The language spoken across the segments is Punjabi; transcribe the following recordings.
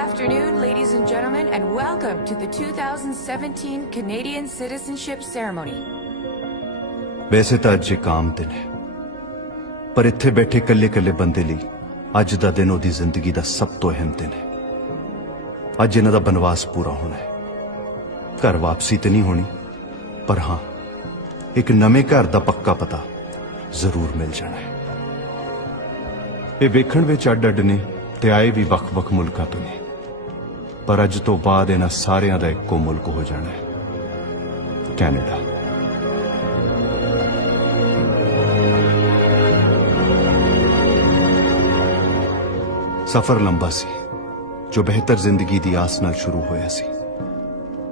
afternoon, ladies and gentlemen, and welcome to the 2017 Canadian Citizenship Ceremony. वैसे ਤਾਂ ਅੱਜ ਇੱਕ ਆਮ ਦਿਨ ਹੈ, ਪਰ ਇੱਥੇ ਬੈਠੇ ਕੱਲੇ-ਕੱਲੇ ਬੰਦੇ ਲਈ ਅੱਜ ਦਾ ਦਿਨ ਉਹਦੀ ਜ਼ਿੰਦਗੀ ਦਾ ਸਭ ਤੋਂ ਅਹਿਮ ਦਿਨ ਹੈ। ਅੱਜ ਇਹਨਾਂ ਦਾ ਬਨਵਾਸ ਪੂਰਾ ਹੋਣਾ ਹੈ। ਘਰ ਵਾਪਸੀ ਤੇ ਨਹੀਂ ਹੋਣੀ, ਪਰ ਹਾਂ ਇੱਕ ਨਵੇਂ ਘਰ ਦਾ ਪੱਕਾ ਪਤਾ ਜ਼ਰੂਰ ਮਿਲ ਜਾਣਾ ਹੈ। ਇਹ ਵੇਖਣ ਵਿੱਚ ਅੱਡ-ਅੱਡ ਨੇ ਤੇ ਆਏ ਵੀ ਵੱਖ-ਵੱਖ ਮੁਲਕਾਂ ਤੋਂ ਨੇ, ਪਰ ਅੱਜ ਤੋਂ ਬਾਅਦ ਇਹਨਾਂ ਸਾਰਿਆਂ ਦਾ ਇੱਕੋ ਮੁਲਕ ਹੋ ਜਾਣਾ ਹੈ, ਕੈਨੇਡਾ। ਸਫ਼ਰ ਲੰਬਾ ਸੀ, ਜੋ ਬਿਹਤਰ ਜ਼ਿੰਦਗੀ ਦੀ ਆਸ ਨਾਲ ਸ਼ੁਰੂ ਹੋਇਆ ਸੀ।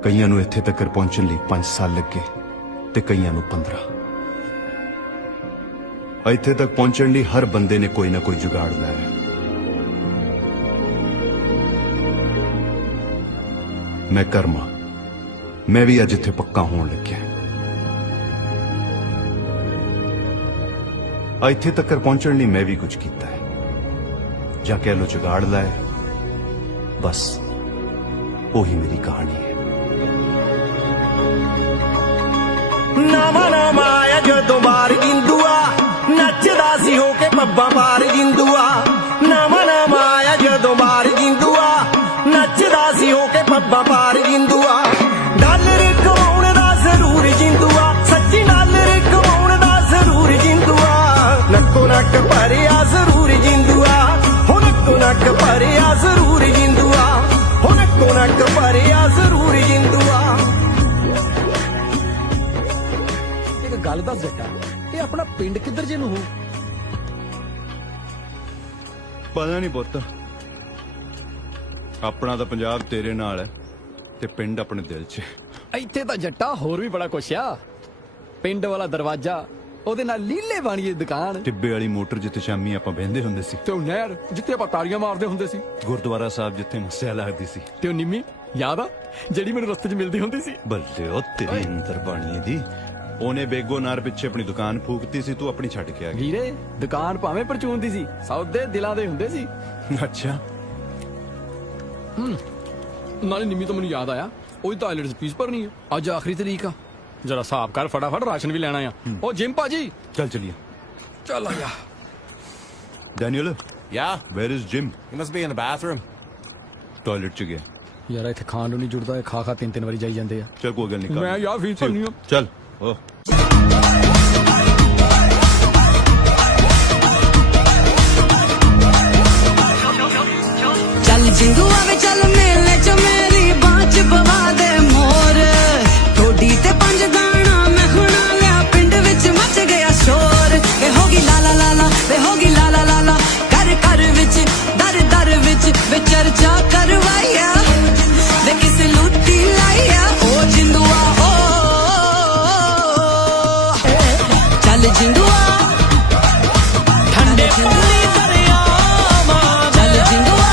ਕਈਆਂ ਨੂੰ ਇੱਥੇ ਤੱਕ ਪਹੁੰਚਣ ਲਈ 5 ਸਾਲ ਲੱਗੇ ਤੇ ਕਈਆਂ ਨੂੰ 15। ਇੱਥੇ ਤੱਕ ਪਹੁੰਚਣ ਲਈ ਹਰ ਬੰਦੇ ਨੇ ਕੋਈ ਨਾ ਕੋਈ ਜੁਗਾੜ ਲਾਇਆ। ਮੈਂ ਕਰਮਾ, ਮੈਂ ਵੀ ਅੱਜ ਇੱਥੇ ਪੱਕਾ ਹੋਣ ਲੱਗਿਆ। ਇੱਥੇ ਤੱਕ ਪਹੁੰਚਣ ਲਈ ਮੈਂ ਵੀ ਕੁਝ ਕੀਤਾ ਹੈ, ਜਾਂ ਕਹਿ ਲੋ ਜੁਗਾੜ ਲਾਇਆ। ਬਸ ਉਹੀ ਮੇਰੀ ਕਹਾਣੀ ਹੈ। ਨਵਾਂ ਨਵਾਂ ਆਇਆ ਜਦੋਂ ਬਾਹਰ ਗਿੰਦੂਆ, ਨੱਚਦਾ ਸੀ ਹੋ ਕੇ ਪੱਬਾਂ ਪਾਰ ਗਿੰਦੂਆ। ਨਵਾਂ ਨਵਾਂ ਆਇਆ ਜਦੋਂ ਬਾਹਰ ਗਿੰਦੂਆ, ਨੱਚਦਾ ਸੀ ਹੋ ਕੇ ਪੱਬਾਂ ਪਾਰ ਗਿੰਦੂਆ। ਡਾਲਰ ਕਮਾਉਣ ਦਾ ਜ਼ਰੂਰ ਜਿੰਦੂਆ, ਸੱਚੀ ਡਾਲਰ ਕਮਾਉਣ ਦਾ ਜ਼ਰੂਰ ਜਿੰਦੂਆ। ਨੱਕੋ ਨੱਕ ਭਰਿਆ ਜ਼ਰੂਰ ਜਿੰਦੂਆ, ਹੁਣ ਨੱਕੋ ਨੱਕ ਭਰਿਆ ਜ਼ਰੂਰ ਜਿੰਦੂਆ, ਹੁਣ ਨੱਕੋ ਨੱਕ ਭਰਿਆ ਜ਼ਰੂਰ ਜਿੰਦੂਆ। ਗੱਲ ਦੱਸ ਜੱਟਾ, ਇਹ ਆਪਣਾ ਪਿੰਡ ਕਿੱਧਰ ਜੇ ਨੂੰ ਹੋ? ਪਤਾ ਨਹੀਂ ਪੁੱਤ, ਆਪਣਾ ਤਾਂ ਪੰਜਾਬ ਤੇਰੇ ਨਾਲ ਹੈ ਤੇ ਪਿੰਡ ਆਪਣੇ ਦਿਲ 'ਚ। ਇੱਥੇ ਤਾਂ ਜੱਟਾ ਹੋਰ ਵੀ ਬੜਾ ਕੁਛ ਆ। ਪਿੰਡ ਵਾਲਾ ਦਰਵਾਜ਼ਾ, ਉਹਦੇ ਨਾਲ ਲੀਲੇ ਬਾਣੀ ਦੀ ਦੁਕਾਨ, ਟਿੱਬੇ ਵਾਲੀ ਮੋਟਰ ਜਿੱਥੇ ਸ਼ਾਮੀ ਆਪਾਂ ਬਹਿੰਦੇ ਹੁੰਦੇ ਸੀ, ਤੇ ਉਹ ਨਹਿਰ ਜਿੱਥੇ ਆਪਾਂ ਤਾਰੀਆਂ ਮਾਰਦੇ ਹੁੰਦੇ ਸੀ, ਗੁਰਦੁਆਰਾ ਸਾਹਿਬ ਜਿੱਥੇ ਮੱਸਿਆ ਲੱਗਦੀ ਸੀ, ਤੇ ਉਹ ਨਿੰਮੀ ਯਾਦ ਆ ਜਿਹੜੀ ਮੈਨੂੰ ਰਸਤੇ 'ਚ ਮਿਲਦੀ ਹੁੰਦੀ ਸੀ। ਬੱਲੇ ਉਹ ਤੇਰੀ ਅੰਦਰ ਬਾਣੀ ਦੀ। ਉਹਨੇ ਬੇਗੋ ਨਾਰ ਪਿੱਛੇ ਆਪਣੀ ਦੁਕਾਨ ਫੂਕਤੀ ਸੀ, ਤੂੰ ਆਪਣੀ ਛੱਡ ਕੇ ਆ ਗਈ। ਵੀਰੇ ਦੁਕਾਨ ਭਾਵੇਂ ਪਰਚੂਨ ਦੀ ਸੀ, ਸੌਦੇ ਦਿਲਾਂ ਦੇ ਹੁੰਦੇ ਸੀ। ਅੱਛਾ। ਨਾਲੇ ਨਿੰਮੀ ਤੋਂ ਮੈਨੂੰ ਯਾਦ ਆਇਆ, ਉਹਦੀ ਤਾਂ ਆਈਲੈਟਸ ਫੀਸ ਭਰਨੀ ਆ, ਅੱਜ ਆਖਰੀ ਤਰੀਕ ਆ। ਜਰਾ ਹਿਸਾਬ ਕਰ, ਫਟਾਫਟ ਰਾਸ਼ਨ ਵੀ ਲੈਣਾ ਆ। ਉਹ ਜਿਮ ਭਾਜੀ, ਚੱਲ ਚਲੀਏ। ਚੱਲ ਆ ਜਾ। Daniel, Yeah? where is Jim? He must be in the bathroom. Toilet 'ਚ ਗਿਆ। ਯਾਰ ਇੱਥੇ ਖਾਣ ਨੂੰ ਨਹੀਂ ਜੁੜਦਾ, ਖਾ ਖਾ 3-3 ਵਾਰੀ ਜਾਈ ਜਾਂਦੇ ਆ। ਚੱਲ ਕੋਈ ਗੱਲ ਨਹੀਂ, ਮੈਂ ਯਾਰ ਫੀਸ ਭਰਨੀ ਆ। ਚੱਲ। ਓ ਚੱਲ ਜਿੰਦੂਆ ਵੇ ਚੱਲ ਮੇਲੇ ਚ ਮੇਰੀ ਬਾਂਚ ਪਵਾ ਦੇ ਮੋਰ। ਥੋੜੀ ਤੇ 5 ਦਾਣਾ ਮੈਂ ਹੁਣਾ ਲਿਆ, ਪਿੰਡ ਵਿੱਚ ਮਚ ਗਿਆ ਸ਼ੋਰ। ਵੇ ਹੋ ਗਈ ਲਾਲਾ ਲਾਲਾ, ਵੇ ਹੋ ਗਈ ਲਾਲਾ ਲਾਲਾ, ਘਰ ਘਰ ਵਿੱਚ ਦਰ ਦਰ ਵਿੱਚ ਵੇ ਚਰਚਾ ਕਰਵਾਇਆ, ਵੇ ਕਿਸ ਲੁੱਟੀ ਲਾਇਆ। ਓ ਜਿੰਦੂਆ ਓ ਚੱਲ ਜਿੰਦੂਆ, ਠੰਡੇ ਪਾਣੀ ਦਰਿਆਵਾਂ, ਚੱਲ ਜਿੰਦੂਆ,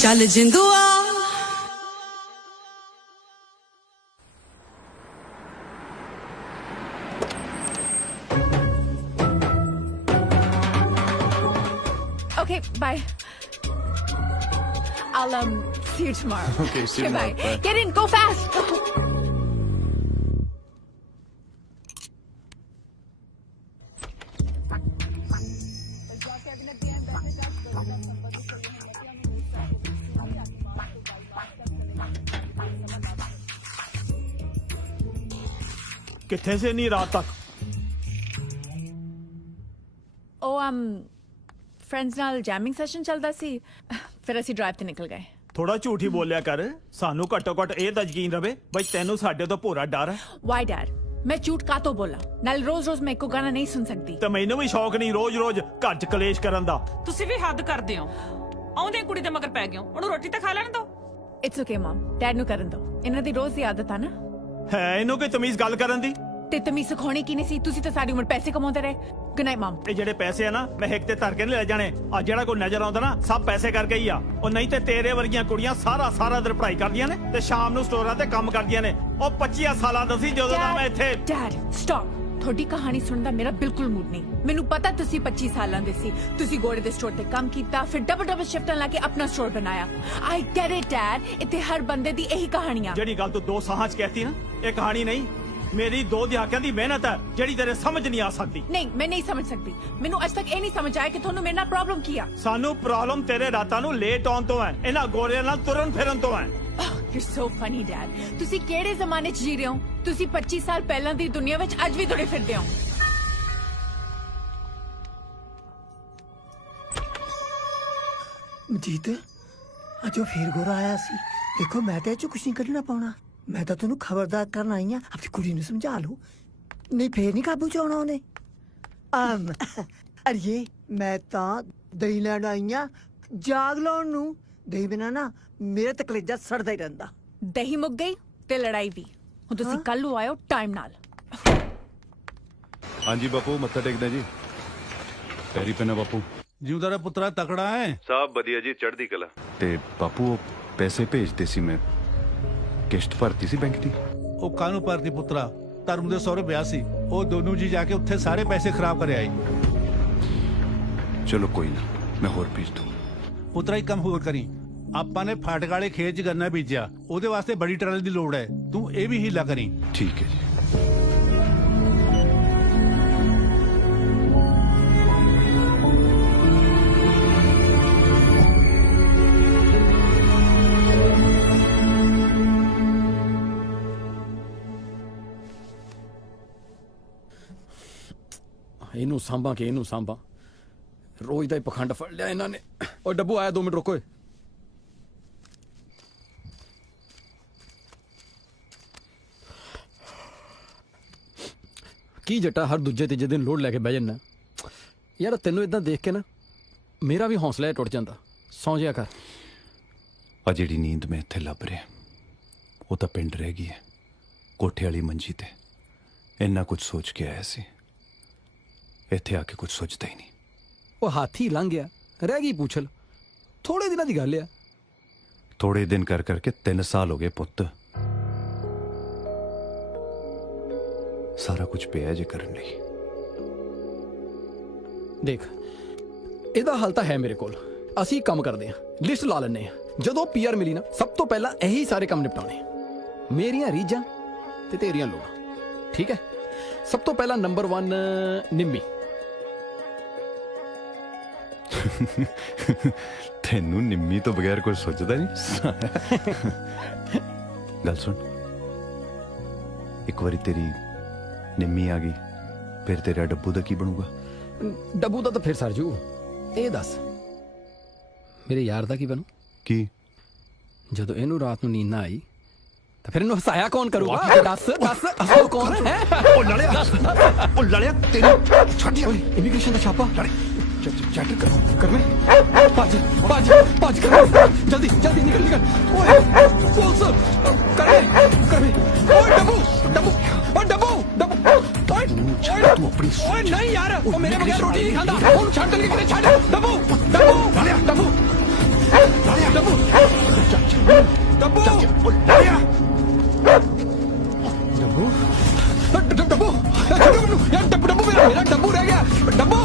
ਚੱਲ ਜਿੰਦੂਆ। Okay, bye. I'll see you tomorrow. Okay, see you tomorrow. Bye. Bye. Get in, go fast. किथे से नहीं रात तक? ਉਹ ਫਰੈਂਡਸ ਨਾਲ ਜੈਮਿੰਗ ਸੈਸ਼ਨ ਚੱਲਦਾ ਸੀ, ਫਿਰ ਅਸੀਂ ਡਰਾਈਵ ਤੇ ਨਿਕਲ ਗਏ। थोड़ा झूठ ही बोलिया कर, सानू घट्टो घट ਇਹ ਤਾਂ ਯਕੀਨ ਰਵੇ ਬਈ ਤੈਨੂੰ ਸਾਡੇ ਤੋਂ ਭੋਰਾ ਡਰ ਹੈ। Why dad? मैं झूठ का तो बोला? नाल रोज रोज मैं एको गाना नहीं सुन सकती। ਤੇ ਮੈਨੂੰ ਵੀ ਸ਼ੌਕ ਨਹੀਂ ਰੋਜ਼ ਰੋਜ਼ ਘਰ 'ਚ ਕਲੇਸ਼ ਕਰਨ ਦਾ। ਤੁਸੀਂ ਵੀ ਹੱਦ ਕਰਦੇ ਹੋ। ਆਉਂਦੇ ਕੁੜੀ ਦੇ ਮਗਰ ਪੈ ਗਏ ਹੋ, ਉਹਨੂੰ ਰੋਟੀ ਤਾਂ ਖਾ ਲੈਣ ਦਿਓ। It's okay mom, dad ਨੂੰ ਕਰਨ ਦਿਓ, ਇਹਨਾਂ ਦੀ ਰੋਜ਼ ਦੀ ਆਦਤ ਆ ਨਾ। ਹੈ ਇਹਨੂੰ ਕੋਈ ਤਮੀਜ਼ ਗੱਲ ਕਰਨ ਦੀ? ਤੇ ਤਮੀਜ਼ ਸਿਖਾਉਣੀ ਕੀ ਨਹੀਂ ਸੀ, ਤੁਸੀਂ ਤਾਂ ਸਾਰੀ ਉਮਰ ਪੈਸੇ ਕਮਾਉਂਦੇ ਰਹੇ। ਗੁੱਡ ਨਾਈਟ ਮਮ। ਇਹ ਜਿਹੜੇ ਪੈਸੇ ਆ ਨਾ, ਮੈਂ ਹਿੱਕ ਤੇ ਧਰ ਕੇ ਨਹੀਂ ਲੈ ਜਾਣੇ। ਆ ਜਿਹੜਾ ਕੋਈ ਨਜ਼ਰ ਆਉਂਦਾ ਨਾ, ਸਭ ਪੈਸੇ ਕਰਕੇ ਹੀ ਆ। ਉਹ ਨਹੀਂ ਤੇ ਤੇਰੇ ਵਰਗੀਆਂ ਕੁੜੀਆਂ ਸਾਰਾ ਦਿਨ ਪੜ੍ਹਾਈ ਕਰਦੀਆਂ ਨੇ ਤੇ ਸ਼ਾਮ ਨੂੰ ਸਟੋਰਾਂ ਤੇ ਕੰਮ ਕਰਦੀਆਂ ਨੇ। ਉਹ 25 ਸਾਲਾਂ ਦਾ ਸੀ ਜਦੋਂ ਦਾ ਮੈਂ ਇੱਥੇ। ਡੈਡ ਸਟਾਪ, ਤੁਹਾਡੀ ਕਹਾਣੀ ਸੁਣਨ ਦਾ ਮੇਰਾ ਬਿਲਕੁਲ ਮੂਡ ਨਹੀਂ। ਮੈਨੂੰ ਪਤਾ ਤੁਸੀਂ 25 ਸਾਲਾਂ ਦੇ ਸੀ, ਤੁਸੀਂ ਗੋੜੇ ਦੇ ਸਟੋਰ ਤੇ ਕੰਮ ਕੀਤਾ, ਫਿਰ ਡਬਲ ਸ਼ਿਫਟਾਂ ਲਾ ਕੇ ਆਪਣਾ ਸਟੋਰ ਬਣਾਇਆ। ਆਈ ਗੈਟ ਇਟ ਡੈਡ, ਇੱਥੇ ਹਰ ਬੰਦੇ ਦੀ ਇਹੀ ਕਹਾਣੀਆਂ। ਜਿਹੜੀ ਗੱਲ ਤੂੰ 2 ਸਾਹਾਂ 'ਚ ਕਹਿਤੀ ਨਾ, ਇਹ ਕਹਾਣੀ ਨਹੀਂ, ਮੇਰੀ 2 ਦਹਾਕਿਆਂ ਦੀ ਮਿਹਨਤ ਹੈ ਜਿਹੜੀ ਤੇਰੇ ਸਮਝ ਨਹੀਂ ਆ ਸਕਦੀ। ਨਹੀਂ, ਮੈਂ ਨਹੀਂ ਸਮਝ ਸਕਦੀ। ਮੈਨੂੰ ਅੱਜ ਤੱਕ ਇਹ ਨਹੀਂ ਸਮਝ ਆਇਆ ਕਿ ਤੁਹਾਨੂੰ ਮੇਰੇ ਨਾਲ ਪ੍ਰੋਬਲਮ ਕੀ ਆ। ਸਾਨੂੰ ਪ੍ਰੋਬਲਮ ਤੇਰੇ ਰਾਤਾਂ ਨੂੰ ਲੇਟ ਆਉਣ ਤੋਂ ਹੈ, ਇਹਨਾਂ ਗੋਰਿਆਂ ਨਾਲ ਤੁਰਨ ਫਿਰਨ ਤੋਂ ਹੈ। You're so funny, Dad. ਤੁਸੀਂ ਕਿਹੜੇ ਜ਼ਮਾਨੇ 'ਚ ਜੀ ਰਹੇ ਹੋ? ਤੁਸੀਂ 25 ਸਾਲ ਪਹਿਲਾਂ ਦੀ ਦੁਨੀਆ ਵਿੱਚ ਅੱਜ ਵੀ ਤੁਰੇ ਫਿਰਦੇ ਹੋ। ਮਜੀਤ ਅੱਜ ਉਹ ਫੇਰ ਗੋਰਾ ਆਇਆ ਸੀ। ਦੇਖੋ ਮੈਂ ਤਾਂ ਇਹ 'ਚੋਂ ਕੁਛ ਨਹੀਂ ਕੱਢਣਾ ਪਾਉਣਾ। ਮੈਂ ਤਾਂ ਤੈਨੂੰ ਖਬਰਦਾਰ ਕਰਨ ਆਈ ਆ, ਆਪਣੀ ਕੁੜੀ ਨੂੰ ਸਮਝਾ ਲਓ, ਨਹੀਂ ਫੇਰ ਨਹੀਂ ਕਾਬੂ ਚ ਆਉਣਾ ਉਹਨੇ। ਅੜੀਏ ਮੈਂ ਤਾਂ ਦਹੀਂ ਲੈਣ ਆਈ ਆ, ਜਾਗ ਲਾਉਣ ਨੂੰ। ਦਹੀਂ ਬਿਨਾਂ ਨਾ ਮੇਰਾ ਤਾਂ ਕਲੇਜਾ ਸੜਦਾ ਹੀ ਰਹਿੰਦਾ। ਦਹੀਂ ਮੁੱਕ ਗਈ ਤੇ ਲੜਾਈ ਵੀ। ਹੁਣ ਤੁਸੀਂ ਕੱਲ ਨੂੰ ਆਇਓ ਟਾਈਮ ਨਾਲ। ਹਾਂਜੀ ਬਾਪੂ, ਮੱਥਾ ਟੇਕਦਾ ਜੀ। ਪੈਰੀ ਪੈਣਾ ਬਾਪੂ। ਜਿਉਂਦਾ ਰੇ ਪੁੱਤਰਾ ਤਕੜਾ ਹੈ। ਸਭ ਵਧੀਆ ਜੀ, ਚੜ੍ਹਦੀ ਕਲਾ। ਤੇ ਬਾਪੂ ਉਹ ਪੈਸੇ ਭੇਜਦੇ ਸੀ, ਮੈਂ ਕਿਸ਼ਤ ਭਰਤੀ ਸੀ ਬੈਂਕ ਦੀ। ਉਹ ਕਾਹਨੂੰ ਭਰਤੀ ਪੁੱਤਰਾ, ਧਰਮ ਦੇ ਸਹੁਰੇ ਵਿਆਹ ਸੀ, ਉਹ ਦੋਨੋਂ ਜੀ ਜਾ ਕੇ ਉੱਥੇ ਸਾਰੇ ਪੈਸੇ ਖਰਾਬ ਕਰ ਆਏ। ਚਲੋ ਕੋਈ ਨਾ, ਮੈਂ ਹੋਰ ਭੇਜ ਦੂੰ। ਪੁੱਤਰਾ ਇੱਕ ਕੰਮ ਹੋਰ ਕਰੀ, ਆਪਾਂ ਨੇ ਫਾਟਕ ਵਾਲੇ ਖੇਤ 'ਚ ਗੰਨਾ ਬੀਜਿਆ, ਉਹਦੇ ਵਾਸਤੇ ਬੜੀ ਟਰਾਲੀ ਦੀ ਲੋੜ ਹੈ, ਤੂੰ ਇਹ ਵੀ ਹੀਲਾ ਕਰੀ। ਠੀਕ ਹੈ ਜੀ। ਇਹਨੂੰ ਸਾਂਭਾਂ ਕਿ ਇਹਨੂੰ ਸਾਂਭਾਂ, ਰੋਜ਼ ਦਾ ਹੀ ਪਖੰਡ ਫੜ ਲਿਆ ਇਹਨਾਂ ਨੇ। ਉਹ ਡੱਬੂ ਆਇਆ, 2 ਮਿੰਟ ਰੁਕੋ। ਕੀ ਜੱਟਾ ਹਰ ਦੂਜੇ ਤੀਜੇ ਦਿਨ ਲੋਡ ਲੈ ਕੇ ਬਹਿ ਜੰਨਾ ਯਾਰ। ਤੈਨੂੰ ਇਦਾਂ ਦੇਖ ਕੇ ਨਾ ਮੇਰਾ ਵੀ ਹੌਸਲਾ ਟੁੱਟ ਜਾਂਦਾ। ਸੌਂ ਜਿਆ ਕਰ। ਆ ਜਿਹੜੀ ਨੀਂਦ ਮੈਂ ਇੱਥੇ ਲੱਭ ਰਿਹਾ, ਉਹ ਤਾਂ ਪਿੰਡ ਰਹਿ ਗਈ ਹੈ, ਕੋਠੇ ਵਾਲੀ ਮੰਜੀ ਤੇ। ਇੰਨਾ ਕੁਝ ਸੋਚ ਕੇ ਆਇਆ ਸੀ, ਇੱਥੇ ਆ ਕੇ ਕੁਝ ਸੋਚਦਾ ਹੀ ਨਹੀਂ। ਉਹ ਹਾਥੀ ਲੰਘ ਗਿਆ, ਰਹਿ ਗਈ ਪੁੱਛਲ। ਥੋੜੇ ਦਿਨਾਂ ਦੀ ਗੱਲ ਆ। ਥੋੜੇ ਦਿਨ ਕਰ ਕਰਕੇ 3 ਸਾਲ ਹੋ ਗਏ ਪੁੱਤ। ਸਾਰਾ ਕੁਝ ਪਿਆ ਜੇ ਕਰਨ ਲਈ। ਦੇਖ, ਇਹਦਾ ਹੱਲ ਤਾਂ ਹੈ ਮੇਰੇ ਕੋਲ। ਅਸੀਂ ਕੰਮ ਕਰਦੇ ਹਾਂ, ਲਿਸਟ ਲਾ ਲੈਂਦੇ ਹਾਂ। ਜਦੋਂ ਪੀਆਰ ਮਿਲੀ ਨਾ, ਸਭ ਤੋਂ ਪਹਿਲਾਂ ਇਹੀ ਸਾਰੇ ਕੰਮ ਨਿਪਟਾਉਣੇ। ਮੇਰੀਆਂ ਰੀਝਾਂ ਤੇ ਤੇਰੀਆਂ ਲੋੜਾਂ, ਠੀਕ ਹੈ? ਸਭ ਤੋਂ ਪਹਿਲਾਂ ਨੰਬਰ 1 ਨਿੰਮੀ। ਤੈਨੂੰ ਨਿੰਮੀ ਤੋਂ ਬਗੈਰ ਕੁਝ ਸੋਚਦਾ ਨਹੀਂ। ਗੱਲ ਸੁਣ, ਇੱਕ ਵਾਰੀ ਤੇਰੀ ਨਿੰਮੀ ਆ ਗਈ, ਫਿਰ ਤੇਰਾ ਡੱਬੂ ਦਾ ਕੀ ਬਣੂਗਾ? ਡੱਬੂ ਦਾ ਤਾਂ ਫਿਰ ਸਰ ਜੂ। ਇਹ ਦੱਸ, ਮੇਰੇ ਯਾਰ ਦਾ ਕੀ ਬਣੂ? ਕੀ? ਜਦੋਂ ਇਹਨੂੰ ਰਾਤ ਨੂੰ ਨੀਂਦ ਨਾ ਆਈ ਤਾਂ ਫਿਰ ਇਹਨੂੰ ਹਸਾਇਆ ਕੌਣ ਕਰੂਗਾ? ਦੱਸ ਹਸਾਉ ਕੌਣ ਹੈ? ਉਹ ਲੜਿਆ ਤੈਨੂੰ ਛੱਡ ਯਾਰ। ਇਮੀਗ੍ਰੇਸ਼ਨ ਦਾ ਛਾਪਾ ਚੈੱਕ ਕਰ ਮੈਂ। ਭੱਜ ਕਰ, ਜਲਦੀ ਨਿਕਲ। ਓਏ ਪੁਲਿਸ ਕਰ ਮੈਂ। ਓਏ ਡੱਬੂ ਤੂੰ ਆਪਣੀ ਓਏ ਨਹੀਂ ਯਾਰ, ਉਹ ਮੇਰੇ ਬਗੈਰ ਰੋਟੀ ਨਹੀਂ ਖਾਂਦਾ। ਉਹਨੂੰ ਛੱਡ ਕੇ ਕਿਤੇ ਛੱਡ। ਡੱਬੂ ਮੇਰਾ ਡੱਬੂ ਰਹਿ ਗਿਆ। ਡੱਬੂ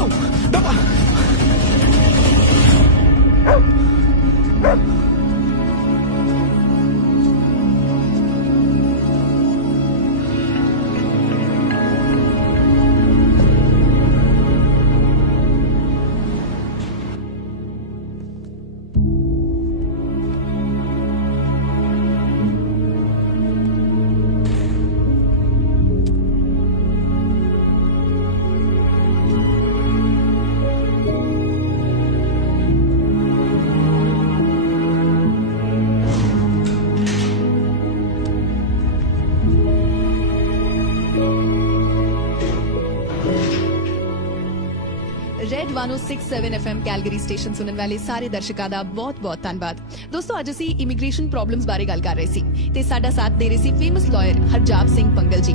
ਰੈਡ 1067 FM ਕੈਲਗਰੀ ਸਟੇਸ਼ਨ ਸੁਣਨ ਵਾਲੇ ਸਾਰੇ ਦਰਸ਼ਕਾਂ ਦਾ ਬਹੁਤ-ਬਹੁਤ ਧੰਨਵਾਦ। ਦੋਸਤੋ, ਅੱਜ ਅਸੀਂ ਇਮੀਗ੍ਰੇਸ਼ਨ ਪ੍ਰੋਬਲਮਸ ਬਾਰੇ ਗੱਲ ਕਰ ਰਹੇ ਸੀ ਤੇ ਸਾਡਾ ਸਾਥ ਦੇ ਰਹੇ ਸੀ ਫੇਮਸ ਲਾਇਰ ਹਰਜਾਬ ਸਿੰਘ ਪੰਗਲ ਜੀ,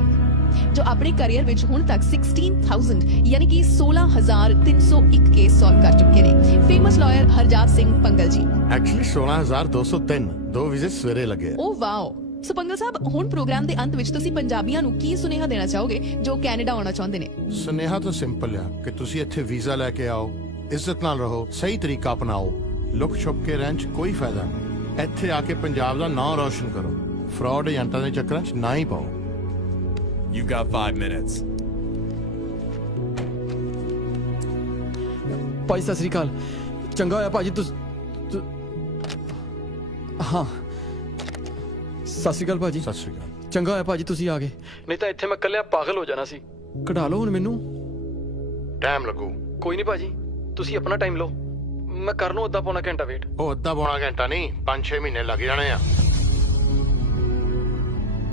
ਜੋ ਆਪਣੇ ਕੈਰੀਅਰ ਵਿੱਚ ਹੁਣ ਤੱਕ 16,000 ਯਾਨੀ ਕਿ 16,301 ਕੇਸ ਸੋਲਵ ਕਰ ਚੁੱਕੇ ਨੇ। ਫੇਮਸ ਲਾਇਰ ਹਰਜਾਬ ਸਿੰਘ ਪੰਗਲ ਜੀ। ਐਕਚੁਅਲੀ 16,203 2 ਵਿਜ਼ਿਟ ਸਵੇਰੇ ਲੱਗੇ। ਓ ਵਾਓ, ਸੋ ਪੰਗਲ ਸਾਹਿਬ, ਹੁਣ ਪ੍ਰੋਗਰਾਮ ਦੇ ਅੰਤ ਵਿੱਚ ਤੁਸੀਂ ਪੰਜਾਬੀਆਂ ਨੂੰ ਕੀ ਸੁਨੇਹਾ ਦੇਣਾ ਚਾਹੋਗੇ ਜੋ ਕੈਨੇਡਾ ਆਉਣਾ ਚਾਹੁੰਦੇ ਨੇ? ਸੁਨੇਹਾ ਤਾਂ ਸਿੰਪਲ ਆ ਕਿ ਤੁਸੀਂ ਇੱਥੇ ਵੀਜ਼ਾ ਲੈ ਕੇ ਆਓ, ਇੱਜ਼ਤ ਨਾਲ ਰਹੋ, ਸਹੀ ਤਰੀਕਾ ਅਪਣਾਓ। ਲੁਕ ਛੁਪ ਕੇ ਰਹਿਣ 'ਚ ਕੋਈ ਫਾਇਦਾ ਨਹੀਂ। ਇੱਥੇ ਆ ਕੇ ਪੰਜਾਬ ਦਾ ਨਾਂ ਰੌਸ਼ਨ ਕਰੋ, ਫਰਾਡ ਏਜੰਟਾਂ ਦੇ ਚੱਕਰਾਂ 'ਚ ਨਾ ਹੀ ਪਾਓ। You've got 5 minutes. ਭਾਈ ਸਤਿ ਸ੍ਰੀ ਅਕਾਲ। ਚੰਗਾ ਹੋਇਆ ਭਾਜੀ ਹਾਂ, ਸਤਿ ਸ੍ਰੀ ਅਕਾਲ ਭਾਜੀ। ਸਤਿ ਸ਼੍ਰੀ ਅਕਾਲ। ਚੰਗਾ ਹੋਇਆ ਭਾਜੀ ਤੁਸੀਂ ਆ ਗਏ, ਨਹੀਂ ਤਾਂ ਇੱਥੇ ਮੈਂ ਇਕੱਲਿਆ ਪਾਗਲ ਹੋ ਜਾਣਾ ਸੀ। ਕਢਾ ਲਓ ਹੁਣ ਮੈਨੂੰ। ਟਾਈਮ ਲੱਗੂ। ਕੋਈ ਨਹੀਂ ਭਾਜੀ, ਤੁਸੀਂ ਆਪਣਾ ਟਾਈਮ ਲਓ, ਮੈਂ ਕਰ ਲਊਂ ਅੱਧਾ ਪੌਣਾ ਘੰਟਾ ਵੇਟ। ਉਹ ਅੱਧਾ ਪੌਣਾ ਘੰਟਾ ਨਹੀਂ, 5-6 ਮਹੀਨੇ ਲੱਗ ਜਾਣੇ ਆ।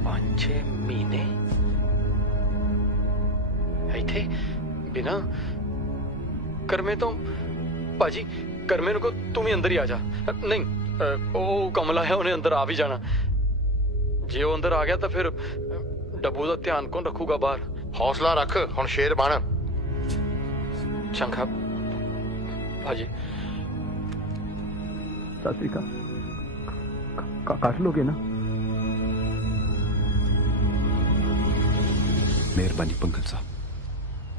5-6 ਮਹੀਨੇ ਇੱਥੇ ਬਿਨਾ ਕਰਮੇ ਤੋਂ? ਭਾਜੀ ਕਰਮੇ ਨੂੰ ਕੋ ਤੂੰ ਵੀ ਅੰਦਰ ਹੀ ਆ ਜਾ। ਨਹੀਂ ਉਹ ਕਮਲਾ ਹੈ, ਉਹਨੇ ਅੰਦਰ ਆ ਵੀ ਜਾਣਾ। ਜੇ ਉਹ ਅੰਦਰ ਆ ਗਿਆ ਤਾਂ ਫਿਰ ਡੱਬੂ ਦਾ ਧਿਆਨ ਕੌਣ ਰੱਖੂਗਾ ਬਾਹਰ? ਹੌਸਲਾ ਰੱਖ, ਹੁਣ ਸ਼ੇਰ ਬਣ। ਚੰਗਾ ਭਾਜੀ, ਸਤਿ ਸ੍ਰੀ ਅਕਾਲ। ਕੱਟ ਲੋਗੇ ਨਾ? ਮਿਹਰਬਾਨੀ ਪੰਕਲ ਸਾਹਿਬ,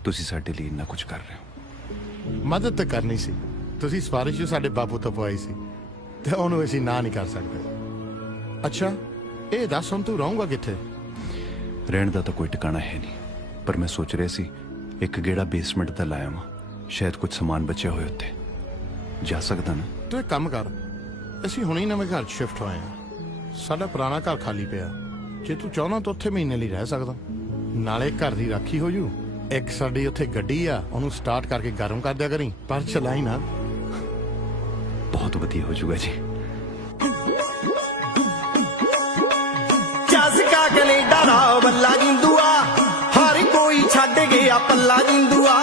ਤੁਸੀਂ ਸਾਡੇ ਲਈ ਇੰਨਾ ਕੁਝ ਕਰ ਰਹੇ ਹੋ। ਮਦਦ ਤਾਂ ਕਰਨੀ ਸੀ, ਤੁਸੀਂ ਸਿਫਾਰਿਸ਼ ਜੋ ਸਾਡੇ ਬਾਪੂ ਤੋਂ ਪਵਾਈ ਸੀ ਤੇ ਉਹਨੂੰ ਅਸੀਂ ਨਾ ਨਹੀਂ ਕਰ ਸਕਦੇ। ਅੱਛਾ ਇਹ ਦੱਸ, ਹੁਣ ਤੂੰ ਰਹੂੰਗਾ ਕਿੱਥੇ? ਰਹਿਣ ਦਾ ਤਾਂ ਕੋਈ ਟਿਕਾਣਾ ਹੈ ਨਹੀਂ, ਪਰ ਮੈਂ ਸੋਚ ਰਿਹਾ ਸੀ ਇੱਕ ਗੇੜਾ ਬੇਸਮੈਂਟ ਦਾ ਲਾਇਆ ਵਾਂ, ਸ਼ਾਇਦ ਕੁਝ ਸਮਾਨ ਬਚਿਆ ਹੋਇਆ ਉੱਥੇ। ਜਾ ਸਕਦਾ ਨਾ? ਤੂੰ ਇੱਕ ਕੰਮ ਕਰ, ਅਸੀਂ ਹੁਣੇ ਹੀ ਨਵੇਂ ਘਰ 'ਚ ਸ਼ਿਫਟ ਹੋਏ ਹਾਂ, ਸਾਡਾ ਪੁਰਾਣਾ ਘਰ ਖਾਲੀ ਪਿਆ। ਜੇ ਤੂੰ ਚਾਹੁੰਦਾ ਤਾਂ ਉੱਥੇ ਮਹੀਨੇ ਲਈ ਰਹਿ ਸਕਦਾ, ਨਾਲੇ ਘਰ ਦੀ ਰਾਖੀ ਹੋ ਜੂ। ਇੱਕ ਸਾਡੀ ਉੱਥੇ ਗੱਡੀ ਆ, ਉਹਨੂੰ ਸਟਾਰਟ ਕਰਕੇ ਗਰਮ ਕਰ ਦਿਆ ਕਰੀ, ਪਰ ਚਲਾਈ ਨਾ। ਬਹੁਤ ਵਧੀਆ ਹੋ ਜਾਊਗਾ ਜੀ। ਚਸਕਾ ਕੈਨੇਡਾ ਦਾ ਬੱਲਾ ਜਿੰਦੂਆ, ਹਰ ਕੋਈ ਛੱਡ ਗਿਆ ਪੱਲਾ ਜਿੰਦੂਆ।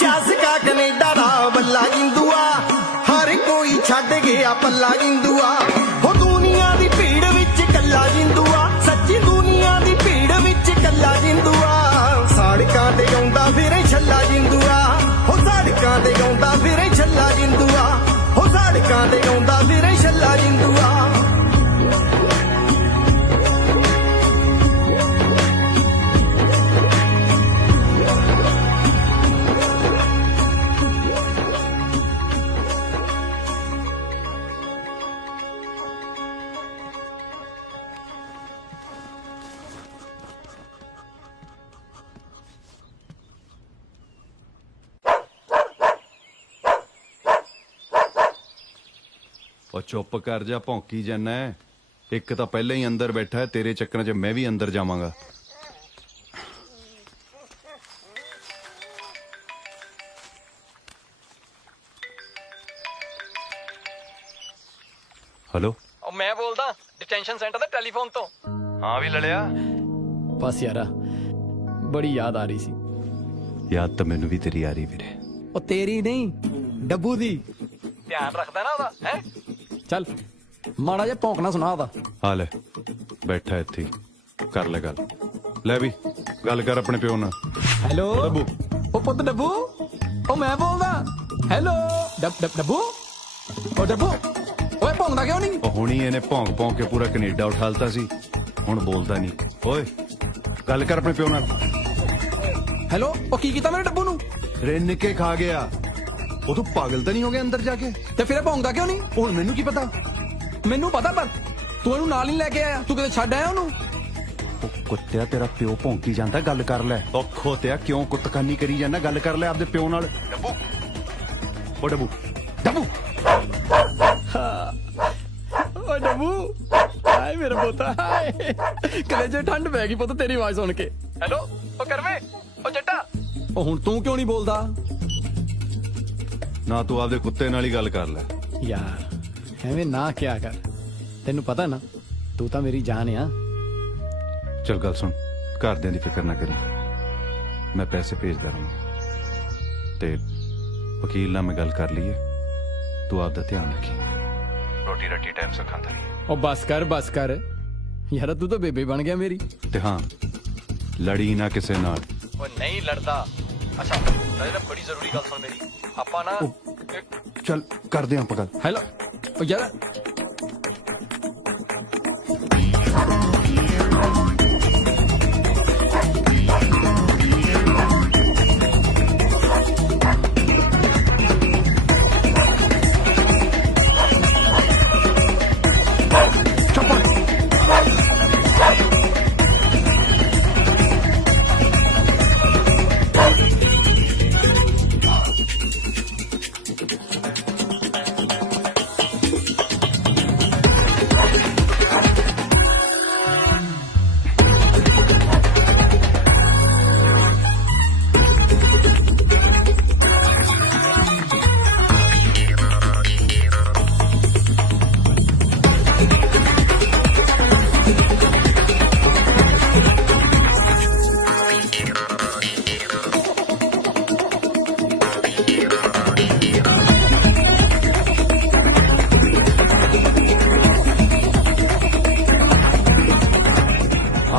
ਚਸਕਾ ਕੈਨੇਡਾ ਦਾ ਬੱਲਾ ਜਿੰਦੂਆ, ਹਰ ਕੋਈ ਛੱਡ ਗਿਆ ਪੱਲਾ ਜਿੰਦੂਆ। ਹੋ ਦੁਨੀਆ ਦੀ ਭੀੜ ਵਿੱਚ ਕੱਲਾ ਜਿੰਦੂਆ, ਸੱਚੀ ਦੁਨੀਆ ਦੀ ਭੀੜ ਵਿੱਚ ਕੱਲਾ ਜਿੰਦੂਆ। ਸੜਕਾਂ ਤੇ ਆਉਂਦਾ ਫਿਰੇ ਛੱਲਾ ਜਿੰਦੂਆ, ਹੋ ਸੜਕਾਂ ਤੇ ਆਉਂਦਾ ਫਿਰੇ ਛੱਲਾ ਜਿੰਦੂਆ, ਹੋ ਸੜਕਾਂ ਤੇ ਆਉਂਦਾ ਫਿਰੇ ਛੱਲਾ ਜਿੰਦੂਆ। ਉਹ ਚੁੱਪ ਕਰ ਜਾ, ਭੌਂਕੀ ਜਾਨਾ ਹੈ। ਇੱਕ ਤਾਂ ਪਹਿਲਾਂ ਹੀ ਅੰਦਰ ਬੈਠਾ ਹੈ, ਤੇਰੇ ਚੱਕਰਾਂ 'ਚ ਮੈਂ ਵੀ ਅੰਦਰ ਜਾਵਾਂਗਾ। ਹੈਲੋ, ਉਹ ਮੈਂ ਬੋਲਦਾ ਡਿਟੈਂਸ਼ਨ ਸੈਂਟਰ ਦਾ ਟੈਲੀਫੋਨ ਤੋਂ। ਹਾਂ ਵੀ ਲੜਿਆ? ਬਸ ਯਾਰਾ, ਬੜੀ ਯਾਦ ਆ ਰਹੀ ਸੀ। ਯਾਦ ਤਾਂ ਮੈਨੂੰ ਵੀ ਤੇਰੀ ਆ ਰਹੀ ਵੀਰੇ। ਉਹ ਤੇਰੀ ਨਹੀਂ, ਡੱਬੂ ਦੀ। ਧਿਆਨ ਰੱਖਦਾ ਨਾ ਉਹਦਾ, ਹੈ? ਚੱਲ ਮਾੜਾ ਜਿਹਾ ਭੌਂਕਣਾ ਸੁਣਾ ਉਹਦਾ। ਆ ਲੈ, ਬੈਠਾ ਇੱਥੇ, ਕਰ ਲੈ ਗੱਲ। ਲੈ ਵੀ ਗੱਲ ਕਰ ਆਪਣੇ ਪਿਓ ਨਾਲ। ਹੈਲੋ ਡੱਬੂ। ਉਹ ਪੁੱਤ ਡੱਬੂ, ਉਹ ਮੈਂ ਬੋਲਦਾ। ਹੈਲੋ ਡੱਬੂ। ਉਹ ਡੱਬੂ, ਓਏ ਭੌਂਕਦਾ ਕਿਉਂ ਨਹੀਂ? ਉਹ ਹੁਣੀ ਇਹਨੇ ਭੌਂਕ ਭੌਂਕ ਕੇ ਪੂਰਾ ਕੈਨੇਡਾ ਉਠਾਲਤਾ ਸੀ, ਹੁਣ ਬੋਲਦਾ ਨਹੀਂ। ਓਏ ਗੱਲ ਕਰ ਆਪਣੇ ਪਿਓ ਨਾਲ। ਹੈਲੋ, ਉਹ ਕੀ ਕੀਤਾ ਮੇਰੇ ਡੱਬੂ ਨੂੰ? ਰਿੰਨ ਕੇ ਖਾ ਗਿਆ। ਉਹ ਤੂੰ ਪਾਗਲ ਤਾਂ ਨਹੀਂ ਹੋ ਗਿਆ ਅੰਦਰ ਜਾ ਕੇ? ਤੇ ਫਿਰ ਇਹ ਭੌਂਕਦਾ ਕਿਉਂ ਨਹੀਂ? ਹੁਣ ਮੈਨੂੰ ਕੀ ਪਤਾ? ਮੈਨੂੰ ਪਤਾ, ਪਰ ਤੂੰ ਇਹਨੂੰ ਨਾਲ ਹੀ ਲੈ ਕੇ ਆਇਆ। ਤੂੰ ਕਿਤੇ ਛੱਡ ਆਇਆ ਉਹਨੂੰ? ਉਹ ਕੁੱਤਿਆ, ਤੇਰਾ ਪਿਓ ਭੌਂਕੀ ਜਾਂਦਾ, ਗੱਲ ਕਰ ਲੈ। ਉਹ ਖੋਤਿਆ, ਕਿਉਂ ਕੁੱਤਕਾਨੀ ਕਰੀ ਜਾਂਦਾ? ਗੱਲ ਕਰ ਲੈ ਆਪਦੇ ਪਿਓ ਨਾਲ। ਡੱਬੂ, ਉਹ ਡੱਬੂ, ਡੱਬੂ। ਓ ਡੱਬੂ, ਹਾਏ ਮੇਰਾ ਪੁੱਤ, ਹਾਏ। ਕਲੇਜੇ ਠੰਡ ਪੈ ਗਈ ਪੁੱਤ ਤੇਰੀ ਆਵਾਜ਼ ਸੁਣ ਕੇ। ਹੈਲੋ, ਉਹ ਕਰਮੇ, ਉਹ ਜੱਟਾ। ਉਹ ਹੁਣ ਤੂੰ ਕਿਉਂ ਨਹੀਂ ਬੋਲਦਾ? ਨਾ ਤੂੰ ਆਪਦੇ ਕੁੱਤੇ ਨਾਲ ਹੀ ਗੱਲ ਕਰ ਲੈ ਯਾਰ। ਐਵੇਂ ਨਾ ਕਿਆ ਕਰ, ਤੈਨੂੰ ਪਤਾ ਨਾ ਤੂੰ ਤਾਂ ਮੇਰੀ ਜਾਨ ਆ। ਚਲ ਗੱਲ ਸੁਣ, ਘਰਦਿਆਂ ਦੀ ਫਿਕਰ ਨਾ ਕਰੀ, ਮੈਂ ਪੈਸੇ ਭੇਜਦਾ ਰਹਾਂ ਤੇ ਵਕੀਲ ਨਾਲ ਮੈਂ ਗੱਲ ਕਰ ਲਈਏ। ਤੂੰ ਆਪਦਾ ਧਿਆਨ ਰੱਖੀ, ਰੋਟੀ ਰੱਟੀ ਟਾਈਮ ਸੇ ਖਾਂਦਾ ਰਹੀ। ਉਹ ਬਸ ਕਰ, ਬਸ ਕਰ ਯਾਰ, ਤੂੰ ਤਾਂ ਬੇਬੇ ਬਣ ਗਿਆ ਮੇਰੀ। ਤੇ ਹਾਂ, ਲੜੀ ਨਾ ਕਿਸੇ ਨਾਲ। ਉਹ ਨਹੀਂ ਲੜਦਾ। ਅੱਛਾ ਤਾਂ ਬੜੀ ਜ਼ਰੂਰੀ ਗੱਲ ਸੁਣ ਮੇਰੀ। ਆਪਾਂ ਨਾ ਚੱਲ ਕਰਦੇ ਆਂ ਆਪਾਂ ਗੱਲ। ਹੈਲੋ, ਉਹ ਯਾਰ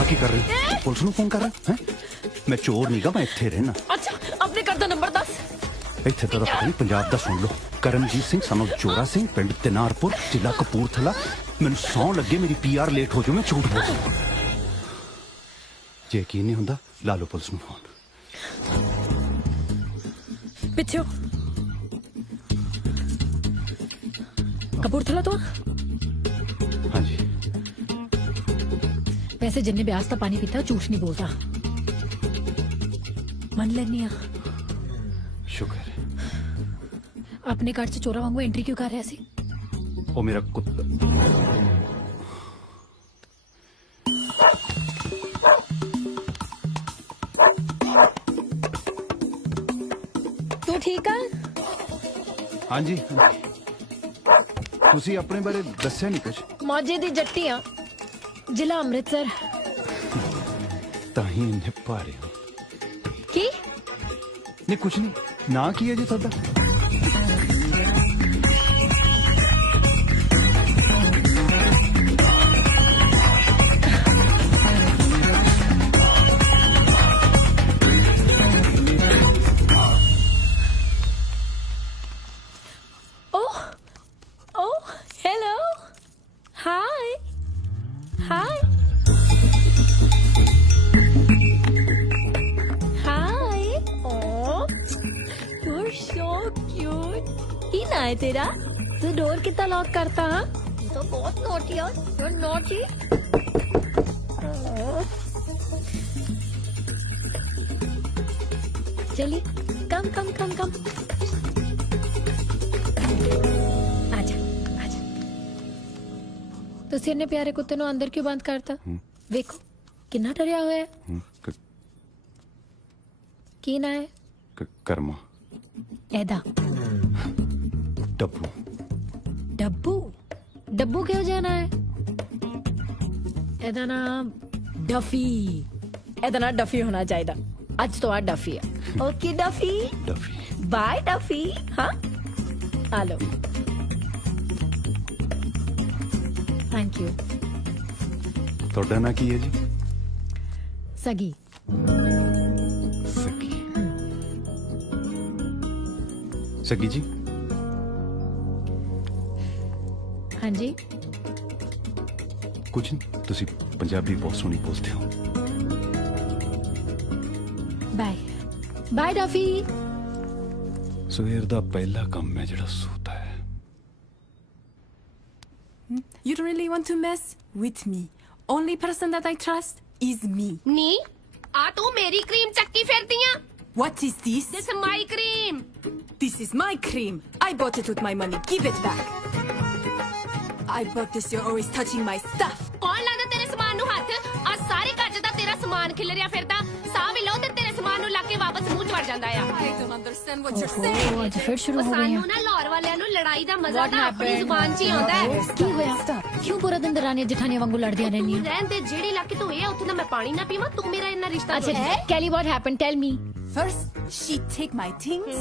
की कर रहे हो? पुलिस ਨੂੰ फोन कर रहा है? मैं चोर नहीं गा, मैं इत्थे रहना। ਅੱਛਾ ਆਪਣੇ ਘਰ ਦਾ ਨੰਬਰ ਦੱਸ। ਇੱਥੇ ਤਾਂ ਪਤਾ ਨਹੀਂ ਪੰਜਾਬ ਦਾ ਸੁਣ ਲਓ। ਕਰਮਜੀਤ ਸਿੰਘ ਸਾਨੂੰ ਜੋਰਾ ਸਿੰਘ ਪਿੰਡ ਤਿਨਾਰਪੁਰ ਜ਼ਿਲ੍ਹਾ ਕਪੂਰਥਲਾ। ਮੈਨੂੰ ਸੌਂ ਲੱਗੇ ਮੇਰੀ ਪੀਆਰ ਲੇਟ ਹੋ ਜਾਊ, ਮੈਂ ਝੂਠ ਬੋਲਦਾ। ਜੇ ਯਕੀਨ ਨਹੀਂ ਹੁੰਦਾ ਲਾ ਲਓ ਪੁਲਿਸ ਨੂੰ ਫੋਨ। ਪਿੱਛੇ ਹੋ। ਕਪੂਰਥਲਾ ਤੋਂ ਹਾਂਜੀ ਵੈਸੇ ਜਿੰਨੇ ਬਿਆਸ ਦਾ ਪਾਣੀ ਪੀਤਾ ਝੂਠ ਨਹੀਂ ਬੋਲਦਾ। ਮੰਨ ਲੈਨੀ ਆ। ਸ਼ੁਕਰ ਹੈ। ਆਪਣੇ ਘਰ ਚ ਚੋਰਾ ਵਾਂਗੂ ਐਂਟਰੀ ਕਿਉਂ ਕਰ ਰਿਹਾ ਸੀ? ਉਹ ਮੇਰਾ ਕੁੱਤਾ। ਤੂੰ ਠੀਕ ਆ? ਹਾਂਜੀ ਤੁਸੀਂ ਆਪਣੇ ਬਾਰੇ ਦੱਸਿਆ ਨਹੀਂ ਕੁਝ। ਮੌਜੇ ਦੀ ਜੱਟੀ ਆ, ਜ਼ਿਲ੍ਹਾ ਅੰਮ੍ਰਿਤਸਰ। ਤਾਂ ਹੀ ਇੰਨੇ ਭਾਰੇ ਹੋ। ਕੀ? ਨਹੀਂ ਕੁਝ ਨਹੀਂ। ਨਾ ਕੀ ਹੈ ਜੀ ਤੁਹਾਡਾ? Hello. Hi. Hi. Hi. Oh, you're so cute. ही ना है तेरा? तू डोर कितना लॉक करता? तू तो बहुत नॉटी है. You're naughty. चलिए, come. ਤੁਸੀਂ ਇੰਨੇ ਪਿਆਰੇ ਕੁੱਤੇ ਨੂੰ ਅੰਦਰ ਕਿਉਂ ਬੰਦ ਕਰਤਾ? ਵੇਖੋ ਕਿੰਨਾ ਡਰਿਆ ਹੋਇਆ ਹੈ। ਕੀ ਨਾ ਹੈ? ਕਰਮਾ। ਇਹਦਾ ਡੱਬੂ। ਡੱਬੂ ਕਿਉਂ ਜਾਣਾ ਹੈ? ਇਹਦਾ ਨਾਮ ਡਫੀ। ਇਹਦਾ ਨਾਮ ਡਫੀ ਹੋਣਾ ਚਾਹੀਦਾ। ਅੱਜ ਤੋਂ ਆ ਡਫੀ ਹੈ। Okay Duffy. Bye Duffy. ਹਾਂ ਆ ਲਓ। Thank you. ਤੁਹਾਡਾ ਨਾਂ ਕੀ ਹੈ ਜੀ? सगी। ਸਗੀ ਜੀ। हाँ जी। ਕੁਝ ਨਹੀਂ, ਤੁਸੀਂ ਪੰਜਾਬੀ ਬਹੁਤ ਸੋਹਣੀ ਬੋਲਦੇ ਹੋ। Bye Duffy. ਸਵੇਰ ਦਾ ਪਹਿਲਾ ਕੰਮ ਹੈ ਜਿਹੜਾ ਸੂਤਾ ਹੈ। You don't really want to mess with me. Only person that I trust is me. ਨੀ ਆ ਤੂੰ ਮੇਰੀ ਕਰੀਮ ਚੱਕੀ ਫਿਰਦੀਆਂ। What is this? This is my cream. This is my cream. I bought it with my money. Give it back. I bought this. You're always touching my stuff. ਕੌਣ ਲਾਦਾ ਤੇਰੇ ਸਮਾਨ ਨੂੰ ਹੱਥ? ਆ ਸਾਰੇ ਕੱਜ ਦਾ ਤੇਰਾ ਸਮਾਨ ਖਿਲਰਿਆ ਫਿਰਦਾ। ਸਾਹ ਵੀ ਲਓ ਤੇ ਤੇਰੇ ਸਮਾਨ ਨੂੰ ਲਾ ਕੇ ਵਾਪਸ ਮੂੰਹ ਚ ਵੜ ਜਾਂਦਾ ਆ। I don't understand what you're saying. ਅੱਜ ਫਿਰ ਸ਼ੁਰੂ ਹੋ ਗਈ ਸਾਨੂੰ ਨਾ ਲਾਹੌਰ ਵਾਲਿਆਂ ਨੂੰ ਲੜਾਈ ਦਾ ਮਜ਼ਾ ਤਾਂ ਆਪਣੀ ਜ਼ੁਬਾਨ 'ਚ ਹੀ ਆਉਂਦਾ ਹੈ। ਕੀ ਹੋਇਆ? ਕਿਉਂ ਪੂਰਾ ਦਿਨ ਦਰਾਨੀਆਂ ਜਠਾਨੀਆਂ ਵਾਂਗੂ ਲੜਦੀਆਂ ਰਹਿੰਦੀਆਂ? ਰਹਿਣ ਦੇ, ਜਿਹੜੇ ਇਲਾਕੇ ਤੋਂ ਇਹ ਉੱਥੇ ਨਾ ਮੈਂ ਪਾਣੀ ਨਾ ਪੀਵਾਂ, ਤੂੰ ਮੇਰਾ ਇੰਨਾ ਰਿਸ਼ਤਾ ਅੱਛਾ Kelly what happened? Tell me. First, she take my things.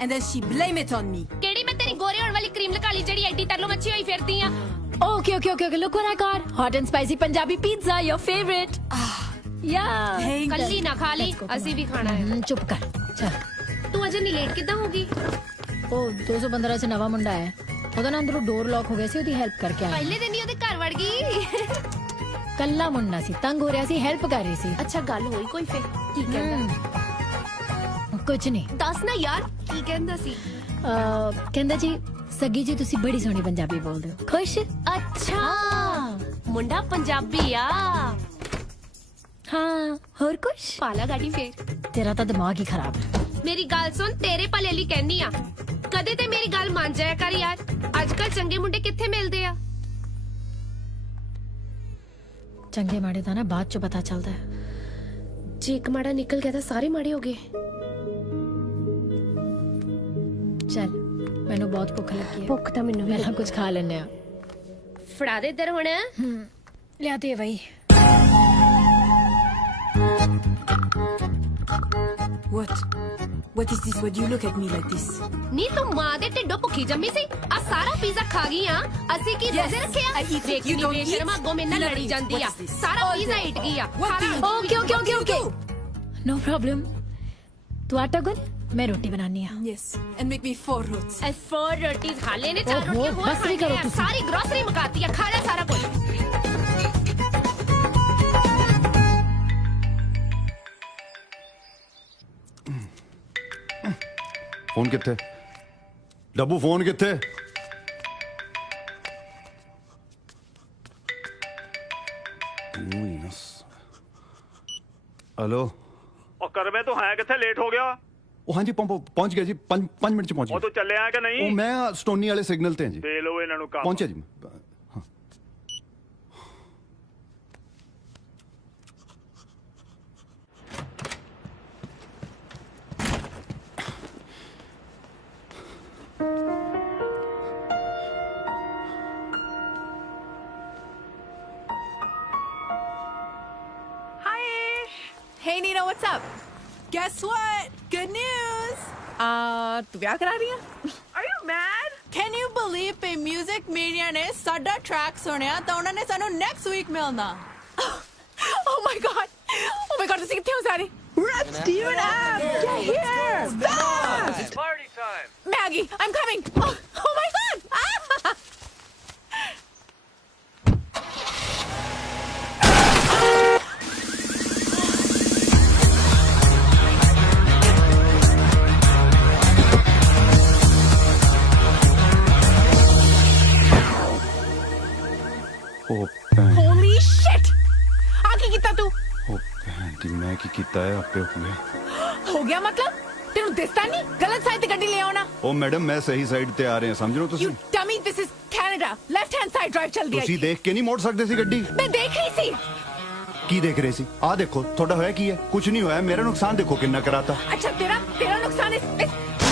And then she blame it on me. ਕਿਹੜੀ ਮੈਂ ਤੇਰੀ ਗੋਰੇ ਹੋਣ ਵਾਲੀ ਕਰੀਮ ਲਗਾ ਲਈ ਜਿਹੜੀ ਐਡੀ ਤਰਲੋ ਮੱਛੀ ਹੋਈ ਫਿਰਦੀ ਆ? Okay. Look what I got. Hot and spicy Punjabi pizza, your favorite. Yeah. ਕੱਲੀ ਨਾ ਖਾ ਲਈ, ਅਸੀਂ ਵੀ ਖਾਣਾ ਹੈ। ਚੁੱਪ ਕਰ। ਚਲ। ਤੂੰ ਅਜੇ ਨਹੀਂ ਲੇਟ ਕਿੱਦਾਂ ਹੋਗੀ? ਉਹ 215 ਚ ਨਵਾਂ ਮੁੰਡਾ ਆਇਆ। ਉਹਦਾ ਨਾ ਅੰਦਰੋਂ ਡੋਰ ਲੌਕ ਹੋ ਗਿਆ ਸੀ, ਉਹਦੀ ਹੈਲਪ ਕਰਕੇ ਆਇਆ। ਪਹਿਲੇ ਦਿਨ ਹੀ ਉਹਦੇ ਘਰ ਵੜ ਗਈ। ਕੱਲਾ ਮੁੰਡਾ ਸੀ, ਤੰਗ ਹੋ ਰਿਹਾ ਸੀ, ਹੈਲਪ ਕਰ ਰਹੀ ਸੀ। ਅੱਛਾ ਗੱਲ ਹੋਈ ਕੋਈ ਫਿਰ? ਕੀ ਕਹਿੰਦਾ? ਕੁਝ ਨਹੀਂ। ਦੱਸ ਨਾ ਯਾਰ ਕੀ ਕਹਿੰਦਾ ਸੀ? ਕਹਿੰਦਾ ਜੀ ਸੱਗੀ ਜੀ ਤੁਸੀਂ ਬੜੀ ਸੋਹਣੀ ਪੰਜਾਬੀ ਬੋਲਦੇ ਹੋ। ਖੁਸ਼? ਅੱਛਾ ਮੁੰਡਾ ਪੰਜਾਬੀ ਆ। ਹਾਂ ਹੋਰ ਕੁਛ? ਪਾਲਾ ਗਾੜੀ ਫੇਰ। ਤੇਰਾ ਤਾਂ ਦਿਮਾਗ ਹੀ ਖਰਾਬ ਹੈ। ਮੇਰੀ ਗੱਲ ਸੁਣ, ਤੇਰੇ ਭਲੇ ਲਈ ਕਹਿੰਨੀ ਆ, ਕਦੇ ਤੇ ਮੇਰੀ ਗੱਲ ਮੰਨ ਜਾਇਆ ਕਰ ਯਾਰ। ਅੱਜ ਕੱਲ ਚੰਗੇ ਮੁੰਡੇ ਕਿੱਥੇ ਮਿਲਦੇ ਆ? ਚੰਗੇ ਮਾੜੇ ਦਾ ਨਾ ਬਾਅਦ ਚ ਪਤਾ ਚੱਲਦਾ ਹੈ। ਜੇ ਇੱਕ ਮਾੜਾ ਨਿਕਲ ਗਿਆ ਤਾਂ ਸਾਰੇ ਮਾੜੇ ਹੋ ਗਏ। ਚੱਲ ਮੈਨੂੰ ਬਹੁਤ ਭੁੱਖ ਲੱਗੀ ਹੈ। ਭੁੱਖ ਤਾਂ ਮੈਨੂੰ ਵੀ ਪਹਿਲਾਂ ਕੁਝ ਖਾ ਲੈਣੇ ਆ। ਫੜਾ ਦੇ ਇੱਧਰ ਹੁਣ। ਲਿਆ ਦੇ ਬਈ। What? What is this? Why do you look at me like this? ਨੀ ਤੂੰ ਮਾਂ ਦੇ ਢਿੱਡੋਂ ਭੁੱਖੀ ਜੰਮੀ ਸੀ ਆ ਸਾਰਾ ਪੀਜ਼ਾ ਖਾ ਗਈ ਆ ਅਸੀਂ ਕੀ ਰੋਜ਼ੇ ਰੱਖਿਆ I eat it. ਦੇਖੀ You ਨੀ don't ਬੇਸ਼ਰਮ eat? ਅੱਗੋਂ ਮੇਰੇ ਨਾਲ You never ਲੜੀ eat. ਜਾਂਦੀ ਆ What is this? ਸਾਰਾ All ਪੀਜ਼ਾ day. ਹਿੱਟ ਗਈ ਆ What do you do? Okay. No problem. तू आटा गुन मैं रोटी बनानी है. Yes. And make me 4 rotis. ਐ 4 ਰੋਟੀ ਖਾ ਲੈਨੇ 4 ਓਹੋ, ਰੋਟੀਆਂ ਹੋਰ ਬਸ ਵੀ ਕਰੋ ਖਾਣੀਆਂ ਤੁਸੀਂ। ਸਾਰੀ ਗਰੋਸਰੀ ਮੁਕਾਤੀ ਆ ਖਾ ਲੈ ਸਾਰਾ ਕੁਝ फोन किथे डब्बू फोन किथे हेलो ਉਹ ਕਰਵੇ ਤੂੰ ਹੈ ਕਿੱਥੇ ਲੇਟ ਹੋ ਗਿਆ ਉਹ ਹਾਂਜੀ ਪਹੁੰਚ ਗਿਆ ਜੀ 5 ਮਿੰਟ ਚ ਪਹੁੰਚ ਉਹ ਗਿਆ ਤੂੰ ਚੱਲਿਆ ਕਿ ਨਹੀਂ ਉਹ ਮੈਂ ਸਟੋਨੀ ਵਾਲੇ ਸਿਗਨਲ ਤੇ ਹਾਂ ਜੀ ਦੇ ਲਓ ਇਹਨਾਂ ਨੂੰ ਕੰਮ ਪਹੁੰਚਿਆ ਜੀ ਹਾਂ Hi, Ish. Hey, Nina, what's up? Guess what? Good news. तू ਵਿਆਹ ਕਰਾ ਰਹੀ ਹੈ? Are you mad? Can you believe पे Music Mania ने साडा track सुनिया तो उन्होंने सानू next week मिलना. Oh my god. Oh my god, ਤੁਸੀਂ ਕਿੱਥੇ ਹੋ ਸਾਰੇ? Rep Steven up. Get here. Fast. It's party time. मैं आ गई. I'm coming. Oh my god. Ah! ਉਹ ਭੈਣ Holy shit. ਆ ਕੀ ਕੀਤਾ ਤੂੰ? ਉਹ ਭੈਣ ਦੀ ਮੈਂ ਕੀ ਕੀਤਾ ਹੈ ਆਪੇ ਹੋਏ ਹੋ ਗਿਆ ਮਤਲਬ? ਤੈਨੂੰ ਦਿਸਦਾ ਨਹੀਂ? ਗਲਤ ਸਾਈਡ ਤੇ ਗੱਡੀ ਲੈ ਆਉਣਾ. ਉਹ ਮੈਡਮ ਮੈਂ ਸਹੀ ਸਾਈਡ ਤੇ ਆ ਰਹੇ ਹਾਂ ਸਮਝ ਲਓ ਤੁਸੀਂ You dummy, this is Canada. Left hand side drive ਚੱਲਦੀ ਹੈ. ਤੁਸੀਂ ਦੇਖ ਕੇ ਨਹੀਂ ਮੋੜ ਸਕਦੇ ਸੀ ਗੱਡੀ ਮੈਂ ਦੇਖ ਰਹੀ ਸੀ. ਕੀ ਦੇਖ ਰਹੇ ਸੀ ਆਹ ਦੇਖੋ ਤੁਹਾਡਾ ਹੋਇਆ ਕੀ ਹੈ ਕੁਝ ਨਹੀਂ ਹੋਇਆ ਮੇਰਾ ਨੁਕਸਾਨ ਦੇਖੋ ਕਿੰਨਾ ਕਰਾਤਾ ਅੱਛਾ ਤੇਰਾ ਨੁਕਸਾਨ ਇਸ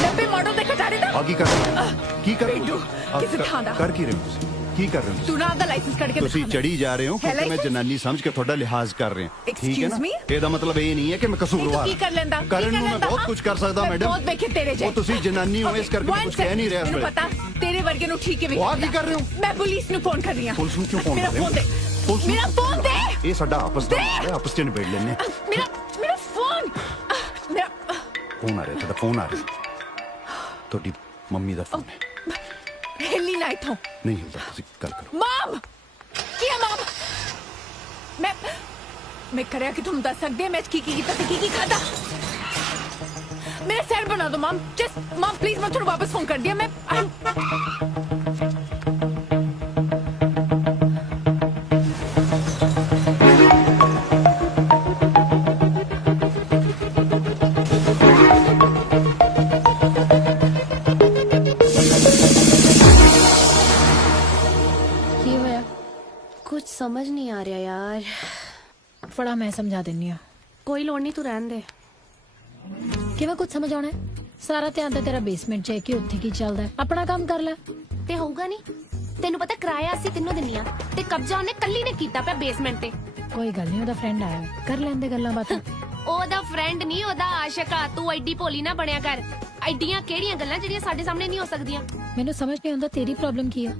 90 ਮਾਡਲ ਦੇ ਖਟਾਰੇ ਦਾ ਆ ਕੀ ਕਰ ਰਹੇ ਹੋ ਕੀ ਕਰ ਰਹੇ ਪਿੰਡੂ, ਹੋ ਕਿਸੇ ਥਾਂ ਦਾ। ਕਰ ਕੀ ਰਹੇ ਹੋ ਤੁਸੀਂ ਕੀ ਕਰ ਰਹੇ ਹੋ ਤੂੰ ਨਾ ਦਾ ਲਾਇਸੈਂਸ ਕੱਢ ਕੇ ਤੁਸੀਂ ਦਿਖਾ ਚੜੀ ਜਾ ਰਹੇ ਹੋ ਹੈ ਕਿਉਂਕਿ ਮੈਂ license? ਜਨਾਨੀ ਸਮਝ ਕੇ ਤੁਹਾਡਾ ਲਿਹਾਜ਼ ਕਰ ਰਿਹਾ ਠੀਕ ਹੈ Excuse me? ਨਾ ਇਹਦਾ ਮਤਲਬ ਇਹ ਨਹੀਂ ਹੈ ਕਿ ਮੈਂ ਨਹੀਂ, ਤੂੰ ਕਸੂਰਵਾਰ ਕੀ ਕਰ ਲੈਂਦਾ ਕੀ ਕਰਨ ਕਰ ਨੂੰ ਮੈਂ ਲੈਂਦਾ, ਬਹੁਤ ਹਾਂ? ਕੁਝ ਕਰ ਸਕਦਾ ਮੈਂ ਮੈਡਮ ਬਹੁਤ ਵੇਖੇ ਤੇਰੇ ਜੇ ਉਹ ਤੁਸੀਂ ਜਨਾਨੀ ਹੋ ਇਸ ਕਰਕੇ ਮੈਂ ਕੁਝ ਕਹਿ ਨਹੀਂ ਰਿਹਾ ਇਸ ਮੈਨੂੰ ਵੇਲੇ ਪਤਾ ਤੇਰੇ ਵਰਗੇ ਨੂੰ ਠੀਕ ਹੈ ਉਹ ਆ ਕੀ ਕਰ ਰਹੇ ਹੋ ਮੈਂ ਪੁਲਿਸ ਨੂੰ ਫੋਨ ਕਰ ਰਹੀ ਹਾਂ ਪੁਲਿਸ ਨੂੰ ਕਿਉਂ ਫੋਨ ਮੇਰਾ ਕਰ ਰਹੇ ਹੋ ਫੋਨ ਦੇ ਪੁਲਿਸ ਨੂੰ- ਮੇਰਾ ਫੋਨ ਦੇ ਇਹ ਸਾਡਾ ਆਪਸ ਦਾ ਦੇ। ਮਾਮਲਾ ਹੈ ਆਪਸ ਚ ਨਿਬੇੜ ਲੈਣੇ ਮੇਰਾ ਫੋਨ ਮੇਰਾ ਫੋਨ ਆ ਰਿਹਾ ਤੁਹਾਡਾ ਫੋਨ ਆ ਰਿਹਾ ਤੁਹਾਡੀ ਮੰਮੀ ਦਾ ਫੋਨ ਹੈ ਹਿੱਲੀ ਨਾ ਇੱਥੋਂ ਨਹੀਂ ਹਿਲਦਾ ਤੁਸੀਂ ਗੱਲ ਕਰੋ ਮਮ ਕੀ ਹੈ ਮਮ ਮੈਂ ਕਰਿਆ ਕਿ ਤੁਮ ਦੱਸ ਸਕਦੇ ਮੈਂ ਕੀ ਕੀਤਾ ਤੇ ਕੀ ਖਾਦਾ मेरा सर बना दो मम जस्ट मम प्लीज मैं थोड़ा वापस फोन कर दिया मैं ਕੀ ਹੋਇਆ? ਕੁਝ ਸਮਝ ਨਹੀਂ ਆ ਰਿਹਾ ਯਾਰ. फड़ा मैं समझा देनी हूं. ਕੋਈ ਲੋੜ ਨਹੀਂ, ਤੂੰ ਰਹਿਣ ਦੇ. ਕਿਵੇਂ ਕੁਝ ਸਮਝ ਆਉਣਾ ਹੈ? ਸਾਰਾ ਧਿਆਨ ਤਾਂ ਤੇਰਾ ਬੇਸਮੈਂਟ 'ਚ ਹੈ ਕਿ ਉੱਥੇ ਕੀ ਚੱਲਦਾ ਹੈ. ਆਪਣਾ ਕੰਮ ਕਰ ਲੈ. ਤੇ ਹੋਊਗਾ ਨਹੀਂ ਤੈਨੂੰ ਪਤਾ ਕਿਰਾਇਆ ਅਸੀਂ ਤਿੰਨੋਂ ਦਿੰਨੀਆਂ ਤੇ ਕਬਜ਼ਾ ਉਹਨੇ ਕੱਲੀ ਨੇ ਕੀਤਾ ਪਿਆ ਬੇਸਮੈਂਟ ਤੇ. ਕੋਈ ਗੱਲ ਨਹੀਂ, ਉਹਦਾ ਫਰੈਂਡ ਆਇਆ ਹੈ. ਕਰ ਲੈਂਦੇ ਗੱਲਾਂ ਬਾਤਾਂ. ਉਹਦਾ ਫਰੈਂਡ ਨਹੀਂ ਉਹਦਾ ਆਸ਼ਿਕ ਆ. ਤੂੰ ਐਡੀ ਭੋਲੀ ਨਾ ਬਣਿਆ ਕਰ. ਐਡੀਆਂ ਕਿਹੜੀਆਂ ਗੱਲਾਂ ਜਿਹੜੀਆਂ ਸਾਡੇ ਸਾਹਮਣੇ ਨਹੀਂ ਹੋ ਸਕਦੀਆਂ. ਮੈਨੂੰ ਸਮਝ ਨਹੀਂ ਆਉਂਦਾ ਤੇਰੀ ਪ੍ਰੋਬਲਮ ਕੀ ਆ.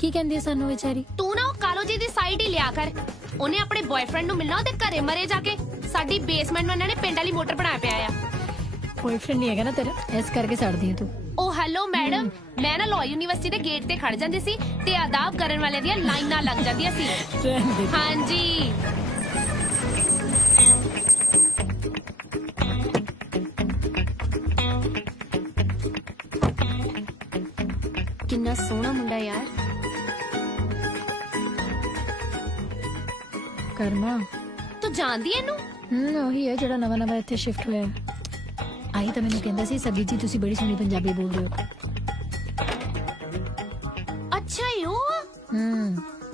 ਕੀ ਕਹਿੰਦੀ ਹੈ ਸਾਨੂੰ ਵਿਚਾਰੀ? ਤੂੰ ਨਾ ਉਹ ਕਾਲੋ ਜੀ ਦੀ ਸਾਈਡ ਹੀ ਲਿਆ ਕਰ. ਉਹਨੇ ਆਪਣੇ ਬॉयਫ੍ਰੈਂਡ ਨੂੰ ਮਿਲਣਾ ਉਹਦੇ ਘਰੇ ਮਰੇ ਜਾ ਕੇ. ਸਾਡੀ ਬੇਸਮੈਂਟ ਨੂੰ ਇਹਨਾਂ ਨੇ ਪਿੰਡ ਵਾਲੀ ਮੋਟਰ ਬਣਾਇਆ ਪਿਆ ਆ. ਬॉयਫ੍ਰੈਂਡ ਨਹੀਂ ਹੈਗਾ ਨਾ ਤੇਰਾ, ਇਸ ਕਰਕੇ ਸੜਦੀ ਹੈ ਤੂੰ. ਉਹ ਹੈਲੋ ਮੈਡਮ, ਮੈਂ ਨਾ ਲਾਅ ਯੂਨੀਵਰਸਿਟੀ ਦੇ ਗੇਟ ਤੇ ਖੜ ਜਾਂਦੀ ਸੀ ਤੇ ਆਦਾਬ ਕਰਨ ਵਾਲਿਆਂ ਦੀਆਂ ਲਾਈਨਾਂ ਲੱਗ ਜਾਂਦੀਆਂ ਸੀ. ਹਾਂਜੀ ਕਿੰਨਾ ਸੋਹਣਾ ਮੁੰਡਾ ਯਾਰ. ਕਰਮਾ ਤੂੰ ਜਾਣਦੀ ਇਹਨੂੰ? ਉਹੀ ਹੈ ਜਿਹੜਾ ਨਵਾਂ ਨਵਾਂ ਇੱਥੇ ਸ਼ਿਫਟ ਹੋਇਆ ਹੈ. ਆਈ ਤਾਂ ਮੈਨੂੰ ਕਹਿੰਦਾ ਸੀ ਸਗੀ ਜੀ ਤੁਸੀਂ ਬੜੀ ਸੋਹਣੀ ਪੰਜਾਬੀ ਬੋਲਦੇ ਹੋ. ਅੱਛਾ ਯੋ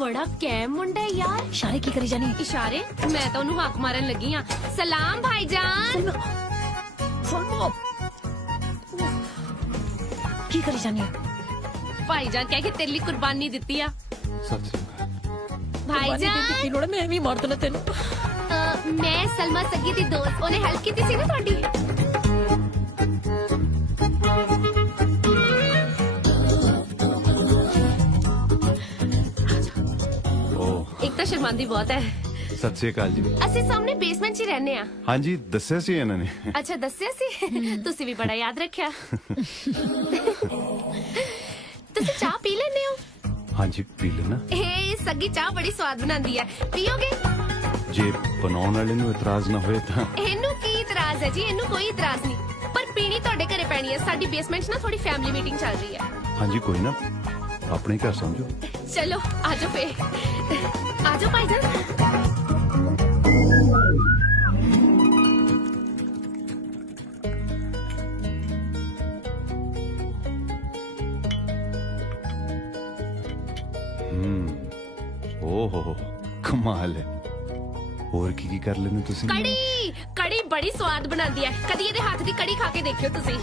ਬੜਾ ਕੈਮ ਮੁੰਡਾ ਹੈ ਯਾਰ. ਇਸ਼ਾਰੇ ਕੀ ਕਰੀ ਜਾਨੀ? ਇਸ਼ਾਰੇ? ਮੈਂ ਤਾਂ ਉਹਨੂੰ ਹੱਕ ਮਾਰਨ ਲੱਗੀ ਆ. ਸਲਾਮ ਭਾਈਜਾਨ. ਕੀ ਕਰੀ ਜਾਨੀ? ਭਾਈਜਾਨ ਕਹਿ ਕੇ ਤੇਰੇ ਲਈ ਕੁਰਬਾਨੀ ਦਿੱਤੀ ਆ. ਸੱਚ ਭਾਈਜਾਨ ਕੀ ਲੋੜ ਮੈਂ ਵੀ ਮਾਰ ਦਣਾ ਤੈਨੂੰ. ਮੈਂ ਸਲਮਾ ਸੱਗੀ ਦੀ ਦੋਸਤ. ਉਹਨੇ ਹੈਲਪ ਕੀਤੀ ਸੀ ਨਾ ਤੁਹਾਡੀ. ਤਾਂ ਸ਼ਰਮਾਂਦੀ ਬਹੁਤ ਹੈ। ਸਤਿ ਸ਼੍ਰੀ ਅਕਾਲ ਜੀ। ਅਸੀਂ ਸਾਹਮਣੇ ਬੇਸਮੈਂਟ 'ਚ ਹੀ ਰਹਿੰਦੇ ਆ। ਹਾਂਜੀ ਦੱਸਿਆ ਸੀ ਇਹਨਾਂ ਨੇ। ਅੱਛਾ ਦੱਸਿਆ ਸੀ, ਤੁਸੀਂ ਵੀ ਬੜਾ ਯਾਦ ਰੱਖਿਆ। ਤੁਸੀਂ ਚਾਹ ਪੀ ਲੈਂਦੇ ਹੋ? ਹਾਂਜੀ ਪੀ ਲੈਣਾ। ਇਹ ਸੱਗੀ ਚਾਹ ਬੜੀ ਸਵਾਦ ਬਣਾਉਂਦੀ ਹੈ, ਪੀਓਗੇ? ਜੇ ਬਣਾਉਣ ਵਾਲੇ ਨੂੰ ਇਤਰਾਜ਼ ਨਾ ਹੋਏ ਤਾਂ। ਇਹਨੂੰ ਕੀ ਇਤਰਾਜ਼ ਹੈ ਜੀ? ਇਹਨੂੰ ਕੋਈ ਇਤਰਾਜ਼ ਨਹੀਂ, ਪਰ ਪੀਣੀ ਤੁਹਾਡੇ ਘਰੇ ਪੈਣੀ ਹੈ। ਸਾਡੀ ਬੇਸਮੈਂਟ 'ਚ ਨਾ ਥੋੜੀ ਫੈਮਿਲੀ ਮੀਟਿੰਗ ਚੱਲ ਰਹੀ ਹੈ। ਹਾਂਜੀ ਕੋਈ ਨਾ, ਆਪਣੇ ਘਰ ਸਮਝੋ। ਚਲੋ ਆਜੋ ਫੇ, ਆਜੋ ਭਾਈਜਾਨ। ਓਹੋ ਕਮਾਲ ਹੈ। ਹੋਰ ਕੀ ਕਰ ਲੈਂਦੇ ਤੁਸੀਂ? ਕੜੀ ਬੜੀ ਸਵਾਦ ਬਣਾਉਂਦੀ ਹੈ। ਕਦੀ ਇਹਦੇ ਹੱਥ ਦੀ ਕੜੀ ਖਾ ਕੇ ਦੇਖਿਓ ਤੁਸੀਂ।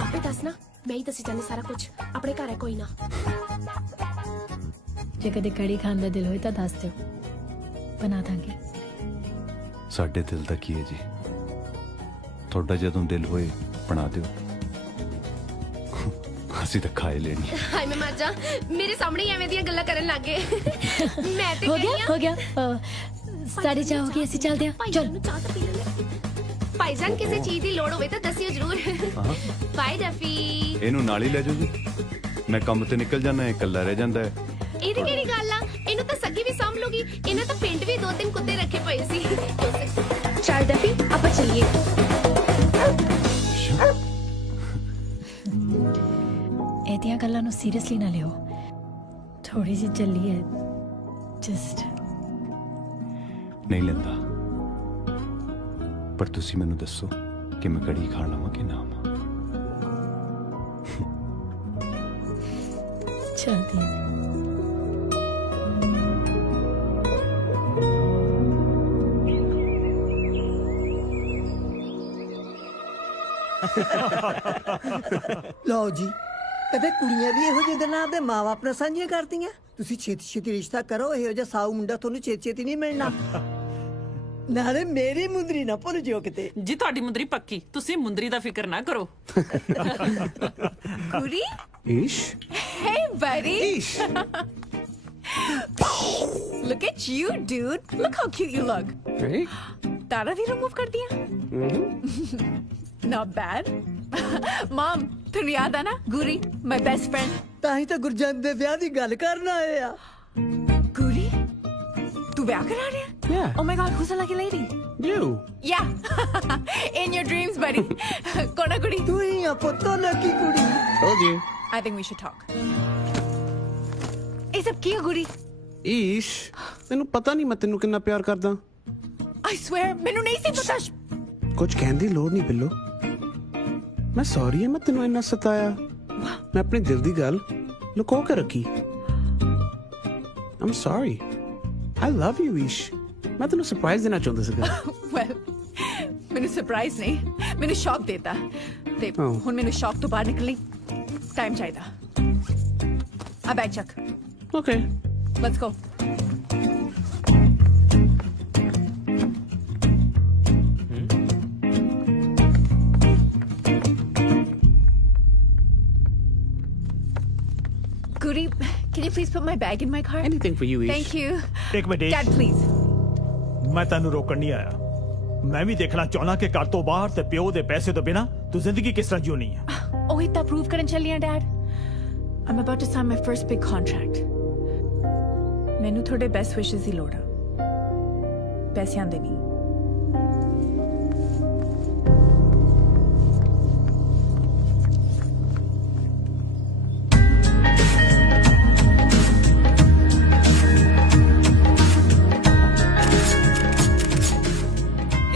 ਆਪੇ ਦੱਸਣਾ, ਮੈਂ ਹੀ ਦੱਸੀ ਜਾਂਦੀ ਸਾਰਾ ਕੁਝ। ਆਪਣੇ ਘਰ ਹੈ ਕੋਈ ਨਾ। ਜੇ ਕਦੇ ਕੜੀ ਖਾਣ ਦਾ ਦਿਲ ਹੋਏ ਤਾਂ ਦੱਸ ਦਿਓ, ਬਣਾ ਦਾਂਗੇ। ਸਾਡੇ ਦਿਲ ਦਾ ਕੀ ਹੈ ਜੀ, ਤੁਹਾਡਾ ਜਦੋਂ ਦਿਲ ਹੋਏ ਬਣਾ ਦਿਓ, ਅਸੀਂ ਤਾਂ ਖਾਏ ਲੈਣੀ। ਹਾਏ ਮੈਂ ਮਰ ਜਾ, ਮੇਰੇ ਸਾਹਮਣੇ ਹੀ ਐਵੇਂ ਦੀਆਂ ਗੱਲਾਂ ਕਰਨ ਲੱਗ ਗਏ। ਮੈਂ ਤੇ ਹੋ ਗਿਆ ਸਾਡੀ ਚਾਹ ਹੋ ਗਈ, ਅਸੀਂ ਚੱਲਦੇ ਹਾਂ। ਚਲ ਭਾਈਜਾਨ, ਕਿਸੇ ਚੀਜ਼ ਦੀ ਲੋੜ ਹੋਵੇ ਤਾਂ ਦੱਸਿਓ ਜ਼ਰੂਰ। Bye Duffy. ਇਹਨੂੰ ਨਾਲ ਹੀ ਲੈ ਜਾਓ ਜੀ, ਮੈਂ ਕੰਮ ਤੇ ਨਿਕਲ ਜਾਣਾ, ਇਹ ਇਕੱਲਾ ਰਹਿ ਜਾਂਦਾ ਹੈ। ਇਹਦੀ ਕਿਹੜੀ ਗੱਲ ਆ? ਇਹਨੂੰ ਤਾਂ ਸੱਗੀ ਵੀ ਸਾਂਭ ਲੂਗੀ। ਇਹਨੇ ਤਾਂ ਪਿੰਡ ਵੀ 2-3 ਕੁੱਤੇ ਰੱਖੇ ਪਏ ਸੀ। ਚੱਲ ਡਫੀ ਆਪਾਂ ਚੱਲੀਏ। ਇਹਦੀਆਂ ਗੱਲਾਂ ਨੂੰ ਸੀਰੀਅਸਲੀ ਨਾ ਲਿਓ, ਥੋੜੀ ਜਿਹੀ ਜੱਲੀ ਹੈ ਜਸਟ। ਨਹੀਂ ਲੈਂਦਾ, ਪਰ ਤੁਸੀਂ ਮੈਨੂੰ ਦੱਸੋ ਕਿ ਮੈਂ ਕੜੀ ਖਾਣਾ ਵਾ ਕਿ ਨਾ ਵਾ। ਚਲਦੀ ਹਾਂ। ਲਓ ਜੀ, ਕਦੇ ਕੁੜੀਆਂ ਵੀ ਇਹੋ ਜਿਹੇ ਗੱਲਾਂ ਤੇ ਮਾਂ-ਬਾਪ ਨਾਲ ਸਾਂਝੀਆਂ ਕਰਦੀਆਂ। ਤੁਸੀਂ ਛੇਤੀ ਰਿਸ਼ਤਾ ਕਰੋ, ਇਹੋ ਜਿਹਾ ਸਾਊ ਮੁੰਡਾ ਤੁਹਾਨੂੰ ਛੇਤੀ ਨਹੀਂ ਮਿਲਣਾ। ਨਾਲੇ ਮੇਰੀ ਮੁੰਦਰੀ ਨਾ ਭੁੱਲ ਜਿਓ ਕਿਤੇ। ਜੀ ਤੁਹਾਡੀ ਮੁੰਦਰੀ ਪੱਕੀ, ਤੁਸੀਂ ਮੁੰਦਰੀ ਦਾ ਫਿਕਰ ਨਾ ਕਰੋ। Goody? Ish? Hey, buddy. Look at you, dude. Look how cute you look. Hey? तारा भी remove कर दिया? Not bad. Mom, ਤੁਹਾਨੂੰ ਯਾਦ ਆ ਨਾ ਗੁਰੀ, my best friend? ਤਾਂ ਹੀ ਤਾਂ ਗੁਰਜੰਟ ਦੇ ਵਿਆਹ ਦੀ ਗੱਲ ਕਰਨ ਆਏ ਆ। ਗੁਰੀ, ਤੂੰ ਵਿਆਹ ਕਰਾ ਰਿਹਾ? Yeah. Oh my God, who's the lucky lady? You. Yeah. In your dreams, buddy. ਕੋਣਾ ਕੁੜੀ? ਤੂੰ ਹੀ ਆ ਪੁੱਤ ਲੱਕੀ ਕੁੜੀ। Told you. I think we should talk. ਇਹ ਸਭ ਕੀ ਹੈ ਗੁਰੀ? ਈਸ਼, ਤੈਨੂੰ ਪਤਾ ਨਹੀਂ ਮੈਂ ਤੈਨੂੰ ਕਿੰਨਾ ਪਿਆਰ ਕਰਦਾ। I swear, ਮੈਨੂੰ ਨਹੀਂ ਸੀ ਪਤਾ। ਕੁਝ ਕਹਿਣ ਦੀ ਲੋੜ ਨਹੀਂ ਬਿੱਲੋ। ਮੈਂ ਸੌਰੀ ਹਾਂ ਮੈਂ ਤੈਨੂੰ ਇੰਨਾ ਸਤਾਇਆ। ਮੈਂ ਆਪਣੀ ਦਿਲ ਦੀ ਗੱਲ ਲੁਕੋ ਕੇ ਰੱਖੀ। I'm sorry. I love you, ਈਸ਼। ਮੈਂ ਤੈਨੂੰ ਸਰਪ੍ਰਾਈਜ਼ ਦੇਣਾ ਚਾਹੁੰਦਾ ਸੀਗਾ। Well, ਮੈਨੂੰ ਸਰਪ੍ਰਾਈਜ਼ ਨਹੀਂ, ਮੈਨੂੰ ਸ਼ੌਕ ਦੇਤਾ। ਤੇ ਹੁਣ ਮੈਨੂੰ ਸ਼ੌਕ ਤੋਂ ਬਾਹਰ ਨਿਕਲਣੀ ਟਾਈਮ ਚਾਹੀਦਾ। ਆ ਬੈਗ ਚੱਕ। Okay. Let's go. Goody, can you please put my bag in my car? Anything for you, Ish. Thank you. ਇੱਕ ਮਿੰਟ Dad, please. ਮੈਂ ਤੈਨੂੰ ਰੋਕਣ ਨਹੀਂ ਆਇਆ। ਮੈਂ ਵੀ ਦੇਖਣਾ ਚਾਹਣਾ ਕਿ ਘਰ ਤੋਂ ਬਾਹਰ ਤੇ ਪਿਓ ਦੇ ਪੈਸੇ ਤੋਂ ਬਿਨਾ ਤੂੰ ਜ਼ਿੰਦਗੀ ਕਿਸ ਤਰ੍ਹਾਂ ਜਿਉਣੀ ਆ। Oh, ਇਤਾ ਪ੍ਰੂਵ ਕਰਨ ਚੱਲੀ ਆ, Dad? I'm about to sign my first big contract. ਮੈਨੂੰ ਤੁਹਾਡੇ ਬੈਸਟ ਵਿਸ਼ੇਸ ਦੀ ਲੋੜ ਆ, ਪੈਸਿਆਂ ਦੇ ਨਹੀਂ।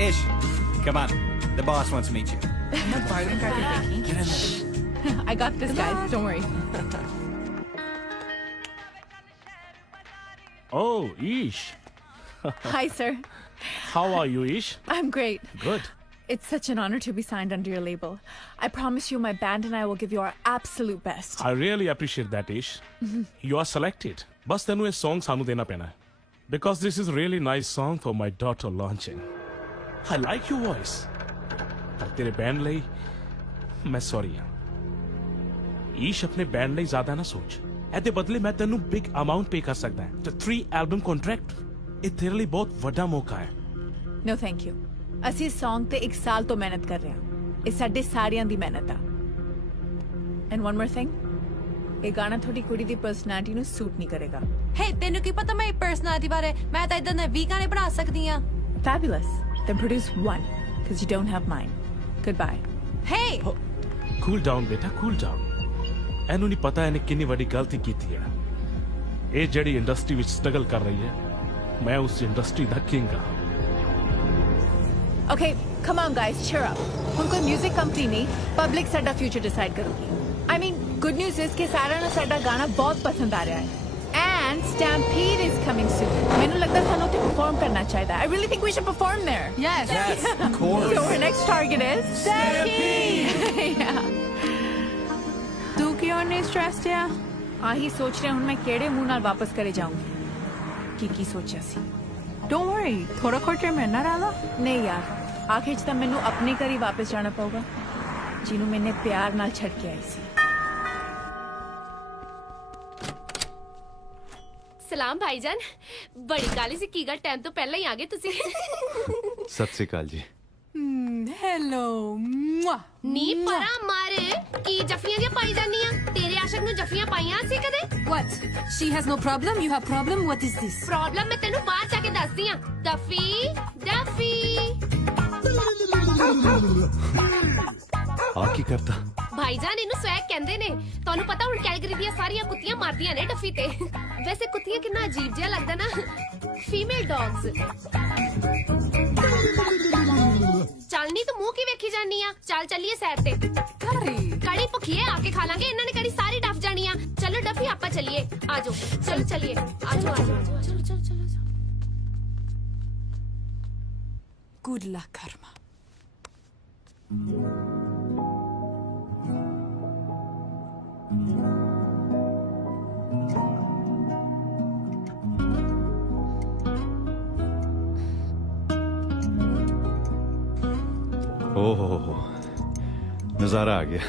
Ish, come on. The boss wants to meet you. Get in there. I got this, guys. Don't worry. Oh, Ish. Hi, sir. How are you, Ish? I'm great. Good. It's such an honor to be signed under your label. I promise you my band and I will give you our absolute best. I really appreciate that, Ish. You are selected. Bas tenu a song sanu dena pena hai. Because this is a really nice song for my daughter launching. I like your voice. पर तेरे बैंड ਲਈ मैं सॉरी ਹਾਂ। ਈਸ਼ ਆਪਣੇ ਬੈਂਡ ਲਈ ਜ਼ਿਆਦਾ ਨਾ ਸੋਚ। ਇਹਦੇ ਬਦਲੇ ਮੈਂ ਤੈਨੂੰ ਬਿਗ ਅਮਾਉਂਟ ਪੇ ਕਰ ਸਕਦਾ ਹਾਂ। ਤੇ 3 ਐਲਬਮ ਕੰਟਰੈਕਟ ਇਹ ਤੇਰੇ ਲਈ ਬਹੁਤ ਵੱਡਾ ਮੌਕਾ ਹੈ। No thank you. ਅਸੀਂ ਸੌਂਗ ਤੇ 1 ਸਾਲ ਤੋਂ ਮਿਹਨਤ ਕਰ ਰਹੇ ਹਾਂ। ਇਹ ਸਾਡੇ ਸਾਰਿਆਂ ਦੀ ਮਿਹਨਤ ਆ। ਐਂਡ ਵਨ ਮੋਰ ਥਿੰਗ, ਇਹ ਗਾਣਾ ਤੁਹਾਡੀ ਕੁੜੀ ਦੀ ਪਰਸਨੈਲਿਟੀ ਨੂੰ ਸੂਟ ਨਹੀਂ ਕਰੇਗਾ। ਹੇ ਤੈਨੂੰ ਕੀ ਪਤਾ ਮੇਰੀ ਪਰਸਨੈਲਿਟੀ ਬਾਰੇ? ਮੈਂ ਤਾਂ ਇਦਾਂ ਦੇ 20 ਗਾਣੇ ਬਣਾ ਸਕਦੀ ਆ। Fabulous. Then produce one, because you don't have mine. Goodbye. Hey! Cool down ਬੇਟਾ, ਕੂਲ ਡਾਊਨ। ਇਹਨੂੰ ਨਹੀਂ ਪਤਾ ਇਹਨੇ ਕਿੰਨੀ ਵੱਡੀ ਗਲਤੀ ਕੀਤੀ ਹੈ। ਇਹ ਜਿਹੜੀ ਇੰਡਸਟਰੀ ਵਿੱਚ ਸਟਰਗਲ ਕਰ ਰਹੀ ਹੈ, ਮੈਂ ਉਸ ਇੰਡਸਟਰੀ ਦਾ ਕਿੰਗ ਹਾਂ। Okay, come on guys, cheer up. ਹੁਣ ਕੋਈ 뮤직 ਕੰਪਨੀ ਨਹੀਂ, ਪਬਲਿਕ ਸਾਡਾ ਫਿਊਚਰ ਡਿਸਾਈਡ ਕਰੂਗੀ। I mean, good news is ਕਿ ਸਾਰਿਆਂ ਨੂੰ ਸਾਡਾ ਗਾਣਾ ਬਹੁਤ ਪਸੰਦ ਆ ਰਿਹਾ ਹੈ। And Stampede is coming soon. ਮੈਨੂੰ ਲੱਗਦਾ ਸਾਨੂੰ ਉੱਥੇ perform ਕਰਨਾ ਚਾਹੀਦਾ। I really think we should perform there. Yes. Yes, of course. So our next target is Stampede. Yeah. ਤੂੰ ਕਿਉਂ ਨਹੀਂ stressed ਆ? ਆਹੀ ਸੋਚ ਰਿਹਾ ਹੁਣ ਮੈਂ ਕਿਹੜੇ ਮੂੰਹ ਨਾਲ ਵਾਪਸ ਘਰੇ ਜਾਊਂਗੀ। ਕੀ ਸੋਚਿਆ ਸੀ? Don't worry, ਥੋੜਾ ਖਰਚਾ ਮੇਰੇ ਨਾਲ ਆਲਾ। ਨਹੀਂ ਯਾਰ, ਆਖਿਰ 'ਚ ਤਾਂ ਮੈਨੂੰ ਆਪਣੇ ਘਰ ਹੀ ਵਾਪਸ ਜਾਣਾ ਪਊਗਾ, ਜਿਹਨੂੰ ਮੈਨੇ ਪਿਆਰ ਨਾਲ ਛੱਡ ਕੇ ਆਈ ਸੀ। ਸਲਾਮ ਭਾਈਜਾਨ। ਬੜੀ ਕਾਲੀ ਸੀ ਕੀ ਗੱਲ, ਟਾਈਮ ਤੋਂ ਪਹਿਲਾਂ ਹੀ ਆ ਗਏ ਤੁਸੀਂ। ਸਤਿ ਸ੍ਰੀ ਅਕਾਲ ਜੀ। ਹੈਲੋ। ਨੀ ਪਰਾ ਮਾਰ, ਕੀ ਜਫੀਆਂ ਦੀਆਂ ਪਾਈ ਜਾਂਦੀਆਂ? ਤੇਰੇ ਆਸ਼ਕ ਨੂੰ ਜਫੀਆਂ ਪਾਈਆਂ ਸੀ ਕਦੇ? What? She has no problem, you have problem. What is this? Problem ਮੈਂ ਤੈਨੂੰ ਬਾਅਦ ਜਾ ਕੇ ਦੱਸਦੀ ਆ। Duffy Duffy. ਆ ਕੀ ਕਰਤਾ? ਭਾਈਜਾਨ ਇਹਨੂੰ ਸਵੈਗ ਕਹਿੰਦੇ ਨੇ। ਤੁਹਾਨੂੰ ਪਤਾ ਹੁਣ ਕੈਲਗਰੀ ਦੀਆਂ ਸਾਰੀਆਂ ਕੁੱਤੀਆਂ ਮਾਰਦੀਆਂ ਨੇ ਡਫੀ ਤੇ। ਵੈਸੇ ਕੁੱਤੀਆਂ ਕਿੰਨਾ ਅਜੀਬ ਜਿਹਾ ਲੱਗਦਾ ਨਾ, ਫੀਮੇਲ ਡੌਗਸ। ਚੱਲ ਨੀ ਤੂੰ ਮੂੰਹ ਕੀ ਵੇਖੀ ਜਾਨੀ ਆ? ਚੱਲ ਚੱਲੀਏ ਸੈਰ ਤੇ। ਕੜੀ ਭੁੱਖੀਏ, ਆ ਕੇ ਖਾ ਲਾਂਗੇ। ਇਹਨਾਂ ਨੇ ਕੜੀ ਸਾਰੀ ਡਫ ਜਾਣੀ ਆ। ਚਲੋ ਡਫੀ ਆਪਾਂ ਚੱਲੀਏ, ਆਜੋ। ਚਲੋ ਚੱਲੀਏ, ਆਜੋ ਆਜੋ। ਚਲੋ ਚਲੋ ਚਲੋ। Good luck, Karma. ਓਹ ਨਜ਼ਾਰਾ ਆ ਗਿਆ।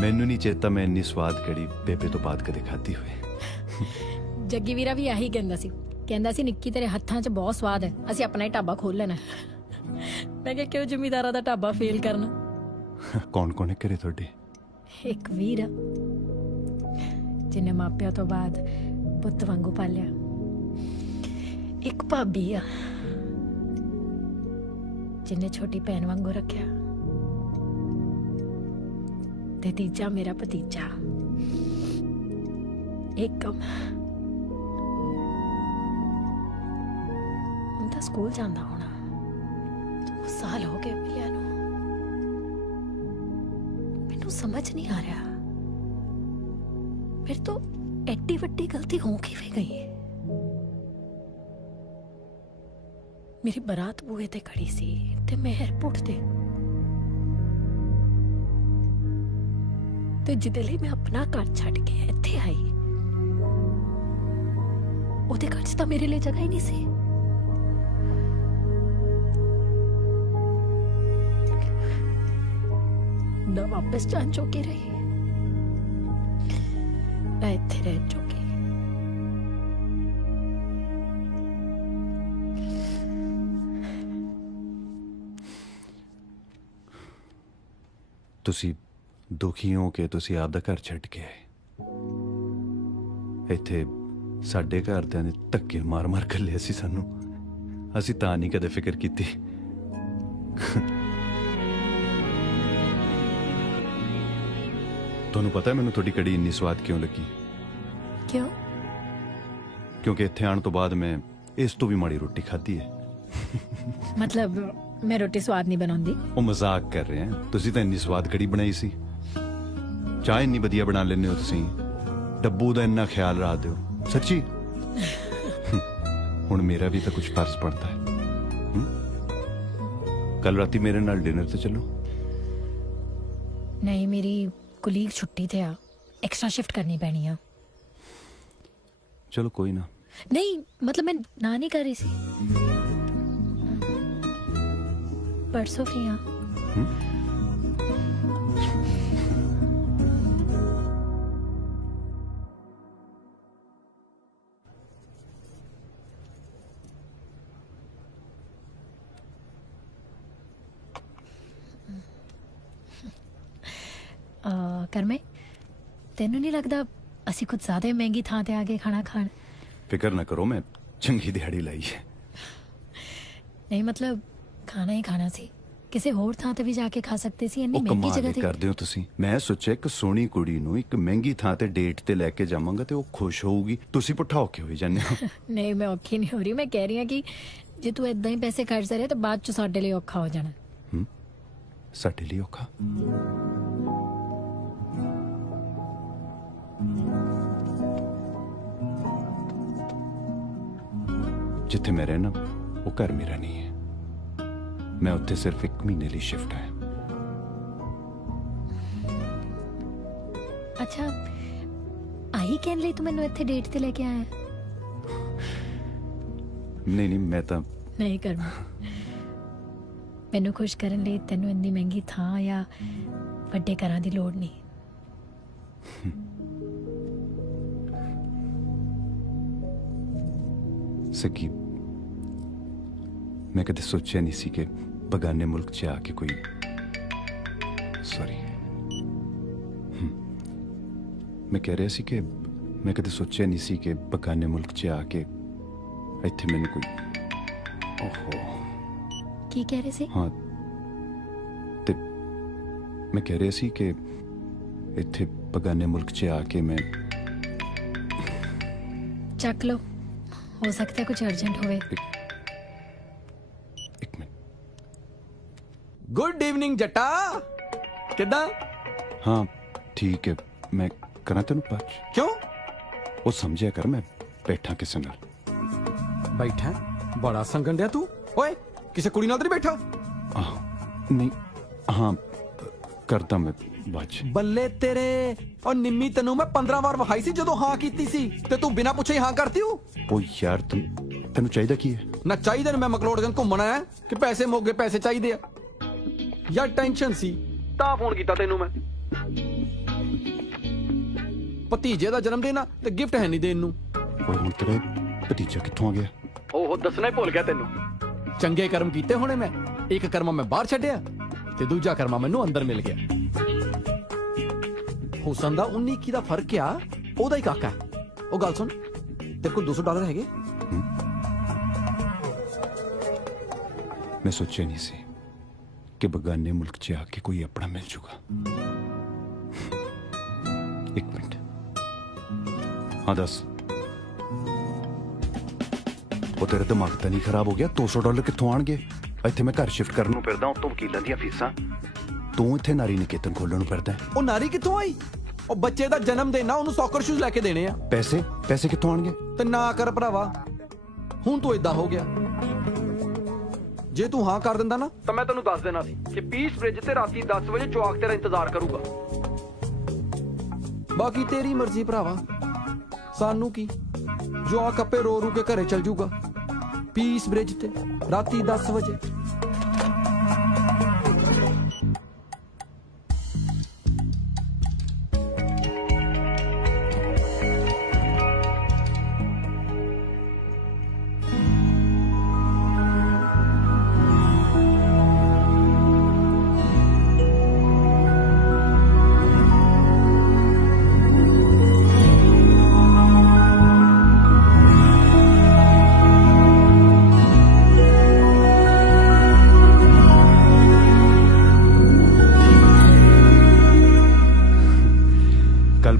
ਮੈਨੂੰ ਨਹੀਂ ਚੇਤਾ ਮੈਂ ਇੰਨੀ ਸਵਾਦ ਕੜੀ ਬੇਬੇ ਤੋਂ ਬਾਅਦ ਕਦੇ ਖਾਧੀ ਹੋਵੇ। ਜੱਗੀ ਵੀਰਾ ਵੀ ਆਹੀ ਕਹਿੰਦਾ ਸੀ ਨਿੱਕੀ ਤੇਰੇ ਹੱਥਾਂ 'ਚ ਬਹੁਤ ਸਵਾਦ ਹੈ, ਅਸੀਂ ਆਪਣਾ ਹੀ ਢਾਬਾ ਖੋਲ ਲੈਣਾ। ਮੈਂ ਕਿਹਾ ਕਿਉਂ ਜ਼ਿਮੀਦਾਰਾਂ ਦਾ ਢਾਬਾ ਫੇਲ ਕਰਨਾ। ਕੌਣ ਕੌਣ ਹੈ ਘਰੇ ਤੁਹਾਡੇ? ਇੱਕ ਵੀਰ ਆ, ਜਿਹਨੇ ਮਾਪਿਆਂ ਤੋਂ ਬਾਅਦ ਪੁੱਤ ਵਾਂਗੂ ਪਾਲਿਆ। ਇੱਕ ਭਾਬੀ ਆ, ਜਿਹਨੇ ਛੋਟੀ ਭੈਣ ਵਾਂਗੂ ਰੱਖਿਆ। ਤੇ ਤੀਜਾ ਮੇਰਾ ਭਤੀਜਾ ਏਕਮ। ਹੁਣ ਤਾਂ ਸਕੂਲ ਜਾਂਦਾ ਹੋਣਾ, 2 ਸਾਲ ਹੋ ਗਏ ਮਿਲਿਆ ਨੂੰ। ਮੈਨੂੰ ਸਮਝ ਨਹੀਂ ਆ ਰਿਹਾ ਮੇਰੇ ਤੋਂ ਐਡੀ ਵੱਡੀ ਗਲਤੀ ਹੋ ਕਿਵੇਂ ਗਈ। ਮੇਰੀ ਬਰਾਤ ਬੂਹੇ ਤੇ ਖੜੀ ਸੀ ਤੇ ਮੈਂ 에어ਪੋਰਟ ਤੇ ਜਿਹਦੇ ਲਈ ਮੈਂ ਆਪਣਾ ਘਰ ਛੱਡ ਕੇ ਇੱਥੇ ਆਈ, ਉਹਦੇ ਘਰ 'ਚ ਤਾਂ ਮੇਰੇ ਲਈ ਜਗ੍ਹਾ ਹੀ ਨਹੀਂ ਸੀ। ਨਾ ਵਾਪਸ ਜਾਣ ਚੁੱਕੀ ਰਹੀ, ਨਾ ਇੱਥੇ ਰਹਿ ਚੁੱਕੀ। ਤੁਸੀਂ ਦੁਖੀ ਹੋ ਕਿ ਤੁਸੀਂ ਆਪਦਾ ਘਰ ਛੱਡ ਕੇ ਆਏ। ਇੱਥੇ ਸਾਡੇ ਘਰਦਿਆਂ ਨੇ ਧੱਕੇ ਮਾਰ-ਮਾਰ ਘੱਲਿਆ ਸੀ ਸਾਨੂੰ। ਅਸੀਂ ਤਾਂ ਨਹੀਂ ਕਦੇ ਫਿਕਰ ਕੀਤੀ। ਤੁਹਾਨੂੰ ਪਤਾ ਮੈਨੂੰ ਤੁਹਾਡੀ ਕੜੀ ਇੰਨੀ ਸਵਾਦ ਕਿਉਂ ਲੱਗੀ? ਕਿਉਂ? ਕਿਉਂਕਿ ਇੱਥੇ ਆਉਣ ਤੋਂ ਬਾਅਦ ਮੈਂ ਇਸ ਤੋਂ ਵੀ ਮਾੜੀ ਰੋਟੀ ਖਾਧੀ ਹੈ। ਮਤਲਬ ਮੈਂ ਰੋਟੀ ਸਵਾਦ ਨਹੀਂ ਬਣਾਉਂਦੀ? ਉਹ ਮਜ਼ਾਕ ਕਰ ਰਹੇ ਹਾਂ। ਤੁਸੀਂ ਤਾਂ ਇੰਨੀ ਸਵਾਦ ਕੜੀ ਬਣਾਈ ਸੀ। ਚਾਹ ਇੰਨੀ ਵਧੀਆ ਬਣਾ ਲੈਂਦੇ ਹੋ ਤੁਸੀਂ। ਡੱਬੂ ਦਾ ਇੰਨਾ ਖਿਆਲ ਰੱਖਦੇ ਹੋ, ਸੱਚੀ। ਹੁਣ ਮੇਰਾ ਵੀ ਤਾਂ ਕੁਝ ਫਰਜ਼ ਬਣਦਾ ਹੈ। ਕੱਲ ਰਾਤੀ ਮੇਰੇ ਨਾਲ ਡਿਨਰ ਤੇ ਚੱਲੋ। ਨਹੀਂ, ਮੇਰੀ ਕੁਲੀਗ ਛੁੱਟੀ ਤੇ ਆ, ਐਕਸਟਰਾ ਸ਼ਿਫਟ ਕਰਨੀ ਪੈਣੀ ਆ। ਚਲੋ ਕੋਈ ਨਾ। ਨਹੀਂ ਮਤਲਬ ਮੈਂ ਨਾ ਨਹੀਂ ਕਰ ਰਹੀ ਸੀ। परसों फ्री हाँ। ਕਰਮੇ ਤੈਨੂੰ ਨਹੀਂ ਲੱਗਦਾ ਅਸੀਂ ਕੁਝ ਜ਼ਿਆਦਾ ਹੀ ਮਹਿੰਗੀ ਥਾਂ ਤੇ ਆ ਕੇ ਖਾਣਾ ਖਾਣ? ਫਿਕਰ ਨਾ ਕਰੋ, ਮੈਂ ਚੰਗੀ ਦਿਹਾੜੀ ਲਾਈ ਹੈ। ਨਹੀਂ ਮਤਲਬ ਖਾਣਾ ਹੀ ਖਾਣਾ ਸੀ, ਕਿਸੇ ਹੋਰ ਥਾਂ ਤੇ ਵੀ ਜਾ ਕੇ ਖਾ ਸਕਦੇ ਸੀ ਇੰਨੀ ਉਹ ਮਹਿੰਗੀ ਕਮਾਲ ਜਗ੍ਹਾ ਹੀ ਤੇ। ਕਰਦੇ ਹੋ ਤੁਸੀਂ। ਮੈਂ ਸੋਚਿਆ ਇੱਕ ਸੋਹਣੀ ਕੁੜੀ ਨੂੰ ਇੱਕ ਮਹਿੰਗੀ ਥਾਂ ਤੇ ਡੇਟ ਤੇ ਲੈ ਕੇ ਜਾਵਾਂਗਾ ਤੇ ਉਹ ਖੁਸ਼ ਹੋਊਗੀ, ਤੁਸੀਂ ਪੁੱਠਾ ਔਖੇ ਹੋਈ ਜਾਂਦੇ ਹੋ। ਨਹੀਂ ਮੈਂ ਔਖੀ ਨਹੀਂ ਹੋ ਰਹੀ, ਮੈਂ ਕਹਿ ਰਹੀ ਹਾਂ ਕਿ ਜੇ ਤੂੰ ਇਦਾਂ ਹੀ ਪੈਸੇ ਖਰਚਦਾ ਰਿਹਾ ਤਾਂ ਬਾਅਦ ਚ ਸਾਡੇ ਲਈ ਔਖਾ ਹੋ ਜਾਣਾ। ਸਾਡੇ ਲਈ ਔਖਾ? ਜਿੱਥੇ ਮੈਂ ਰਹਿਣਾ ਉਹ ਘਰ ਮੇਰਾ ਨਹੀਂ ਹੈ, ਮੈਂ ਉੱਥੇ ਸਿਰਫ 1 ਮਹੀਨੇ ਲਈ ਸ਼ਿਫਟ ਆਇਆ। ਅੱਛਾ ਆਹੀ ਕਹਿਣ ਲਈ ਤੂੰ ਮੈਨੂੰ ਇੱਥੇ ਡੇਟ ਤੇ ਲੈ ਕੇ ਆਇਆ? ਨਹੀਂ ਮੈਂ ਤਾਂ ਨਹੀਂ ਕਰਨਾ, ਮੈਨੂੰ ਖੁਸ਼ ਕਰਨ ਲਈ ਤੈਨੂੰ ਇੰਨੀ ਮਹਿੰਗੀ ਥਾਂ ਜਾਂ ਵੱਡੇ ਘਰਾਂ ਦੀ ਲੋੜ ਨਹੀਂ। ਸਕੀ ਮੈਂ ਕਦੇ ਸੋਚਿਆ ਨਹੀਂ ਸੀ ਕਿ ਬਗਾਨੇ ਮੁਲਕ 'ਚ ਆ ਕੇ ਕੋਈ ਸੌਰੀ ਮੈਂ ਕਹਿ ਰਿਹਾ ਸੀ ਕਿ ਮੈਂ ਕਦੇ ਸੋਚਿਆ ਨਹੀਂ ਸੀ ਕਿ ਬਗਾਨੇ ਮੁਲਕ 'ਚ ਆ ਕੇ ਇੱਥੇ ਮੈਨੂੰ ਕੋਈ ਓਹੋ ਕੀ ਕਹਿ ਰਹੇ ਸੀ? ਹਾਂ ਤੇ ਮੈਂ ਕਹਿ ਰਿਹਾ ਸੀ ਕਿ ਇੱਥੇ ਬਗਾਨੇ ਮੁਲਕ 'ਚ ਆ ਕੇ ਮੈਂ ਚੱਕ ਲਓ, ਹੋ ਸਕਦਾ ਕੁਝ ਅਰਜੈਂਟ ਹੋਵੇ। ਗੁੱਡ ਈਵਨਿੰਗ ਜੱਟਾ, ਕਿੱਦਾਂ? ਹਾਂ ਠੀਕ ਹੈ, ਮੈਂ ਕਰਾਂ ਤੈਨੂੰ ਪਾਚ? ਕਿਉਂ? ਉਹ ਸਮਝਿਆ ਕਰ ਮੈਂ ਬੈਠਾ ਕਿਸੇ ਨਾਲ। ਬੈਠਾ? ਬੜਾ ਸੰਗਣ ਡਿਆ ਤੂੰ। ਓਏ ਕਿਸੇ ਕੁੜੀ ਨਾਲ ਤਾਂ ਨਹੀਂ ਬੈਠਾ? ਨਹੀਂ ਹਾਂ ਕਰਦਾ ਮੈਂ ਬਾਜ। ਬੱਲੇ ਤੇਰੇ, ਔਰ ਨਿੰਮੀ ਤੈਨੂੰ ਮੈਂ 15 ਵਾਰ ਵਿਖਾਈ ਸੀ ਜਦੋਂ ਹਾਂ ਕੀਤੀ ਸੀ ਤੇ ਤੂੰ ਬਿਨਾਂ ਪੁੱਛੇ ਹੀ ਹਾਂ ਕਰਤੀ ਹੋ। ਉਹ ਯਾਰ ਤੈਨੂੰ ਚਾਹੀਦਾ ਕੀ ਹੈ? ਨਾ ਚਾਹੀਦਾ, ਮੈਂ ਮਕਲੋਡਗੰਜ ਘੁੰਮਣ ਆਇਆ ਕਿ ਪੈਸੇ ਮੋਗੇ ਪੈਸੇ ਚਾਹੀਦੇ ਆ ਯਾਰ। ਟੈਨਸ਼ਨ ਸੀ ਤਾਂ ਫੋਨ ਕੀਤਾ ਤੈਨੂੰ ਮੈਂ। ਭਤੀਜੇ ਦਾ ਜਨਮ ਦਿਨ ਆ ਤੇ ਗਿਫਟ ਹੈ ਨਹੀਂ ਦੇਣ ਨੂੰ। ਓਏ ਹੁਣ ਤੇਰਾ ਭਤੀਜਾ ਕਿੱਥੋਂ ਆ ਗਿਆ? ਉਹ ਦੱਸਣਾ ਹੀ ਭੁੱਲ ਗਿਆ ਤੈਨੂੰ। ਚੰਗੇ ਕਰਮ ਕੀਤੇ ਹੋਣੇ ਮੈਂ, ਇੱਕ ਕਰਮਾ ਮੈਂ ਬਾਹਰ ਛੱਡਿਆ ਤੇ ਦੂਜਾ ਕਰਮਾ ਮੈਨੂੰ ਅੰਦਰ ਮਿਲ ਗਿਆ। ਹੁਸਨ ਦਾ 19-21 ਦਾ ਫਰਕ ਆ, ਉਹਦਾ ਹੀ ਕਾਕਾ। ਉਹ ਗੱਲ ਸੁਣ, ਤੇਰੇ ਕੋਲ $200 ਹੈਗੇ? ਮੈਂ ਸੋਚਿਆ ਨਹੀਂ ਸੀ ਕਿ ਬਗਾਨੇ ਮੁਲਕ 'ਚ ਆ ਕੇ ਕੋਈ ਆਪਣਾ ਮਿਲ ਜੂਗਾ। ਇੱਕ ਮਿੰਟ, ਹਾਂ ਦੱਸ। ਉਹ ਤੇਰਾ ਦਿਮਾਗ ਤਾਂ ਨਹੀਂ ਖਰਾਬ ਹੋ ਗਿਆ? $200 ਕਿੱਥੋਂ ਆਣਗੇ? ਇੱਥੇ ਮੈਂ ਘਰ ਸ਼ਿਫਟ ਕਰਨ ਨੂੰ ਫਿਰਦਾ, ਉਤੋਂ ਵਕੀਲਾਂ ਦੀਆਂ ਫੀਸਾਂ। ਤੂੰ ਇੱਥੇ ਨਾਰੀ ਨਿਕੇਤਨ ਖੋਲਣ ਨੂੰ ਫਿਰਦਾ। ਉਹ ਨਾਰੀ ਕਿੱਥੋਂ ਆਈ? ਉਹ ਬੱਚੇ ਦਾ ਜਨਮ ਦਿਨ ਆ, ਉਹਨੂੰ ਸੌਕਰ ਸ਼ੂਜ਼ ਲੈ ਕੇ ਦੇਣੇ ਆ। ਪੈਸੇ ਕਿੱਥੋਂ ਆਣਗੇ? ਤੇ ਨਾ ਕਰ ਭਰਾਵਾ, ਹੁਣ ਤੂੰ ਏਦਾਂ ਹੋ ਗਿਆ। ਜੇ ਤੂੰ ਹਾਂ ਕਰ ਦਿੰਦਾ ਨਾ ਤਾਂ ਮੈਂ ਤੈਨੂੰ ਦੱਸ ਦੇਣਾ ਸੀ ਕਿ ਪੀਸ ਬ੍ਰਿਜ ਤੇ ਰਾਤੀ 10 ਵਜੇ ਜਵਾਕ ਤੇਰਾ ਇੰਤਜ਼ਾਰ ਕਰੂਗਾ। ਬਾਕੀ ਤੇਰੀ ਮਰਜ਼ੀ ਭਰਾਵਾ, ਸਾਨੂੰ ਕੀ, ਜਵਾਕ ਆਪੇ ਰੋ ਰੂ ਕੇ ਘਰੇ ਚਲ ਜੂਗਾ। ਪੀਸ ਬ੍ਰਿਜ ਤੇ ਰਾਤੀ 10 ਵਜੇ।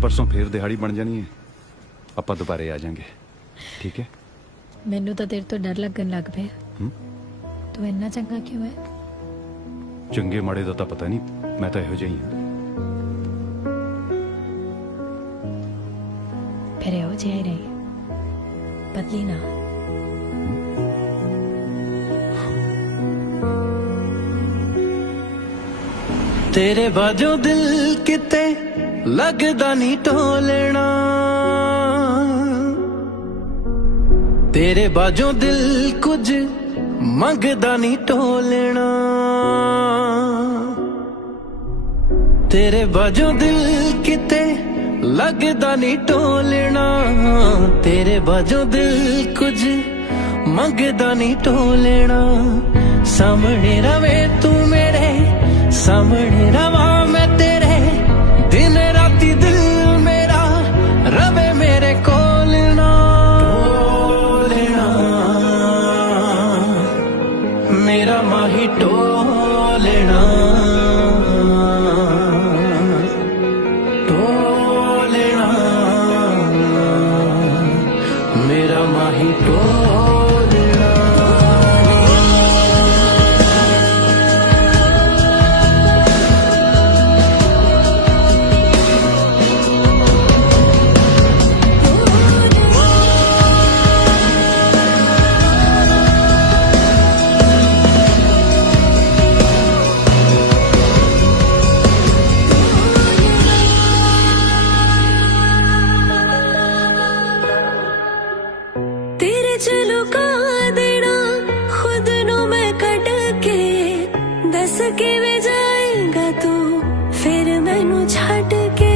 परसों फिर दिहाड़ी बन जानी है, ਆਪਾਂ ਦੁਬਾਰੇ ਆ ਜਾਾਂਗੇ, ਠੀਕ ਹੈ? ਮੈਨੂੰ ਤਾਂ ਤੇਰੇ ਤੋਂ ਡਰ ਲੱਗਣ ਲੱਗ ਪਿਆ। ਤੂੰ ਇੰਨਾ ਚੰਗਾ ਕਿਉਂ ਹੈ? ਚੰਗੇ ਮਾੜੇ ਦਾ ਤਾਂ ਪਤਾ ਨਹੀਂ, ਮੈਂ ਤਾਂ ਇਹੋ ਜਿਹਾ ਹੀ ਹਾਂ। ਫਿਰ ਇਹੋ ਜਿਹਾ ਹੀ ਰਹੀ, ਬਦਲੀ ਨਾ। तेरे बाजो दिल किते लगदा नी ढोलना, तेरे बाजो दिल कुछ मंगदा नी ढोलना, तेरे बाजो दिल किते लगदा नी ढोलना, तेरे बाजो दिल कुछ मंगदा नी ढोलना। सामने रवे तू मेरे, सामने रवा मैं तेरे, माही टोलना तेरे चलो का देना खुद नु मैं कट के दस के वे जाएगा तू फिर मैनू छड़ के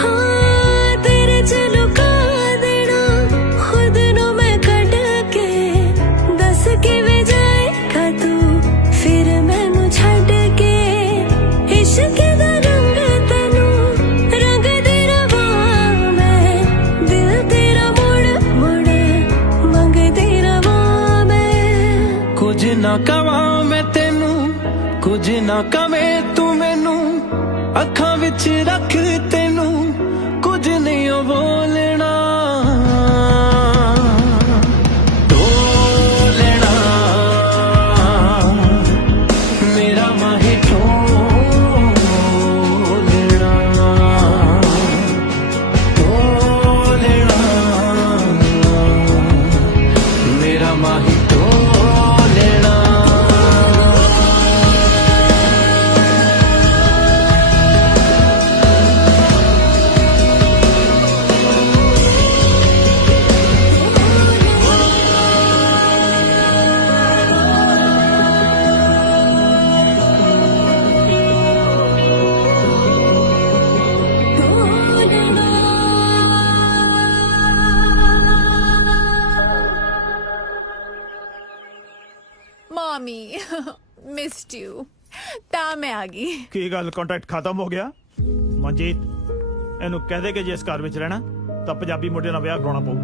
हाँ तेरे चलो का देना खुद नु मैं कट के दस के वे जाएगा तू फिर मैनू छड़ के इश्क दा रंग तैनू रंग तेरा वां मैं दिल तेरा मुड़ मुड़ मंग तेरा वां मैं कुछ ना कवां मैं तेनू कुछ ना कवे तू मैनू अखां विच रख तेनू कुछ नहीं ओ बोलना टोलना मेरा माही टोलना टोलना मेरा माही टोलना Mommy, missed you. ਤਾਂ ਮੈਂ ਆ ਗਈ। ਕੀ ਗੱਲ ਕੰਟਰੈਕਟ ਖਤਮ ਹੋ ਗਿਆ? ਮਨਜੀਤ ਇਹਨੂੰ ਕਹਿ ਦੇ ਕਿ ਜੇ ਇਸ ਘਰ ਵਿੱਚ ਰਹਿਣਾ ਤਾਂ ਪੰਜਾਬੀ ਮੁੰਡੇ ਨਾਲ ਵਿਆਹ ਕਰਾਉਣਾ ਪਊ,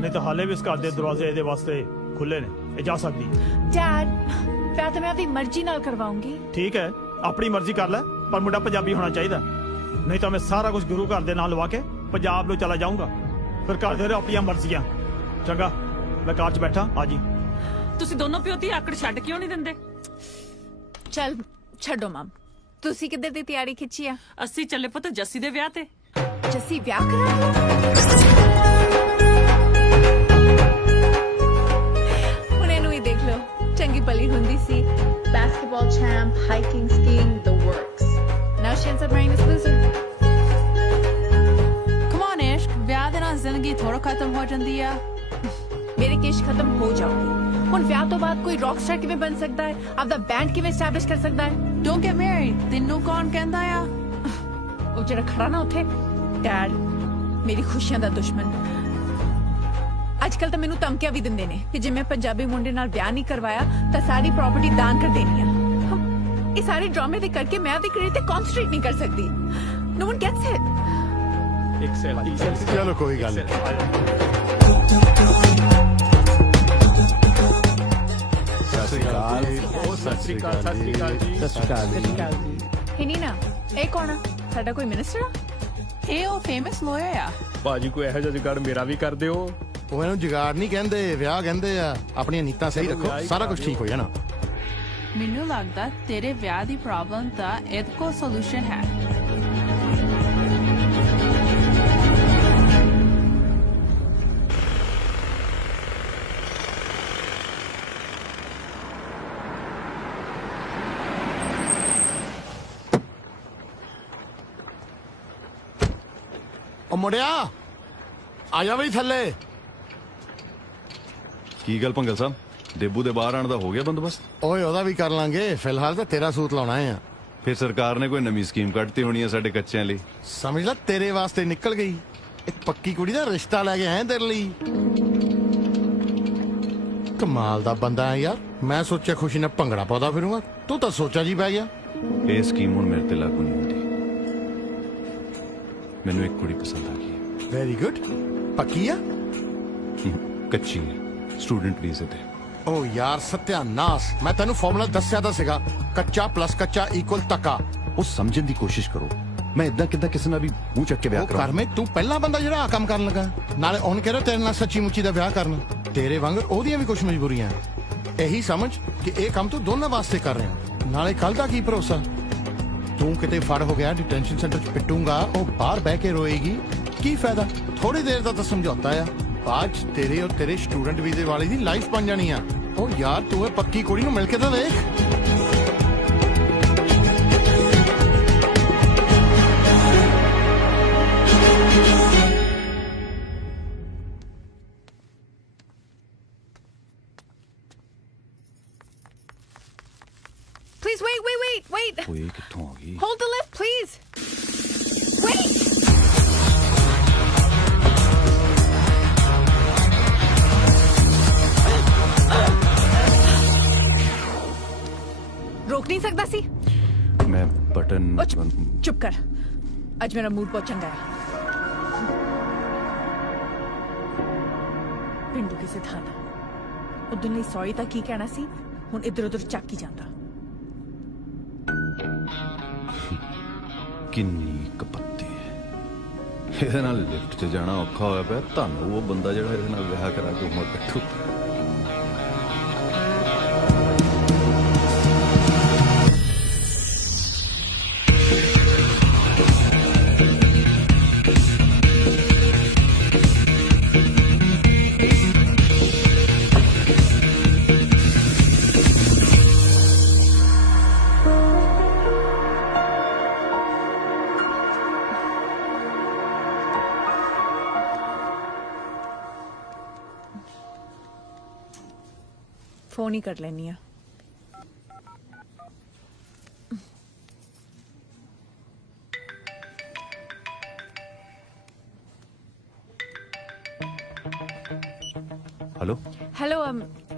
ਨਹੀਂ ਤਾਂ ਹਾਲੇ ਵੀ ਇਸ ਘਰ ਦੇ ਦਰਵਾਜ਼ੇ ਇਹਦੇ ਵਾਸਤੇ ਖੁੱਲੇ ਨੇ, ਇਹ ਜਾ ਸਕਦੀ। ਡੈਡ, ਵਿਆਹ ਤਾਂ ਮੈਂ ਆਪਣੀ ਮਰਜ਼ੀ ਨਾਲ ਕਰਵਾਉਂਗੀ। ਠੀਕ ਹੈ, ਆਪਣੀ ਮਰਜ਼ੀ ਕਰ ਲੈ, ਪਰ ਮੁੰਡਾ ਪੰਜਾਬੀ ਹੋਣਾ ਚਾਹੀਦਾ, ਨਹੀਂ ਤਾਂ ਮੈਂ ਸਾਰਾ ਕੁਝ ਗੁਰੂ ਘਰ ਦੇ ਨਾਲ ਲਵਾ ਕੇ ਪੰਜਾਬ ਨੂੰ ਚਲਾ ਜਾਊਂਗਾ, ਫਿਰ ਕਰਦੇ ਰਹੋ ਆਪਣੀਆਂ ਮਰਜ਼ੀਆਂ। ਚੰਗਾ, ਮੈਂ ਕਾਰ 'ਚ ਬੈਠਾ, ਆ ਜੀ। ਤੁਸੀਂ ਦੋਨੋਂ ਪਿਓ ਧੀ ਆਕੜ ਛੱਡ ਕਿਉਂ ਨਹੀਂ ਦਿੰਦੇ? ਚੱਲ ਛੱਡੋ ਮਮ, ਤੁਸੀਂ ਕਿੱਧਰ ਦੀ ਤਿਆਰੀ ਖਿੱਚੀ ਆ? ਅਸੀਂ ਚੱਲੇ ਪੁੱਤ ਜੱਸੀ ਦੇ ਵਿਆਹ ਤੇ। ਜੱਸੀ ਵਿਆਹ ਕਰਾ? ਹੁਣ ਇਹਨੂੰ ਹੀ ਦੇਖ ਲਓ, ਚੰਗੀ ਭਲੀ ਹੁੰਦੀ ਸੀ, basketball champ, hiking, skiing, the works. Now she ends up marrying this loser. Come on इश्क, ਵਿਆਹ ਦੇ ਨਾਲ ਜ਼ਿੰਦਗੀ ਥੋੜਾ ਖਤਮ ਹੋ ਜਾਂਦੀ ਆ। ਮੇਰੇ ਕੇਸ਼ ਖਤਮ ਹੋ ਜਾਊਗੀ। ਹੁਣ ਵਿਆਹ ਤੋਂ ਬਾਅਦ ਕੋਈ ਰੌਕ ਸਟਾਰ ਕਿਵੇਂ ਬਣ ਸਕਦਾ ਹੈ? ਆਪਦਾ ਬੈਂਡ ਕਿਵੇਂ ਐਸਟੈਬਲਿਸ਼ ਕਰ ਸਕਦਾ ਹੈ? ਡੋਂਟ ਗੈਟ ਮੈਰੀਡ, ਤੈਨੂੰ ਕੌਣ ਕਹਿੰਦਾ ਆ? ਉਹ ਜਿਹੜਾ ਖੜਾ ਨਾ ਉੱਥੇ, ਡੈਡ ਮੇਰੀ ਖੁਸ਼ੀਆਂ ਦਾ ਦੁਸ਼ਮਣ। ਅੱਜ ਕੱਲ ਤਾਂ ਮੈਨੂੰ ਧਮਕੀਆਂ ਵੀ ਦਿੰਦੇ ਨੇ ਕਿ ਜੇ ਮੈਂ ਪੰਜਾਬੀ ਮੁੰਡੇ ਨਾਲ ਵਿਆਹ ਨਹੀਂ ਕਰਵਾਇਆ ਤਾਂ ਸਾਰੀ ਪ੍ਰਾਪਰਟੀ ਦਾਨ ਕਰ ਦੇਣੀ ਆ। ਇਹ ਸਾਰੇ ਡਰਾਮੇ ਦੇ ਕਰਕੇ ਮੈਂ ਆਪਣੀ ਕਰੀਅਰ ਤੇ ਕਨਸੈਂਟਰੇਟ ਨਹੀਂ ਕਰ ਸਕਦੀ। No one gets it. ਚਲੋ ਕੋਈ ਗੱਲ ਨਹੀਂ। ਸਤਿ ਸ਼੍ਰੀ ਅਕਾਲ ਜੀ। ਹੀ ਨੀਨਾ, ਇਹ ਕੌਣ ਆ? ਸਾਡਾ ਕੋਈ ਮਿਨਿਸਟਰ ਆ? ਇਹ ਉਹ ਫੇਮਸ ਲਾਇਰ ਆ। ਬਾਜੀ ਕੋਈ ਇਹੋ ਜਿਹਾ ਜੁਗਾੜ ਮੇਰਾ ਵੀ ਕਰ ਦਿਓ। ਉਹ ਇਹਨੂੰ ਜੁਗਾੜ ਨਹੀਂ ਕਹਿੰਦੇ, ਵਿਆਹ ਕਹਿੰਦੇ ਆ। ਆਪਣੀਆਂ ਨੀਤਾਂ ਸਹੀ ਰੱਖੋ, ਸਾਰਾ ਕੁਝ ਠੀਕ ਹੋ ਜਾਣਾ। ਮੈਨੂੰ ਲੱਗਦਾ ਤੇਰੇ ਵਿਆਹ ਦੀ ਪ੍ਰੋਬਲਮ ਦਾ ਇਹਦੇ ਕੋਲ ਸੋਲੂਸ਼ਨ ਹੈ। ਉਹ ਮੁੰਡਿਆ ਆ ਜਾ ਬਈ ਥੱਲੇ। ਕੀ ਗੱਲ ਭੰਗਲ ਸਾਹਿਬ, ਦੇਬੂ ਦੇ ਬਾਹਰ ਆਣ ਦਾ ਹੋ ਗਿਆ ਬੰਦੋਬਸਤ? ਓਏ ਉਹਦਾ ਵੀ ਕਰ ਲਾਂਗੇ, ਫਿਲਹਾਲ ਤਾਂ ਤੇਰਾ ਸੂਤ ਲਾਉਣਾ ਆ। ਫਿਰ ਸਰਕਾਰ ਨੇ ਕੋਈ ਨਵੀਂ ਸਕੀਮ ਕੱਢਤੀ ਹੋਣੀ ਹੈ ਸਾਡੇ ਕੱਚਿਆਂ ਲਈ। ਸਮਝ ਲੈ ਤੇਰੇ ਵਾਸਤੇ ਨਿਕਲ ਗਈ। ਇੱਕ ਪੱਕੀ ਕੁੜੀ ਦਾ ਰਿਸ਼ਤਾ ਲੈ ਕੇ ਆਏ ਤੇਰੇ ਲਈ। ਕਮਾਲ ਦਾ ਬੰਦਾ ਹੈ ਯਾਰ। ਮੈਂ ਸੋਚਿਆ ਖੁਸ਼ੀ ਨਾਲ ਭੰਗੜਾ ਪਾਉਂਦਾ ਫਿਰੂੰਗਾ, ਤੂੰ ਤਾਂ ਸੋਚਾ ਜੀ ਪੈ ਗਿਆ। ਇਹ ਸਕੀਮ ਹੁਣ ਮੇਰੇ ਤੇ ਲਾਗੂ ਨਹੀਂ ਹੁੰਦੀ। ਮੈਨੂੰ ਇੱਕ ਕੁੜੀ ਪਸੰਦ ਆ ਗਈ ਹੈ। Very good. ਪੱਕੀ ਆ? ਕੱਚੀ ਹੈ, ਸਟੂਡੈਂਟ ਵੀਜ਼ੇ ਤੇ। ਓ ਯਾਰ ਸਤਿਆਨਾਸ਼, ਮੈਂ ਤੈਨੂੰ ਫਾਰਮੂਲਾ ਦੱਸਿਆ ਤਾਂ ਸੀਗਾ, ਕੱਚਾ ਪਲੱਸ ਕੱਚਾ ਇਕੁਅਲ ਤੱਕਾ। ਉਹ ਸਮਝਣ ਦੀ ਕੋਸ਼ਿਸ਼ ਕਰੋ। ਮੈਂ ਇਦਾਂ ਕਿੱਦਾਂ ਕਿਸੇ ਨਾਲ ਵੀ ਮੂੰਹ ਚੱਕ ਕੇ ਵਿਆਹ ਉਹ ਕਰਾਂ? ਕਰ ਮੈਂ ਤੂੰ ਪਹਿਲਾ ਬੰਦਾ ਜਿਹੜਾ ਆ ਕੰਮ ਕਰਨ ਲੱਗਾ ਨਾਲੇ ਉਹਨ ਕਹਿ ਰਿਹਾ ਤੇਰੇ ਨਾਲ ਸੱਚੀ ਮੁੱਚੀ ਦਾ ਵਿਆਹ ਕਰਨਾ ਤੇਰੇ ਵਾਂਗ ਉਹਦੀਆਂ ਵੀ ਕੁਝ ਮਜਬੂਰੀਆਂ ਇਹੀ ਸਮਝ ਕਿ ਇਹ ਕੰਮ ਤੂੰ ਦੋਨਾਂ ਵਾਸਤੇ ਕਰ ਰਿਹਾ ਨਾਲੇ ਕੱਲ ਦਾ ਕੀ ਭਰੋਸਾ ਤੂੰ ਕਿਤੇ ਫੜ ਹੋ ਗਿਆ ਡਿਟੈਂਸ਼ਨ ਸੈਂਟਰ 'ਚ ਪਿੱਟੂਗਾ ਉਹ ਬਾਹਰ ਬਹਿ ਕੇ ਰੋਏਗੀ ਕੀ ਫਾਇਦਾ ਥੋੜੀ ਦੇਰ ਦਾ ਤਾਂ ਸਮਝੌਤਾ ਆ ਬਾਅਦ 'ਚ ਤੇਰੇ ਔਰ ਤੇਰੇ ਸਟੂਡੈਂਟ ਵੀਜ਼ੇ ਵਾਲੀ ਦੀ ਲਾਈਫ ਬਣ ਜਾਣੀ ਆ ਉਹ ਯਾਰ ਤੂੰ ਇਹ ਪੱਕੀ ਕੁੜੀ ਨੂੰ ਮਿਲ ਕੇ ਤਾਂ ਦੇਖ Please wait. ਓਏ ਕਿੱਥੋਂ ਆ ਗਈ? Hold the lift, please. Wait. रोक नहीं सकता सी? मैं बटन चुप कर। आज मेरा मूड बहुत चंगा है। पिंडू किसे था ना उदन ਲਈ ਸੌਰੀ ਤਾਂ ਕੀ ਕਹਿਣਾ ਸੀ ਹੁਣ ਇੱਧਰ ਉੱਧਰ ਚੱਕ ਹੀ ਜਾਂਦਾ ਕਿੰਨੀ ਕਪੱਤੀ ਇਹਦੇ ਨਾਲ ਲਿਫਟ 'ਚ ਜਾਣਾ ਔਖਾ ਹੋਇਆ ਪਿਆ ਤੁਹਾਨੂੰ ਉਹ ਬੰਦਾ ਜਿਹੜਾ ਇਹਦੇ ਨਾਲ ਵਿਆਹ ਕਰਾ ਕੇ ਉਮਰ ਕੱਟੂ फोन ही कर लेनी है हेलो हेलो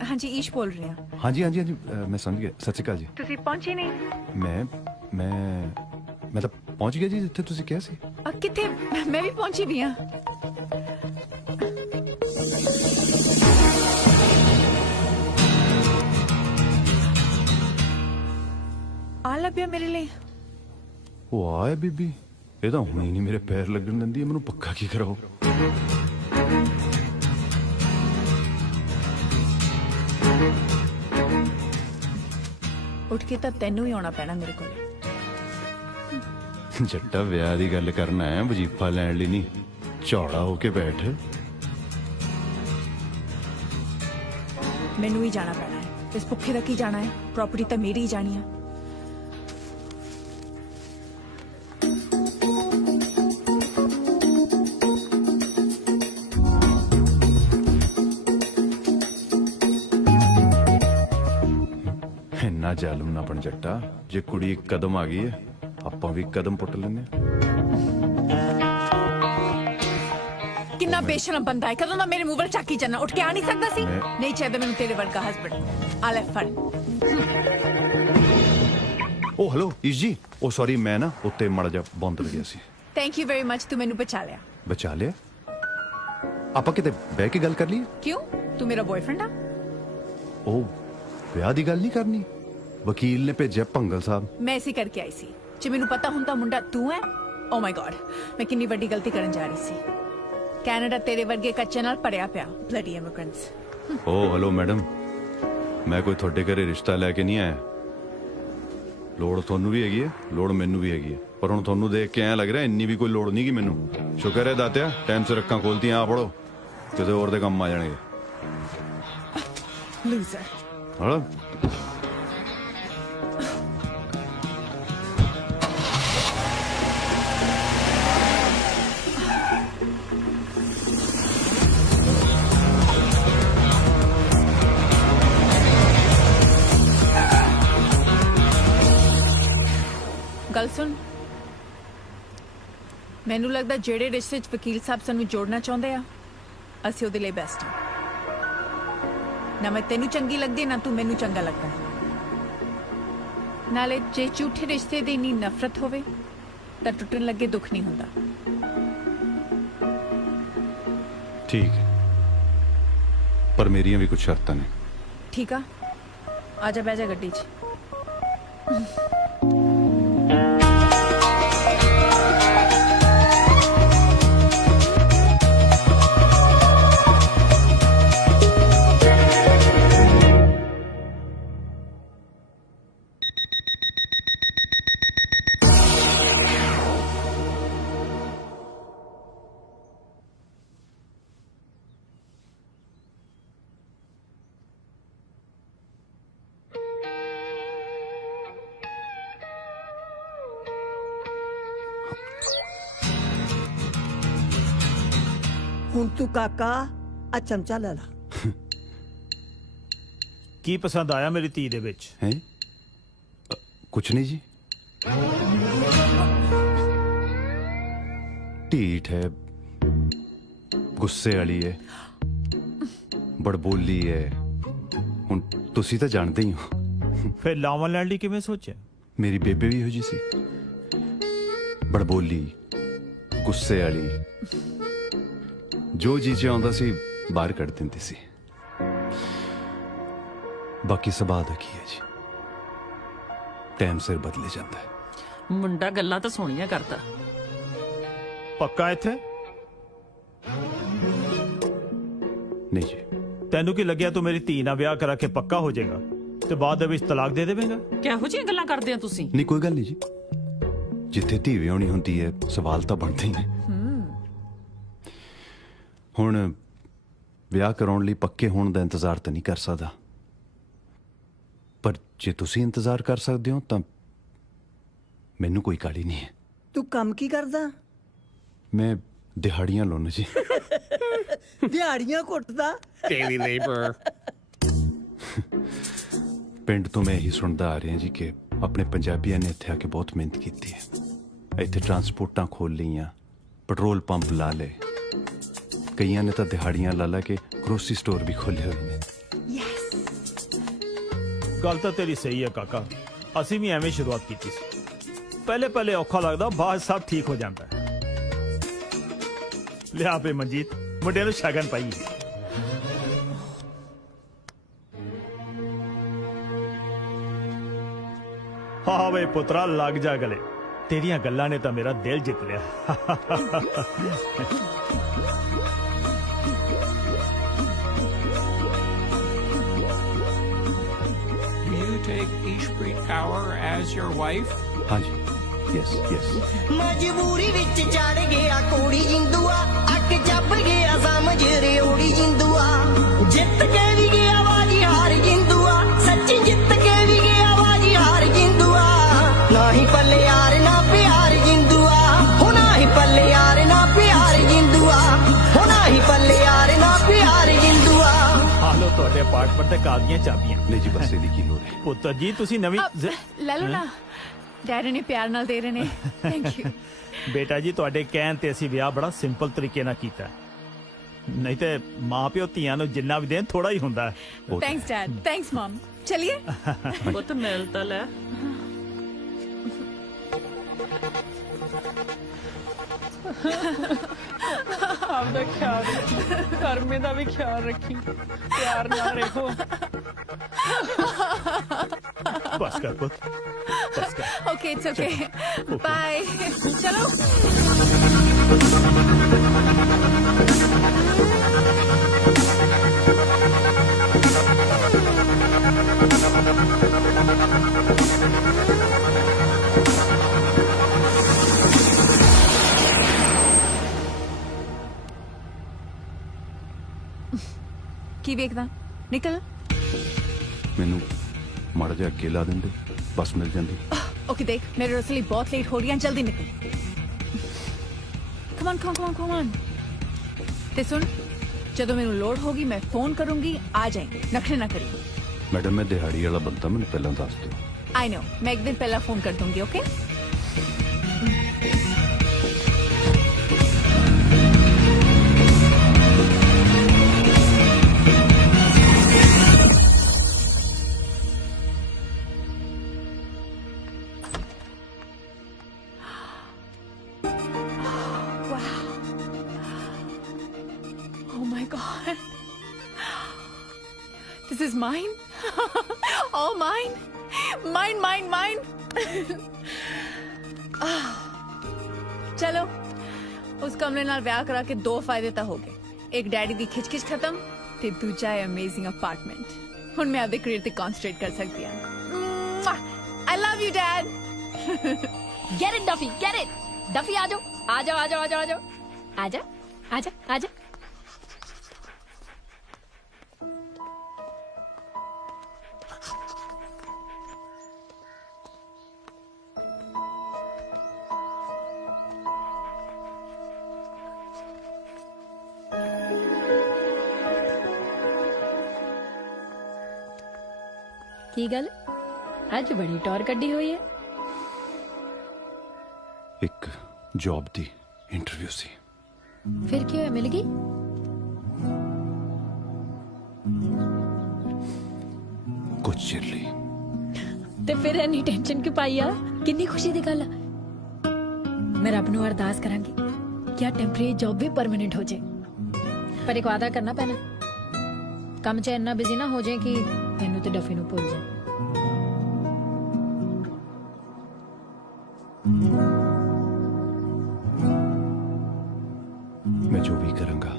हाँ जी ईश बोल रही हैं हाँ जी मैं समझ गया सत श्री अकाल जी ਤੁਸੀਂ ਪਹੁੰਚੇ ਨਹੀਂ मैं ਤਾਂ ਪਹੁੰਚ ਗਿਆ ਜੀ ਜਿੱਥੇ ਤੁਸੀਂ ਕਿਹਾ ਸੀ ਕਿੱਥੇ ਮੈਂ ਵੀ ਪਹੁੰਚੀ ਵੀ ਹਾਂ ਆ ਲੱਭਿਆ ਮੇਰੇ ਲਈ ਉਹ ਆਏ ਬੀਬੀ ਇਹ ਤਾਂ ਹੁਣੇ ਨਹੀਂ ਮੇਰੇ ਪੈਰ ਲੱਗਣ ਦਿੰਦੀ ਹੈ ਮੈਨੂੰ ਪੱਕਾ ਕੀ ਕਰਾਓ ਉੱਠ ਕੇ ਤਾਂ ਤੈਨੂੰ ਹੀ ਆਉਣਾ ਪੈਣਾ ਮੇਰੇ ਕੋਲ ਜੱਟਾ ਵਿਆਹ ਦੀ ਗੱਲ ਕਰਨਾ ਹੈ ਵਜੀਫਾ ਲੈਣ ਲਈ ਨਹੀਂ ਝੌੜਾ ਹੋ ਕੇ ਬੈਠ ਮੈਨੂੰ ਹੀ ਜਾਣਾ ਪੈਣਾ ਹੈ ਇਸ ਭੁੱਖੇ ਦਾ ਕੀ ਜਾਣਾ ਹੈ ਪ੍ਰਾਪਰਟੀ ਤਾਂ ਮੇਰੀ ਹੀ ਜਾਣੀ ਹੈ ਇੰਨਾ ਜ਼ਾਲਮ ਨਾ ਬਣ ਜੱਟਾ ਜੇ ਕੁੜੀ ਇੱਕ ਕਦਮ ਆ ਗਈ ਹੈ ਆਪਾਂ ਵੀ ਕਦਮ ਪੁੱਟ ਲੈਨੇ ਕਿੰਨਾ ਬੇਸ਼ਰਮ ਬੰਦਾ ਹੈ ਕਦੋਂ ਦਾ ਮੇਰੇ ਮੂੰਹ ਵੱਲ ਚੱਕੀ ਜਾਣਾ ਉੱਠ ਕੇ ਆ ਨਹੀਂ ਸਕਦਾ ਸੀ ਨਹੀਂ ਚਾਹੀਦਾ ਮੈਨੂੰ ਤੇਰੇ ਵਰਗਾ ਹਸਬੰਡ ਆ ਲੈ ਫੜ ਓ ਹੈਲੋ ਈਸ਼ ਜੀ ਉਹ ਸੌਰੀ ਮੈਂ ਨਾ ਉੱਤੇ ਮੜ ਜਾ ਬੰਦ ਲੱਗਿਆ ਸੀ ਥੈਂਕ ਯੂ ਵੈਰੀ ਮਚ ਤੂੰ ਮੈਨੂੰ ਬਚਾ ਲਿਆ ਬਚਾ ਲਿਆ ਆਪਾਂ ਕਿਤੇ ਬਹਿ ਕੇ ਗੱਲ ਕਰ ਲਈਏ ਕਿਉਂ ਤੂੰ ਮੇਰਾ ਬॉयਫ੍ਰੈਂਡ ਆ ਉਹ ਵਿਆਹ ਦੀ ਗੱਲ ਨਹੀਂ ਕਰਨੀ ਵਕੀਲ ਨੇ ਭੇਜਿਆ ਭੰਗਲ ਸਾਹਿਬ ਮੈਂ ਇਸੇ ਕਰਕੇ ਆਈ ਸੀ ਜੇ ਮੈਨੂੰ ਪਤਾ ਹੁੰਦਾ ਮੁੰਡਾ ਤੂੰ ਹੈ ਓ ਮਾਈ ਗॉड ਮੈਂ ਕਿੰਨੀ ਵੱਡੀ ਗਲਤੀ ਕਰਨ ਜਾ ਰਹੀ ਸੀ ਕੈਨੇਡਾ ਤੇਰੇ ਵਰਗੇ ਕੱਚੇ ਨਾਲ ਭਰਿਆ ਪਿਆ ਬਲੱਡੀ ਇਮੀਗ੍ਰੈਂਟਸ ਓ ਹੈਲੋ ਮੈਡਮ ਮੈਂ ਕੋਈ ਤੁਹਾਡੇ ਘਰੇ ਰਿਸ਼ਤਾ ਲੈ ਕੇ ਨਹੀਂ ਆਇਆ ਲੋੜ ਤੁਹਾਨੂੰ ਵੀ ਹੈਗੀ ਹੈ ਲੋੜ ਮੈਨੂੰ ਵੀ ਹੈਗੀ ਹੈ ਪਰ ਹੁਣ ਤੁਹਾਨੂੰ ਦੇਖ ਕੇ ਐਂ ਲੱਗ ਰਿਹਾ ਇੰਨੀ ਵੀ ਕੋਈ ਲੋੜ ਨਹੀਂ ਗੀ ਮੈਨੂੰ ਸ਼ੁਕਰ ਹੈ ਦਾਤਿਆ ਟਾਈਮ ਸਿਰ ਅੱਖਾਂ ਖੋਲਤੀਆਂ ਆ ਪੜੋ ਕਿਤੇ ਹੋਰ ਦੇ ਕੰਮ ਆ ਜਾਣਗੇ ਲੂਜ਼ਰ ਹਲੋ ਗੱਲ ਸੁਣ ਮੈਨੂੰ ਲੱਗਦਾ ਜਿਹੜੇ ਰਿਸ਼ਤੇ 'ਚ ਵਕੀਲ ਸਾਹਿਬ ਸਾਨੂੰ ਜੋੜਨਾ ਚਾਹੁੰਦੇ ਆ ਅਸੀਂ ਉਹਦੇ ਲਈ ਬੈਸਟ ਹਾਂ ਨਾ ਮੈਂ ਤੈਨੂੰ ਚੰਗੀ ਲੱਗਦੀ ਨਾ ਤੂੰ ਮੈਨੂੰ ਚੰਗਾ ਲੱਗਦਾ ਨਾਲੇ ਜੇ ਝੂਠੇ ਰਿਸ਼ਤੇ ਦੀ ਇੰਨੀ ਨਫ਼ਰਤ ਹੋਵੇ ਤਾਂ ਟੁੱਟਣ ਲੱਗੇ ਦੁੱਖ ਨਹੀਂ ਹੁੰਦਾ ਠੀਕ ਹੈ ਪਰ ਮੇਰੀਆਂ ਵੀ ਕੁਝ ਸ਼ਰਤਾਂ ਨੇ ਠੀਕ ਆ ਆ ਜਾ ਬਹਿ ਜਾ ਗੱਡੀ 'ਚ ਹੁਣ ਤੂੰ ਕਾਕਾ ਆ ਚਮਚਾ ਲੈ ਲਾ। ਕੀ ਪਸੰਦ ਆਇਆ ਮੇਰੀ ਧੀ ਦੇ ਵਿੱਚ? ਹੈ ਕੁਛ ਨਹੀਂ ਜੀ, ਢੀਠ ਹੈ, ਗੁੱਸੇ ਵਾਲੀ ਹੈ, ਬੜਬੋਲੀ ਹੈ। ਹੁਣ ਤੁਸੀਂ ਤਾਂ ਜਾਣਦੇ ਹੀ ਹੋ। ਫਿਰ ਲਾਵਾਂ ਲੈਣ ਲਈ ਕਿਵੇਂ ਸੋਚਿਆ? ਮੇਰੀ ਬੇਬੇ ਵੀ ਇਹੋ ਜਿਹੀ ਸੀ, ਬੜਬੋਲੀ, ਗੁੱਸੇ ਵਾਲੀ, ਜੋ ਜੀ ਆਉਂਦਾ ਸੀ ਬਾਹਰ ਕੱਢ ਦਿੰਦੀ ਸੀ। ਬਾਕੀ ਸੁਭਾਅ ਦਾ ਕੀ ਹੈ ਜੀ, ਟਾਈਮ ਸਿਰ ਬਦਲੇ ਜਾਂਦਾ ਹੈ। ਮੁੰਡਾ ਗੱਲਾਂ ਤਾਂ ਸੋਹਣੀਆਂ ਕਰਦਾ। ਪੱਕਾ ਇੱਥੇ? ਨਹੀਂ ਜੀ। ਤੈਨੂੰ ਕੀ ਲੱਗਿਆ ਤੂੰ ਮੇਰੀ ਧੀ ਨਾਲ ਵਿਆਹ ਕਰਾ ਕੇ ਪੱਕਾ ਹੋ ਜਾਏਗਾ ਤੇ ਬਾਅਦ ਦੇ ਵਿੱਚ ਤਲਾਕ ਦੇ ਦੇਵੇਂਗਾ? ਕਿਹੋ ਜਿਹੀਆਂ ਗੱਲਾਂ ਕਰਦੇ ਹੋ ਤੁਸੀਂ? ਨਹੀਂ ਕੋਈ ਗੱਲ ਨਹੀਂ ਜੀ, ਜਿੱਥੇ ਧੀ ਵਿਆਹੁਣੀ ਹੁੰਦੀ ਹੈ ਸਵਾਲ ਤਾਂ ਬਣਦੇ ਹੀ ਨੇ। ਹੁਣ ਵਿਆਹ ਕਰਾਉਣ ਲਈ ਪੱਕੇ ਹੋਣ ਦਾ ਇੰਤਜ਼ਾਰ ਤਾਂ ਨਹੀਂ ਕਰ ਸਕਦਾ, ਪਰ ਜੇ ਤੁਸੀਂ ਇੰਤਜ਼ਾਰ ਕਰ ਸਕਦੇ ਹੋ ਤਾਂ ਮੈਨੂੰ ਕੋਈ ਕਾਹਲੀ ਨਹੀਂ ਹੈ। ਤੂੰ ਕੰਮ ਕੀ ਕਰਦਾ? ਮੈਂ ਦਿਹਾੜੀਆਂ ਲਾਉਣਾ ਜੀ। ਦਿਹਾੜੀਆਂ ਕੁੱਟਦਾ? Daily labour. ਪਿੰਡ ਤੋਂ ਮੈਂ ਇਹੀ ਸੁਣਦਾ ਆ ਰਿਹਾ ਜੀ ਕਿ ਆਪਣੇ ਪੰਜਾਬੀਆਂ ਨੇ ਇੱਥੇ ਆ ਕੇ ਬਹੁਤ ਮਿਹਨਤ ਕੀਤੀ ਹੈ। ਇੱਥੇ ਟਰਾਂਸਪੋਰਟਾਂ ਖੋਲ ਲਈਆਂ, ਪੈਟਰੋਲ ਪੰਪ ਲਾ ਲਏ, ਕਈਆਂ ਨੇ ਤਾਂ ਦਿਹਾੜੀਆਂ ਲਾ ਲਾ ਕੇ ਗਰੋਸਰੀ ਸਟੋਰ ਵੀ ਖੋਲੇ ਹੋਏ ਨੇ। ਗੱਲ ਤਾਂ ਤੇਰੀ ਸਹੀ ਹੈ ਕਾਕਾ, ਅਸੀਂ ਵੀ ਐਵੇਂ ਸ਼ੁਰੂਆਤ ਕੀਤੀ ਸੀ। ਪਹਿਲੇ ਔਖਾ ਲੱਗਦਾ, ਬਾਅਦ ਸਭ ਠੀਕ ਹੋ ਜਾਂਦਾ ਹੈ। ਲਿਆ ਪੇ ਮਨਜੀਤ, ਮੁੰਡੇ ਨੂੰ ਸ਼ਗਨ ਪਾਈ। ਹਾਂ ਵੇ ਪੁੱਤਰਾ, ਲੱਗ ਜਾ ਗਲੇ, ਤੇਰੀਆਂ ਗੱਲਾਂ ਨੇ ਤਾਂ ਮੇਰਾ ਦਿਲ ਜਿੱਤ ਲਿਆ। Take Ishpreet Kaur as your wife? ਹਾਂਜੀ, yes, yes. ਮਜਬੂਰੀ ਵਿੱਚ ਚੜ ਗਿਆ ਕੋੜੀ ਜਿੰਦੂਆ, ਅੱਗ ਚੱਪ ਗਿਆ ਸਮਝ ਰਿਓੜੀ ਜਿੰਦੂਆ, ਜਿੱਤ ਕੇ ਵੀ ਗਿਆ ਬਾਜੀ ਹਾਰ ਜਿੰਦੂਆ, ਸੱਚੀ ਜਿੱਤ ਕੇ ਵੀ ਗਿਆ ਬਾਜੀ ਹਾਰ ਜਿੰਦੂਆ, ਨਾ ਹੀ ਪੱਲੇ ਯਾਰ ਨਾ ਪਿਆਰ ਜਿੰਦੂਆ, ਹੋ ਨਾ ਹੀ ਪੱਲੇ ਯਾਰ ਨਾ ਪਿਆਰ ਜਿੰਦੂਆ, ਹੋ ਨਾ ਹੀ ਪੱਲੇ ਯਾਰ ਨਾ ਪਿਆਰ ਜਿੰਦੂਆ। ਹਾਲੋ ਤੁਹਾਡੇ ਅਪਾਰਟਮੈਂਟ ਤੇ ਕਾਰ ਦੀਆਂ ਚਾਬੀਆਂ। ਨਹੀਂ ਜੀ, ਬਸ ਇਹਦੀ ਕੀ ਲੋੜ ਹੈ। ਪੁੱਤਰ ਜੀ ਤੁਸੀਂ ਨਵੀਂ ਲੈ ਲਓ ਨਾ, ਡੈਡੀ ਨੇ ਪਿਆਰ ਨਾਲ ਦੇ ਰਹੇ ਨੇ। ਥੈਂਕ ਯੂ ਬੇਟਾ ਜੀ, ਤੁਹਾਡੇ ਕਹਿਣ ਤੇ ਅਸੀਂ ਵਿਆਹ ਬੜਾ ਸਿੰਪਲ ਤਰੀਕੇ ਨਾਲ ਕੀਤਾ, ਨਹੀਂ ਤੇ ਮਾਂ ਪਿਓ ਧੀਆਂ ਨੂੰ ਜਿੰਨਾ ਵੀ ਦੇਣ ਥੋੜਾ ਹੀ ਹੁੰਦਾ ਹੈ। ਥੈਂਕਸ ਡੈਡ, ਥੈਂਕਸ ਮਮ। ਚਲਿਏ ਪੁੱਤ ਮਿਲ ਤਾਂ ਲੈ। ਆਪਦਾ ਖਿਆਲ ਰੱਖੀ, ਕਰਮੇ ਦਾ ਵੀ ਖਿਆਲ ਰੱਖੀ, ਪਿਆਰ ਨਾਲ ਰਹੋ। बस कर पुत, बस कर। Okay, it's okay, bye. चलो। ਕੀ ਵੇਖਦਾ? ਨਿਕਲ। ਮੈਨੂੰ ਮਾੜਾ ਜਿਹਾ ਅੱਗੇ ਲਾ ਦਿੰਦੇ, ਬੱਸ ਮਿਲ ਜਾਂਦੀ। ਓਕੇ ਦੇਖ, ਮੇਰੇ ਰਸੋਈ ਬਹੁਤ ਲੇਟ ਹੋ ਰਹੀ ਹੈ, ਜਲਦੀ ਨਿਕਲ। Come on. ਤੇ ਸੁਣ, ਜਦੋਂ ਮੈਨੂੰ ਲੋੜ ਹੋਗੀ ਮੈਂ ਫੋਨ ਕਰੂੰਗੀ, ਆ ਜਾਏਂਗੇ, ਨਖਰੇ ਨਾ ਕਰੀ। ਮੈਡਮ ਮੈਂ ਦਿਹਾੜੀ ਵਾਲਾ ਬੰਦਾ, ਮੈਨੂੰ ਪਹਿਲਾਂ ਦੱਸ ਦਿਓ। आई नो, मैं एक दिन पहला फोन कर दूंगी, okay? Oh my God. This is mine? All mine? Mine. चलो, उस कमरे नाल ब्याह करा के दो फायदे तो हो गए। एक डैडी दी खिचखिच खत्म ते दूजा है अमेजिंग अपार्टमेंट। हुण मैं आपदे करियर ते कॉन्संट्रेट कर सकती हां। I love you, Dad. Get it, Duffy, get it. Duffy, आ जाओ. आजा. की गल अज बड़ी टौर कड्डी हुई है। एक जॉब दी इंटरव्यू सी। फिर क्यों है, मिल गई? कुछ चिर ली। ते फिर इन्नी टेंशन क्यों पाई आ? किन्नी खुशी दी गल। मैं रब नूं अरदास करांगी क्या टेंपरेरी जॉब भी परमानेंट हो जाए, पर एक वादा करना पैना, काम च इन्ना बिजी ना हो जाए कि मैनू ते डफी नूं भुल जाए। मैं जो भी करूंगा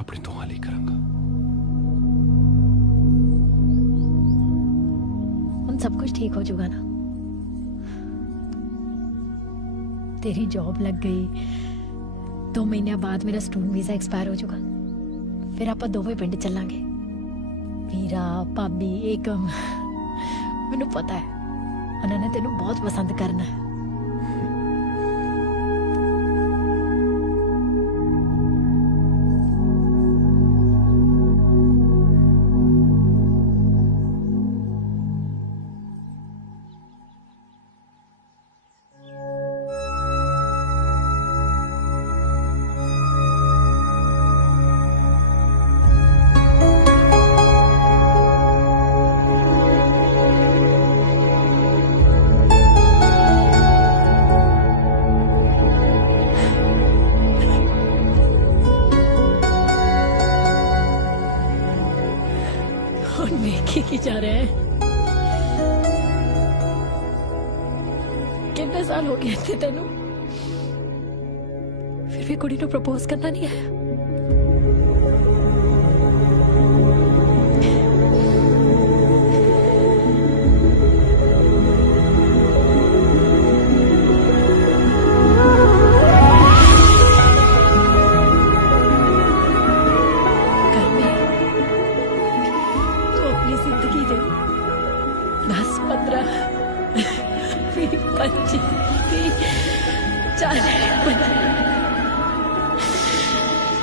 अपनी दुआ लिए करूंगा। उन सब कुछ ठीक हो जाएगा ना। तेरी जॉब लग गई, 2 महीने बाद मेरा स्टूडेंट वीजा एक्सपायर हो जाएगा, फिर आप दोवें पिंड चलांगे। वीरा, भाभी, एकम, मैनू पता है उन्होंने तेनू बहुत पसंद करना है। की जा रहे हैं। कितने साल हो गए थे तेनू, फिर भी कुड़ी को प्रपोज करना नहीं आया।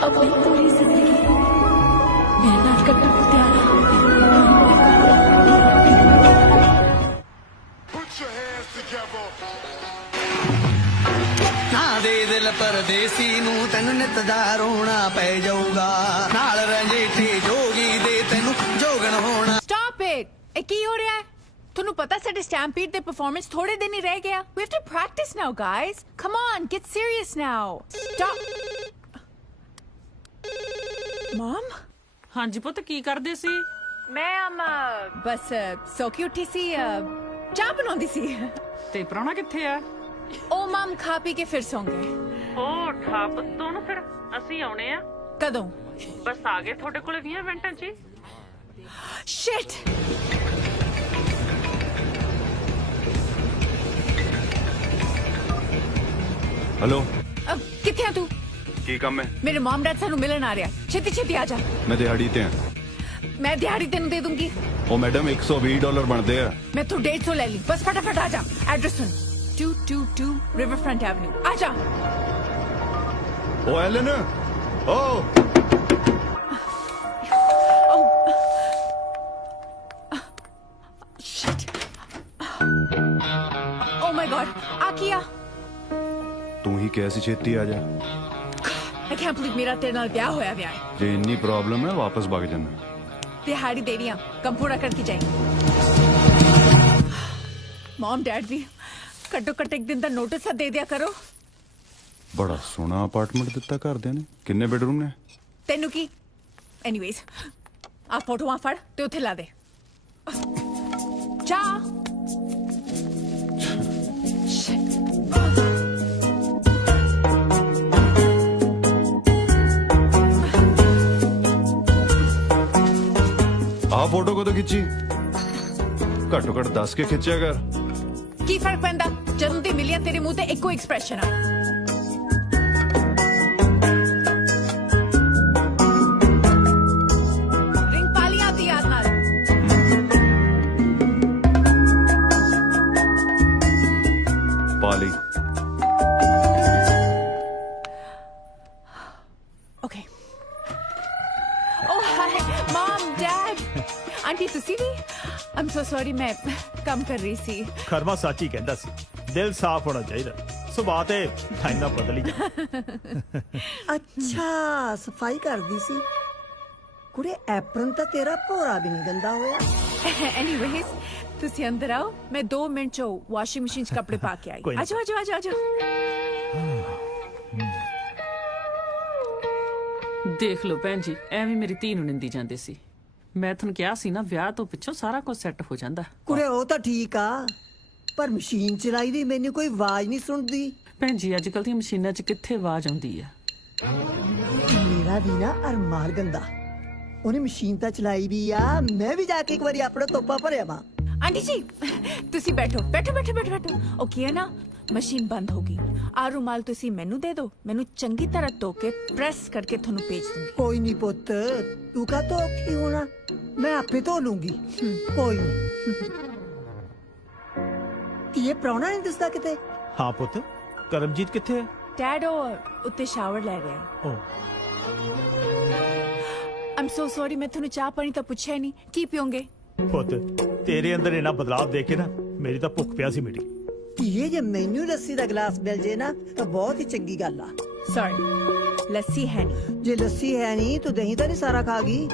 अपनी पूरी जिंदगी मेहनत करने को तैयार ना दे दिल परदेसी नू तेन नित दा रोना पै जाऊगा, नाल रंजेठे जोगी दे तेनू जोगन होना। Stop it! ਇਹ ਕੀ ਹੋ ਰਿਹਾ ਹੈ? ਤੁਹਾਨੂੰ ਪਤਾ ਸਾਡੇ ਸਟੈਂਪੀਡ ਦੇ ਪਰਫਾਰਮੈਂਸ ਥੋੜੇ ਦਿਨ ਹੀ ਰਹਿ ਗਿਆ। We have to practice now, guys. Come on, get serious now. Stop. Mom? ਹਾਂਜੀ ਪੁੱਤ, ਕੀ ਕਰਦੇ ਸੀ? ਮੈਂ ਬਸ ਸੌ ਕੇ ਉੱਠੀ ਸੀ, ਚਾਹ ਬਣਾਉਂਦੀ ਸੀ। ਤੇ ਪ੍ਰਾਹੁਣਾ ਕਿੱਥੇ ਆ? ਉਹ ਮਮ ਖਾ ਪੀ ਕੇ ਫਿਰ ਸੌਂ ਗਏ। ਉਹ ਠਾਪ ਤੋਂ ਨੂੰ ਫਿਰ ਅਸੀਂ ਆਉਣੇ ਆ। ਕਦੋਂ? ਬਸ ਆ ਗਏ ਤੁਹਾਡੇ ਕੋਲੇ 20 ਮਿੰਟਾਂ 'ਚ। Shit! हेलो, किथे तू? की काम है? मेरे मॉम डैड सानू मिलन आ रहा है, छेती छेती आ जा। मैं दिहाड़ी ते हां। मैं दिहाड़ी तेन दे दूंगी। ओ मैडम $120 बनते हैं। मैं तू 150 ले ली, बस फटाफट आ जा। एड्रेस सुन, 222 रिवरफ्रंट एवेन्यू। आ जा। Oh Alan, oh shit, oh my god, आ किया। तू ही कैसी छेती आ जा। I can't believe मेरा तेरे नाल ब्याह होया व्याह है। जे इन्नी प्रॉब्लम है वापस भाग जाना। दिहाड़ी देनी है, कम पूरा करके जाए। मॉम डैड भी घट्टो घट्ट एक दिन का नोटिस दे दिया करो। बड़ा सोहना अपार्टमेंट दिता घरदियां ने। किन्ने बेडरूम ने? तेनू की? एनीवेज, आ फोटोआं फड़ ते उत्थे ला दे। जा। आ फोटो को तो खिंची, घट्टो घट्ट 10 के खिंचिया कर। की फर्क पैंदा जदों दी मिलिया तेरे मुंह ते इक्को एक्सप्रेशन आ। रिंग पाली आती याद नाल। पाली। Okay. Oh hi, mom, dad. I aunty ਤੁਸੀਂ ਵੀ ਆਮ ਸੋ ਸੌਰੀ ਮੈਂ ਕੰਮ ਕਰ ਰਹੀ ਸੀ ਖਰਮਾ ਸਾਚੀ ਕਹਿੰਦਾ ਸੀ ਦਿਲ ਸਾਫ਼ ਹੋਣਾ ਚਾਹੀਦਾ ਸੁਭਾਅ ਤੇ ਠਾਈਂਦਾ ਬਦਲ ਹੀ ਅੱਛਾ ਸਫਾਈ ਕਰਦੀ ਸੀ ਕੁੜੇ ਐਪਰਨ ਤਾਂ ਤੇਰਾ ਭੋਰਾ ਵੀ ਨਹੀਂ ਗੰਦਾ ਹੋਇਆ ਐਨੀਵੇਜ਼ ਤੁਸੀਂ ਅੰਦਰ ਆਓ ਮੈਂ 2 ਮਿੰਟ ਚ ਵਾਸ਼ਿੰਗ ਮਸ਼ੀਨ 'ਚ ਕੱਪੜੇ ਪਾ ਕੇ ਆਈ ਕੋਈ ਨਹੀਂ। ਆਜੋ ਆਜੋ ਆਜੋ ਆਜੋ ਦੇਖ ਲਓ ਭੈਣ ਜੀ ਐਵੇਂ ਮੇਰੀ ਧੀ ਨੂੰ ਨਿੰਦੀ ਜਾਂਦੇ ਸੀ ਮੈਂ ਤੁਹਾਨੂੰ ਕਿਹਾ ਸੀ ਨਾ ਵਿਆਹ ਤੋਂ ਪਿੱਛੋਂ ਸਾਰਾ ਕੁਝ ਸੈੱਟ ਹੋ ਜਾਂਦਾ ਕੁੜੇ ਉਹ ਤਾਂ ਠੀਕ ਆ ਪਰ ਮਸ਼ੀਨ ਚਲਾਈ ਦੀ ਮੈਨੂੰ ਕੋਈ ਆਵਾਜ਼ ਨਹੀਂ ਸੁਣਦੀ ਭੈਣ ਜੀ ਅੱਜ ਕੱਲ੍ਹ ਦੀਆਂ ਮਸ਼ੀਨਾਂ 'ਚ ਕਿੱਥੇ ਆਵਾਜ਼ ਆਉਂਦੀ ਆ ਮੇਰਾ ਵੀ ਨਾ ਅਰਮਾਨ ਗੰਦਾ ਉਹਨੇ ਮਸ਼ੀਨ ਤਾਂ ਚਲਾਈ ਵੀ ਆ ਮੈਂ ਵੀ ਜਾ ਕੇ ਇੱਕ ਵਾਰੀ ਆਪਣਾ ਤੋਪਾ ਭਰਿਆ ਵਾ ਆਂਟੀ ਜੀ ਤੁਸੀਂ ਬੈਠੋ ਬੈਠੋ ਬੈਠੋ ਬੈਠੋ ਬੈਠੋ ਓਕੇ ਹੈ ਨਾ ਮਸ਼ੀਨ ਬੰਦ ਹੋ ਗਈ ਆ ਰੁਮਾਲ ਤੁਸੀਂ ਮੈਨੂੰ ਦੇ ਦਿਓ ਮੈਨੂੰ ਚੰਗੀ ਤਰ੍ਹਾਂ ਧੋ ਕੇ ਪ੍ਰੈਸ ਕਰਕੇ ਤੁਹਾਨੂੰ ਭੇਜ ਦੂੰਗੀ ਕੋਈ ਨਹੀਂ ਪੁੱਤ ਤੂੰ ਕਾ ਧੋ ਕੀ ਹੋਣਾ ਮੈਂ ਆਪੇ ਧੋ ਲੂੰਗੀ ਕੋਈ ਨਹੀਂ ਇਹ ਪ੍ਰਾਹੁਣਾ ਨਹੀਂ ਦਿਸਦਾ ਕਿਤੇ ਹਾਂ ਪੁੱਤ ਕਰਮਜੀਤ ਕਿੱਥੇ ਹੈ ਡੈਡ ਉਹ ਉੱਤੇ ਸ਼ਾਵਰ ਲੈ ਰਿਹਾ ਓ ਆਮ ਸੋ ਸੌਰੀ ਮੈਂ ਤੁਹਾਨੂੰ ਚਾਹ ਪਾਣੀ ਤਾਂ ਪੁੱਛਿਆ ਨਹੀਂ ਕੀ ਪੀਓਗੇ ਪੁੱਤ ਤੇਰੇ ਅੰਦਰ ਇਹਨਾਂ ਬਦਲਾਅ ਦੇਖ ਕੇ ਨਾ ਮੇਰੀ ਤਾਂ ਭੁੱਖ ਪਿਆ ਸੀ ਮਿਟੀ ਇਹ ਜੇ ਮੈਨੂੰ ਲੱਸੀ ਦਾ ਗਲਾਸ ਮਿਲ ਜੇ ਨਾ ਤਾਂ ਬਹੁਤ ਹੀ ਚੰਗੀ ਗੱਲ ਆ ਸੌਰੀ ਲੱਸੀ ਹੈ ਨਹੀਂ ਜੇ ਲੱਸੀ ਹੈ ਨਹੀਂ ਤੂੰ ਦਹੀਂ ਤਾਂ ਨਹੀਂ ਸਾਰਾ ਖਾ ਗਈ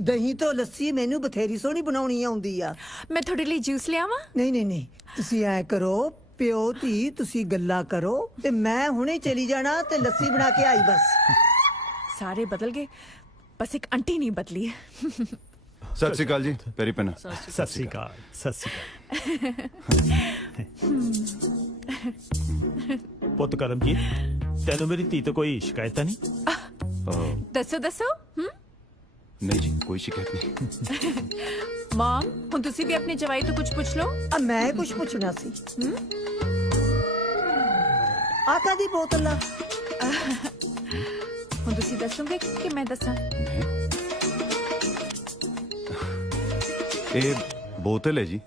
ਦਹੀਂ ਤੋਂ ਲੱਸੀ ਮੈਨੂੰ ਬਥੇਰੀ ਸੋਹਣੀ ਬਣਾਉਣੀ ਆਉਂਦੀ ਆ ਮੈਂ ਤੁਹਾਡੇ ਲਈ ਜੂਸ ਲਿਆਵਾਂ ਨਹੀਂ ਨਹੀਂ ਨਹੀਂ ਤੁਸੀਂ ਐ ਕਰੋ ਪਿਓ ਧੀ ਤੁਸੀਂ ਗੱਲਾਂ ਕਰੋ ਤੇ ਮੈਂ ਹੁਣੇ ਚਲੀ ਜਾਣਾ ਤੇ ਲੱਸੀ ਬਣਾ ਕੇ ਆਈ ਬਸ ਸਾਰੇ ਬਦਲ ਗਏ ਬਸ ਇੱਕ ਆਂਟੀ ਨਹੀਂ ਬਦਲੀ ਸਤਿ ਸ਼੍ਰੀ ਅਕਾਲ ਜੀ ਪੈਰੀ ਪੈਣਾ ਸਤਿ ਸ਼੍ਰੀ ਅਕਾਲ ਸਤਿ ਸ਼੍ਰੀ ਅਕਾਲ ਪੁੱਤ ਕਰਮਜੀਤ ਤੈਨੂੰ ਮੇਰੀ ਧੀ ਤੋਂ ਕੋਈ ਸ਼ਿਕਾਇਤ ਤਾਂ ਨਹੀਂ ਦੱਸੋ ਦੱਸੋ ਨਹੀਂ ਜੀ ਕੋਈ ਸ਼ਿਕਾਇਤ ਨਹੀਂ ਮਾਮ ਹੁਣ ਤੁਸੀਂ ਵੀ ਆਪਣੇ ਜਵਾਈ ਤੋਂ ਕੁਝ ਪੁੱਛ ਲਓ ਆ ਮੈਂ ਕੁਝ ਪੁੱਛਣਾ ਸੀ ਆ ਕਾਦੀ ਬੋਤਲ ਆ ਹੁਣ ਤੁਸੀਂ ਦੱਸੋਗੇ ਕਿ ਮੈਂ ਦੱਸਾਂ ਇਹ ਬੋਤਲ ਹੈ ਜੀ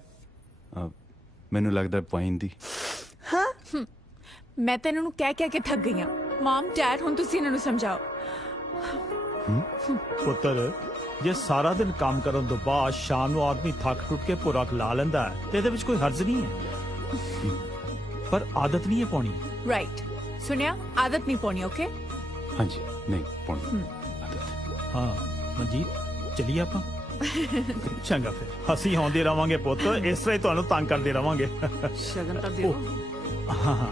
ਮੈਨੂੰ ਲੱਗਦਾ ਵਾਈਨ ਦੀ ਹਾਂ ਮੈਂ ਤਾਂ ਇਹਨਾਂ ਨੂੰ ਕਹਿ ਕੇ ਥੱਕ ਗਈ ਹਾਂ ਮਾਮ ਡੈਡ ਹੁਣ ਤੁਸੀਂ ਇਹਨਾਂ ਨੂੰ ਸਮਝਾਓ ਪੁੱਤਰ ਜੇ ਸਾਰਾ ਦਿਨ ਕੰਮ ਕਰਨ ਤੋਂ ਬਾਅਦ ਸ਼ਾਮ ਨੂੰ ਆਦਮੀ ਥੱਕ ਟੁੱਟ ਕੇ ਭੁਰਾ ਲਾ ਲੈਂਦਾ ਹੈ ਤੇ ਇਹਦੇ ਵਿੱਚ ਕੋਈ ਹਰਜ ਨਹੀਂ ਹੈ ਪਰ ਆਦਤ ਨਹੀਂ ਹੈ ਪਾਉਣੀ ਰਾਈਟ ਸੁਣਿਆ ਆਦਤ ਨਹੀਂ ਪਾਉਣੀ ਓਕੇ ਹਾਂਜੀ ਨਹੀਂ ਪਾਉਣੀ ਹਾਂ ਮਨਜੀਤ ਚਲੀਏ ਆਪਾਂ ਚੰਗਾ ਫਿਰ ਅਸੀਂ ਆਉਂਦੇ ਰਵਾਂਗੇ ਪੁੱਤ ਇਸ ਤਰ੍ਹਾਂ ਹੀ ਤੁਹਾਨੂੰ ਤੰਗ ਕਰਦੇ ਰਵਾਂਗੇ ਸ਼ਗਨ ਤਾਂ ਦਿਓ ਹਾਂ ਹਾਂ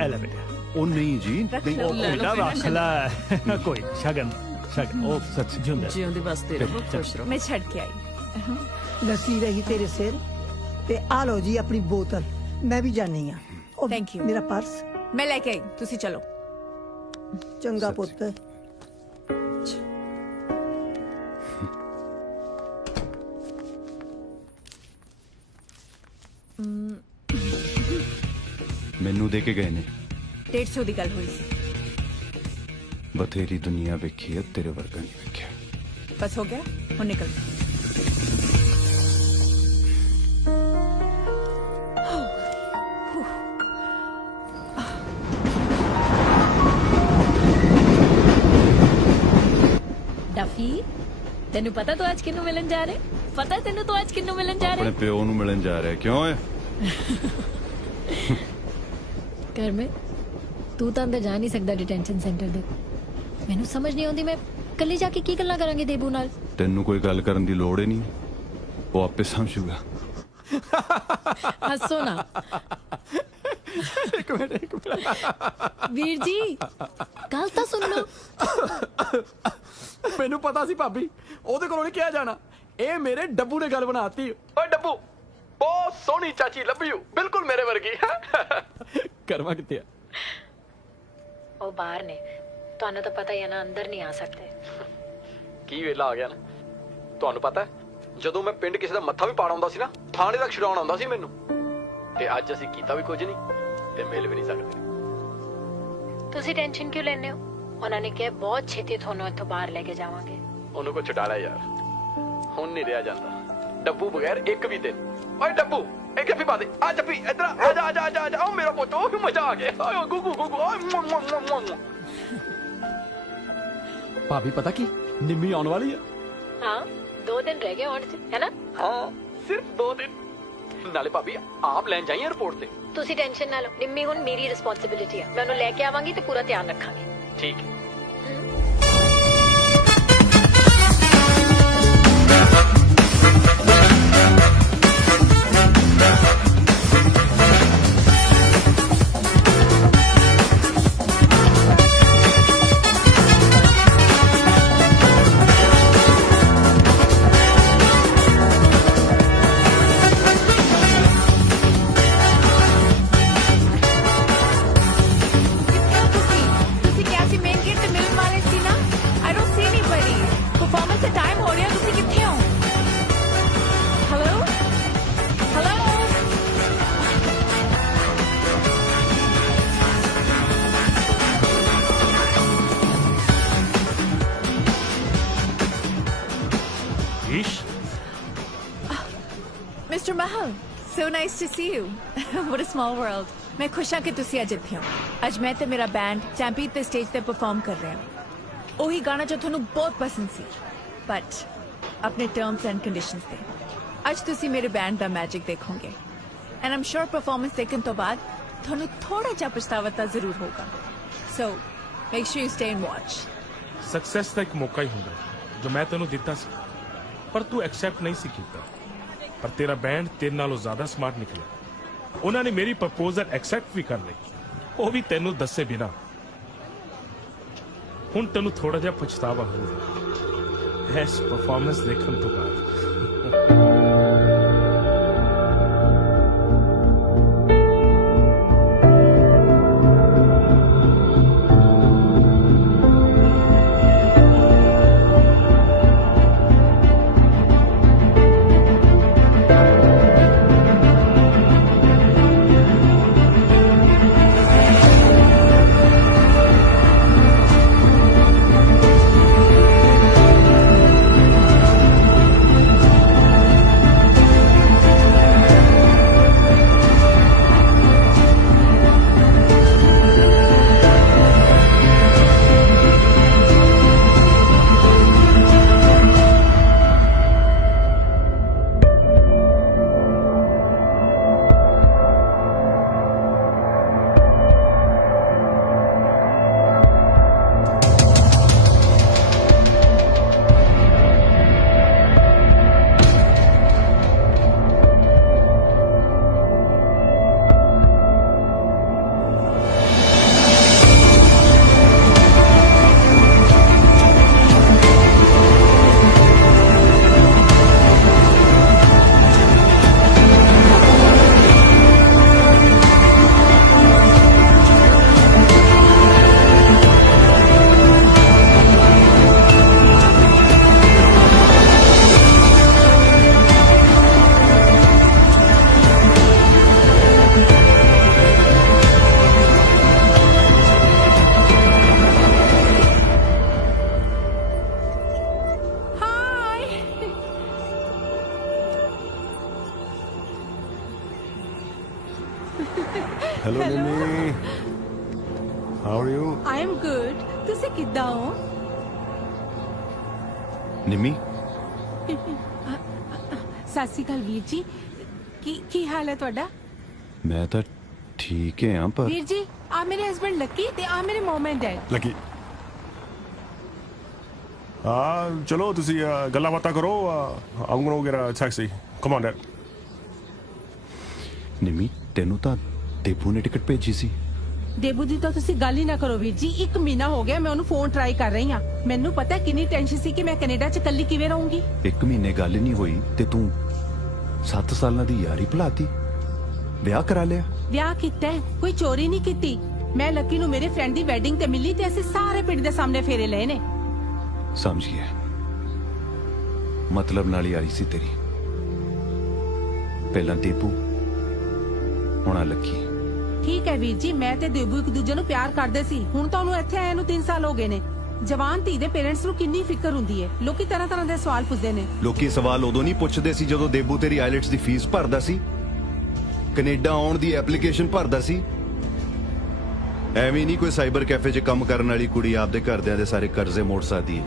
ਐ ਲੈ ਬੇਟਾ ਉਹ ਨਹੀਂ ਜੀ ਉਹ ਬੇਟਾ ਰੱਖ ਲੈ ਕੋਈ ਸ਼ਗਨ ਸ਼ਗਨ ਉਹ ਸੱਚ ਜਿਉਂਦਾ ਜਿਉਂਦੇ ਵਾਸਤੇ ਰਹੋ ਖੁਸ਼ ਰਹੋ ਮੈਂ ਛੱਡ ਕੇ ਆਈ ਲੱਸੀ ਰਹੀ ਤੇਰੇ ਸਿਰ ਤੇ ਆ ਲਓ ਜੀ ਆਪਣੀ ਬੋਤਲ ਮੈਂ ਵੀ ਜਾਣੀ ਆ ਥੈਂਕ ਯੂ ਮੇਰਾ ਪਰਸ ਮੈਂ ਲੈ ਕੇ ਆਈ ਤੁਸੀਂ ਚਲੋ ਚੰਗਾ ਪੁੱਤ ਮੈਨੂੰ ਦੇ ਕੇ ਗਏ ਨੇ 150 ਦੀ ਗੱਲ ਹੋਈ ਸੀ ਬਥੇਰੀ ਦੁਨੀਆ ਵੇਖੀ ਹੈ ਤੇਰੇ ਵਰਗਾ ਨਹੀਂ ਵੇਖਿਆ ਬਸ ਹੋ ਗਿਆ ਹੁਣ ਨਿਕਲ ਡਫੀ ਤੈਨੂੰ ਪਤਾ ਤੂੰ ਅੱਜ ਕਿਹਨੂੰ ਮਿਲਣ ਜਾ ਰਿਹਾ ਪਤਾ ਤੈਨੂੰ ਤੂੰ ਅੱਜ ਕਿਹਨੂੰ ਮਿਲਣ ਜਾ ਰਿਹਾ ਆਪਣੇ ਪਿਓ ਨੂੰ ਮਿਲਣ ਜਾ ਰਿਹਾ ਕਿਉਂ ਹੈ ਘਰ ਮੈਂ ਤੂੰ ਤਾਂ ਅੰਦਰ ਜਾ ਨਹੀਂ ਸਕਦਾ ਡਿਟੈਂਸ਼ਨ ਸੈਂਟਰ ਦੇ ਮੈਨੂੰ ਸਮਝ ਨਹੀਂ ਆਉਂਦੀ ਮੈਂ ਕੱਲੀ ਜਾ ਕੇ ਕੀ ਗੱਲਾਂ ਕਰਾਂਗੇ ਦੇਬੂ ਨਾਲ ਤੈਨੂੰ ਕੋਈ ਗੱਲ ਕਰਨ ਦੀ ਲੋੜ ਹੀ ਨਹੀਂ ਉਹ ਆਪੇ ਸਮਝੂਗਾ ਹੱਸੋ ਨਾ ਇੱਕ ਮਿੰਟ ਵੀਰ ਜੀ ਗੱਲ ਤਾਂ ਸੁਣ ਲਓ ਮੈਨੂੰ ਪਤਾ ਸੀ ਭਾਬੀ ਉਹਦੇ ਕੋਲੋਂ ਨਹੀਂ ਕਿਹਾ ਜਾਣਾ ਇਹ ਮੇਰੇ ਡੱਬੂ ਨੇ ਗੱਲ ਬਣਾਤੀ ਓਏ ਡੱਬੂ ਬਹੁਤ ਸੋਹਣੀ ਚਾਚੀ ਲੱਭੀਓ ਬਿਲਕੁਲ ਮੇਰੇ ਵਰਗੀ ਕਰਵਾ ਕਿੱਥੇ ਆ ਉਹ ਬਾਹਰ ਨੇ ਤੁਹਾਨੂੰ ਤਾਂ ਪਤਾ ਹੀ ਹੈ ਨਾ ਅੰਦਰ ਨਹੀਂ ਆ ਸਕਦੇ ਕੀ ਵੇਲਾ ਆ ਗਿਆ ਨਾ ਤੁਹਾਨੂੰ ਪਤਾ ਜਦੋਂ ਮੈਂ ਪਿੰਡ ਕਿਸੇ ਦਾ ਮੱਥਾ ਵੀ ਪਾੜ ਆਉਂਦਾ ਸੀ ਨਾ ਥਾਣੇ ਤੱਕ ਛਡਾਉਣ ਆਉਂਦਾ ਸੀ ਮੈਨੂੰ ਤੇ ਅੱਜ ਅਸੀਂ ਕੀਤਾ ਵੀ ਕੁਝ ਨਹੀਂ ਤੇ ਮਿਲ ਵੀ ਨਹੀਂ ਸਕਦੇ ਤੁਸੀਂ ਟੈਨਸ਼ਨ ਕਿਉਂ ਲੈਂਦੇ ਹੋ ਉਹਨਾਂ ਨੇ ਕਿਹਾ ਬਹੁਤ ਛੇਤੀ ਤੁਹਾਨੂੰ ਇੱਥੋਂ ਬਾਹਰ ਲੈ ਕੇ ਜਾਵਾਂਗੇ ਉਹਨੂੰ ਕੋ ਛਡਾ ਲਿਆ ਯਾਰ ਹੁਣ ਨਹੀਂ ਰਿਹਾ ਜਾਂਦਾ ਡੱਬੂ ਬਗੈਰ ਇੱਕ ਵੀ ਦਿਨ ਓਏ ਡੱਬੂ ਇੱਕ ਜੱਫੀ ਪਾ ਦੇ ਆ ਜੱਫੀ ਇੱਧਰ ਆ ਜਾ ਆ ਜਾ ਆ ਜਾ ਓ ਮੇਰਾ ਪੁੱਤ ਓ ਮਜ਼ਾ ਆ ਗਿਆ ਓਏ ਗੁੱਗੂ ਗੁੱਗੂ ਓਏ ਭਾਬੀ ਪਤਾ ਕੀ ਨਿੰਮੀ ਆਉਣ ਵਾਲੀ ਆ हाँ 2 दिन रह गए आउण च है ना? हाँ सिर्फ 2 दिन। नाले भाभी आप लैन जाइए एयरपोर्ट ते। ਤੁਸੀਂ ਟੈਨਸ਼ਨ ਨਾ ਲਓ, ਨਿੰਮੀ ਹੁਣ ਮੇਰੀ ਰਿਸਪੌਂਸਿਬਿਲਿਟੀ ਹੈ, ਮੈਂ ਉਹਨੂੰ ਲੈ ਕੇ ਆਵਾਂਗੀ ਤੇ ਪੂਰਾ ਧਿਆਨ ਰੱਖਾਂਗੀ। ਠੀਕ ਹੈ। ਤੁਸੀਂ ਕਿਹਾ ਸੀ ਮੇਨ ਗੇਟ ਤੇ ਮਿਲਣ ਵਾਲੇ ਸੀ ਨਾ? I don't C anybody. Performance the time ਹੋ ਰਿਹਾ, ਤੁਸੀਂ ਕਿੱਥੇ ਹੋ? Hello hello. Ish? Mr. Mahal, so nice to see you. What a small world. मैं खुश हाँ कि तुसी अज इत्थे हो। अज मैं ते मेरा बैंड चैंपियन ते स्टेज ते परफॉर्म कर रहे हैं। ओही गाना जो थानू बहुत पसंद सी, बट अपने टर्म्स एंड कंडीशंस ते। अज तुसी मेरे बैंड दा मैजिक देखोगे, and I am sure performance देखने तो बाद थानू थोड़ा जा पछतावा ता जरूर होगा। So make sure you stay and watch. Success ਦਾ ਇੱਕ ਮੌਕਾ ਹੀ ਹੁੰਦਾ ਜੋ ਮੈਂ ਤੈਨੂੰ ਦਿੱਤਾ ਸੀ, ਪਰ ਤੂੰ ਐਕਸੈਪਟ ਨਹੀਂ ਸੀ ਕੀਤਾ। ਪਰ ਤੇਰਾ ਬੈਂਡ ਤੇਰੇ ਨਾਲੋਂ ਜ਼ਿਆਦਾ ਸਮਾਰਟ ਨਿਕਲਿਆ। ਉਹਨਾਂ ਨੇ ਮੇਰੀ ਪ੍ਰਪੋਜ਼ਲ ਐਕਸੈਪਟ ਵੀ ਕਰ ਲਈ, ਉਹ ਵੀ ਤੈਨੂੰ ਦੱਸੇ ਬਿਨਾ। ਹੁਣ ਤੈਨੂੰ ਥੋੜਾ ਜਿਹਾ ਪਛਤਾਵਾ ਹੋਊਗਾ ਇਸ ਪਰਫਾਰਮੈਂਸ ਦੇਖਣ ਤੋਂ ਬਾਅਦ। Hello, Nimi. How are you? I am good. ਤੁਸੀਂ ਕਿੱਦਾਂ ਹੋ? ਨਿਮੀ ਸਤਿ ਸ਼੍ਰੀ ਅਕਾਲ ਵੀਰ ਜੀ। ਕੀ ਹਾਲ ਹੈ ਤੁਹਾਡਾ? ਮੈਂ ਤਾਂ ਠੀਕ ਹਾਂ ਪਰ ਵੀਰ ਜੀ ਆ ਮੇਰੇ ਹਸਬੰਡ ਲੱਕੀ ਤੇ ਆ ਮੇਰੇ ਮਮ ਐਂਡ ਡੈਡ। ਲੱਕੀ ਚਲੋ ਤੁਸੀਂ ਗੱਲਾਂ ਬਾਤਾਂ ਕਰੋ। I'm gonna get a taxi. Come on, Dad. ਨਿਮੀ ਤੈਨੂੰ ਤਾਂ ਦੇਬੂ ਨੇ ਟਿਕਟ ਭੇਜੀ ਸੀ। ਦੇਬੂ ਦੀ ਤਾਂ ਤੁਸੀਂ ਗੱਲ ਹੀ ਨਾ ਕਰੋ ਵੀਰ ਜੀ। 1 ਮਹੀਨਾ ਹੋ ਗਿਆ ਮੈਂ ਉਹਨੂੰ ਫੋਨ ਟਰਾਈ ਕਰ ਰਹੀ ਹਾਂ। ਮੈਨੂੰ ਪਤਾ ਕਿੰਨੀ ਟੈਨਸ਼ਨ ਸੀ ਕਿ ਮੈਂ ਕੈਨੇਡਾ 'ਚ ਇਕੱਲੀ ਕਿਵੇਂ ਰਹੂੰਗੀ। 1 ਮਹੀਨੇ ਗੱਲ ਨਹੀਂ ਹੋਈ ਤੇ ਤੂੰ 7 ਸਾਲਾਂ ਦੀ ਯਾਰੀ ਭੁਲਾਤੀ, ਵਿਆਹ ਕਰਾ ਲਿਆ। ਵਿਆਹ ਕੀਤਾ ਹੈ, ਕੋਈ ਚੋਰੀ ਨਹੀਂ ਕੀਤੀ। ਮੈਂ ਲੱਕੀ ਨੂੰ ਮੇਰੇ ਫਰੈਂਡ ਦੀ ਵੈਡਿੰਗ ਤੇ ਮਿਲੀ ਤੇ ਅਸੀਂ ਸਾਰੇ ਪਿੰਡ ਦੇ ਸਾਹਮਣੇ ਫੇਰੇ ਲਏ ਨੇ। ਸਮਝ ਗਿਆ, ਮਤਲਬ ਨਾਲ ਯਾਰੀ ਸੀ ਤੇਰੀ। ਪਹਿਲਾਂ ਦੇਬੂ, ਹੁਣ ਆ ਲੱਕੀ। ਠੀਕ ਹੈ ਵੀਰ ਜੀ, ਮੈਂ ਤੇ ਦੇਬੂ ਇੱਕ ਦੂਜੇ ਨੂੰ ਪਿਆਰ ਕਰਦੇ ਸੀ। ਹੁਣ ਤਾਂ ਉਹਨੂੰ ਇੱਥੇ ਆਏ ਨੂੰ 3 ਸਾਲ ਹੋ ਗਏ ਨੇ। ਜਵਾਨ ਧੀ ਦੇ ਪੇਰੈਂਟਸ ਨੂੰ ਕਿੰਨੀ ਫਿਕਰ ਹੁੰਦੀ ਹੈ। ਲੋਕੀ ਤਰ੍ਹਾਂ ਤਰ੍ਹਾਂ ਦੇ ਸਵਾਲ ਪੁੱਛਦੇ ਨੇ। ਲੋਕੀ ਸਵਾਲ ਉਦੋਂ ਨਹੀਂ ਪੁੱਛਦੇ ਸੀ ਜਦੋਂ ਦੇਬੂ ਤੇਰੀ ਆਈਲੈਟਸ ਦੀ ਫੀਸ ਭਰਦਾ ਸੀ, ਕੈਨੇਡਾ ਆਉਣ ਦੀ ਐਪਲੀਕੇਸ਼ਨ ਭਰਦਾ ਸੀ। ਐਵੇਂ ਨਹੀਂ ਕੋਈ ਸਾਈਬਰ ਕੈਫੇ 'ਚ ਕੰਮ ਕਰਨ ਵਾਲੀ ਕੁੜੀ ਆਪਦੇ ਘਰਦਿਆਂ ਦੇ ਸਾਰੇ ਕਰਜ਼ੇ ਮੋੜ ਸਕਦੀ ਹੈ।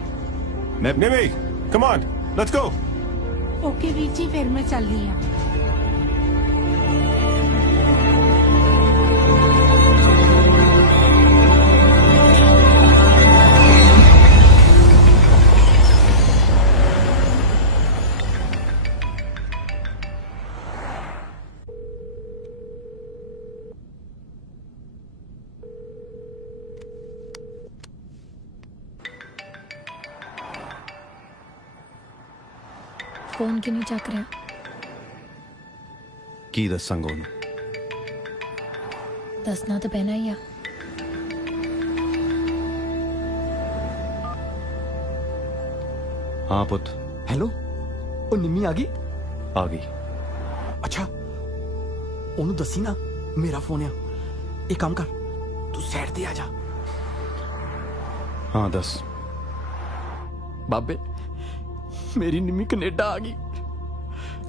Nimi, come on. Let's go. Okay Veer ji फिर मैं चल रही हूँ। फोन क्यों नहीं चक रहा? की दसांगा ਉਹਨੂੰ? दसना तो पैना ही आ। हाँ पुत। हेलो, ਉਹ ਨਿੰਮੀ ਆ ਗਈ? आ गई। ਅੱਛਾ, ਉਹਨੂੰ ਦੱਸੀ ਨਾ ਮੇਰਾ ਫੋਨ ਆ। ਇਹ ਕੰਮ ਕਰ, ਤੂੰ ਸਾਈਡ ਤੇ ਆ ਜਾ। हाँ दस। ਬਾਬੇ, ਮੇਰੀ ਨਿੰਮੀ ਕੈਨੇਡਾ ਆ ਗਈ।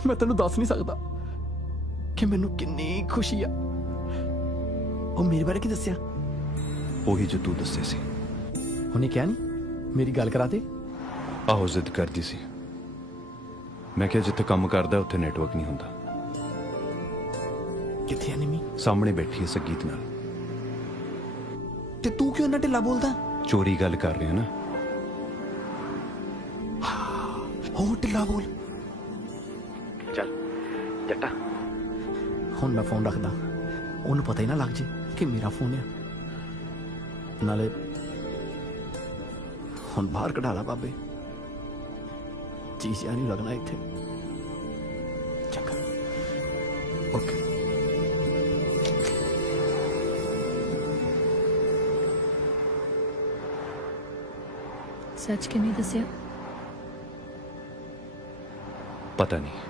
ਮੈਂ ਤੈਨੂੰ ਦੱਸ ਨਹੀਂ ਸਕਦਾ ਕਿ ਮੈਨੂੰ ਕਿੰਨੀ ਖੁਸ਼ੀ ਆ। ਉਹ ਮੇਰੇ ਬਾਰੇ ਕੀ ਦੱਸਿਆ? ਉਹੀ ਜੋ ਤੂੰ ਦੱਸੇ ਸੀ। ਉਹਨੇ ਕਿਹਾ ਨਹੀਂ ਮੇਰੀ ਗੱਲ ਕਰਾ ਦੇ? ਆਹੋ ਜ਼ਿੱਦ ਕਰਦੀ ਸੀ। ਮੈਂ ਕਿਹਾ ਜਿੱਥੇ ਕੰਮ ਕਰਦਾ ਉੱਥੇ ਨੈਟਵਰਕ ਨਹੀਂ ਹੁੰਦਾ। ਕਿੱਥੇ ਆ ਨਿੰਮੀ? ਸਾਹਮਣੇ ਬੈਠੀ ਹੈ ਸੰਗੀਤ ਨਾਲ। ਤੇ ਤੂੰ ਕਿਉਂ ਇੰਨਾ ਢਿੱਲਾ ਬੋਲਦਾ? ਚੋਰੀ ਗੱਲ ਕਰ ਰਿਹਾ ਨਾ। ਹੋਰ ਢਿੱਲਾ ਬੋਲ। ਚੱਲ ਜੱਟਾ, ਹੁਣ ਮੈਂ ਫੋਨ ਰੱਖਦਾ। ਉਹਨੂੰ ਪਤਾ ਹੀ ਨਾ ਲੱਗ ਜੇ ਕਿ ਮੇਰਾ ਫੋਨ ਆ। ਨਾਲੇ ਹੁਣ ਬਾਹਰ ਕਢਾ ਲਾ ਬਾਬੇ, ਚੀਜ਼ ਨਹੀਂ ਲੱਗਣਾ ਇੱਥੇ। ਚੰਗਾ, ਓਕੇ। सच क्यों नहीं दसिया? पता नहीं,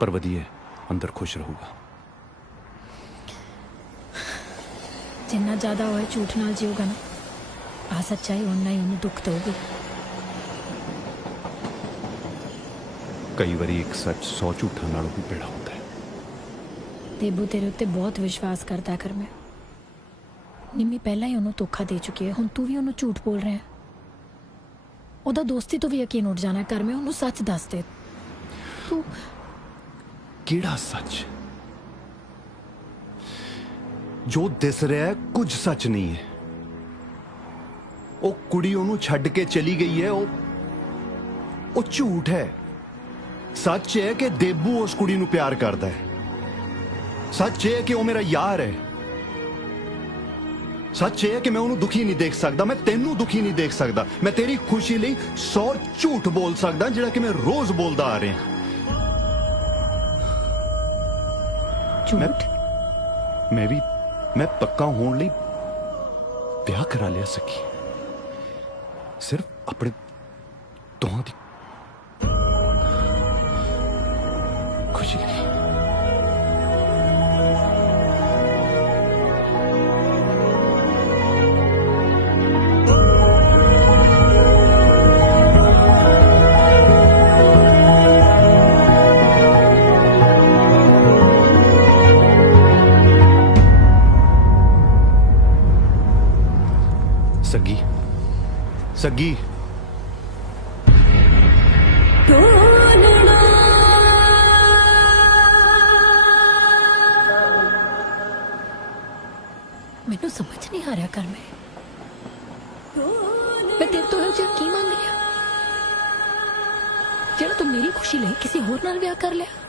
पर वधिया अंदर खुश रहूगा। जिन्ना ज्यादा होए झूठ नाल जीऊगा ना, आ सच्चाई उन्ना ही उन्हें दुख दोगी। कई बारी एक सच 100 झूठा नालों भी पेड़ा होता है। देबू तेरे उत्ते बहुत विश्वास करता कर। मैं निम्मी पहला ही उन्हें धोखा दे चुकी है, हुण तू भी उन्हें झूठ बोल रहा है। ਉਹਦਾ ਦੋਸਤੀ ਤੋਂ ਵੀ ਯਕੀਨ ਉੱਠ ਜਾਣਾ ਕਰ। ਮੈਂ ਉਹਨੂੰ ਸੱਚ ਦੱਸ ਦੇ। ਤੂੰ ਕਿਹੜਾ ਸੱਚ? ਜੋ ਦਿਸ ਰਿਹਾ ਹੈ ਕੁਝ ਸੱਚ ਨਹੀਂ ਹੈ। ਉਹ ਕੁੜੀ ਉਹਨੂੰ ਛੱਡ ਕੇ ਚਲੀ ਗਈ ਹੈ। ਉਹ ਝੂਠ ਹੈ। ਸੱਚ ਹੈ ਕਿ ਦੇਬੂ ਉਸ ਕੁੜੀ ਨੂੰ ਪਿਆਰ ਕਰਦਾ ਹੈ। ਸੱਚ ਹੈ ਕਿ ਉਹ ਮੇਰਾ ਯਾਰ ਹੈ। ਸੱਚ ਹੈ ਕਿ ਮੈਂ ਉਹਨੂੰ ਦੁਖੀ ਨਹੀਂ ਦੇਖ ਸਕਦਾ। ਮੈਂ ਤੈਨੂੰ ਦੁਖੀ ਨਹੀਂ ਦੇਖ ਸਕਦਾ। ਮੈਂ ਤੇਰੀ ਖੁਸ਼ੀ ਲਈ 100 ਝੂਠ ਬੋਲ ਸਕਦਾ, ਜਿਹੜਾ ਕਿ ਮੈਂ ਰੋਜ਼ ਬੋਲਦਾ ਆ ਰਿਹਾ। ਝੂਠ? ਮੈਂ ਪੱਕਾ ਹੋਣ ਲਈ ਵਿਆਹ ਕਰਾ ਲਿਆ ਸਕੀ, ਸਿਰਫ ਆਪਣੇ ਦੋਹਾਂ ਦੀ ਖੁਸ਼ੀ ਲਈ। सगी मैनू समझ नहीं आ रहा कर। मैं तेरे तो की मांग लिया जेड़ा तू मेरी खुशी ले किसी होर नाल ब्याह कर लिया।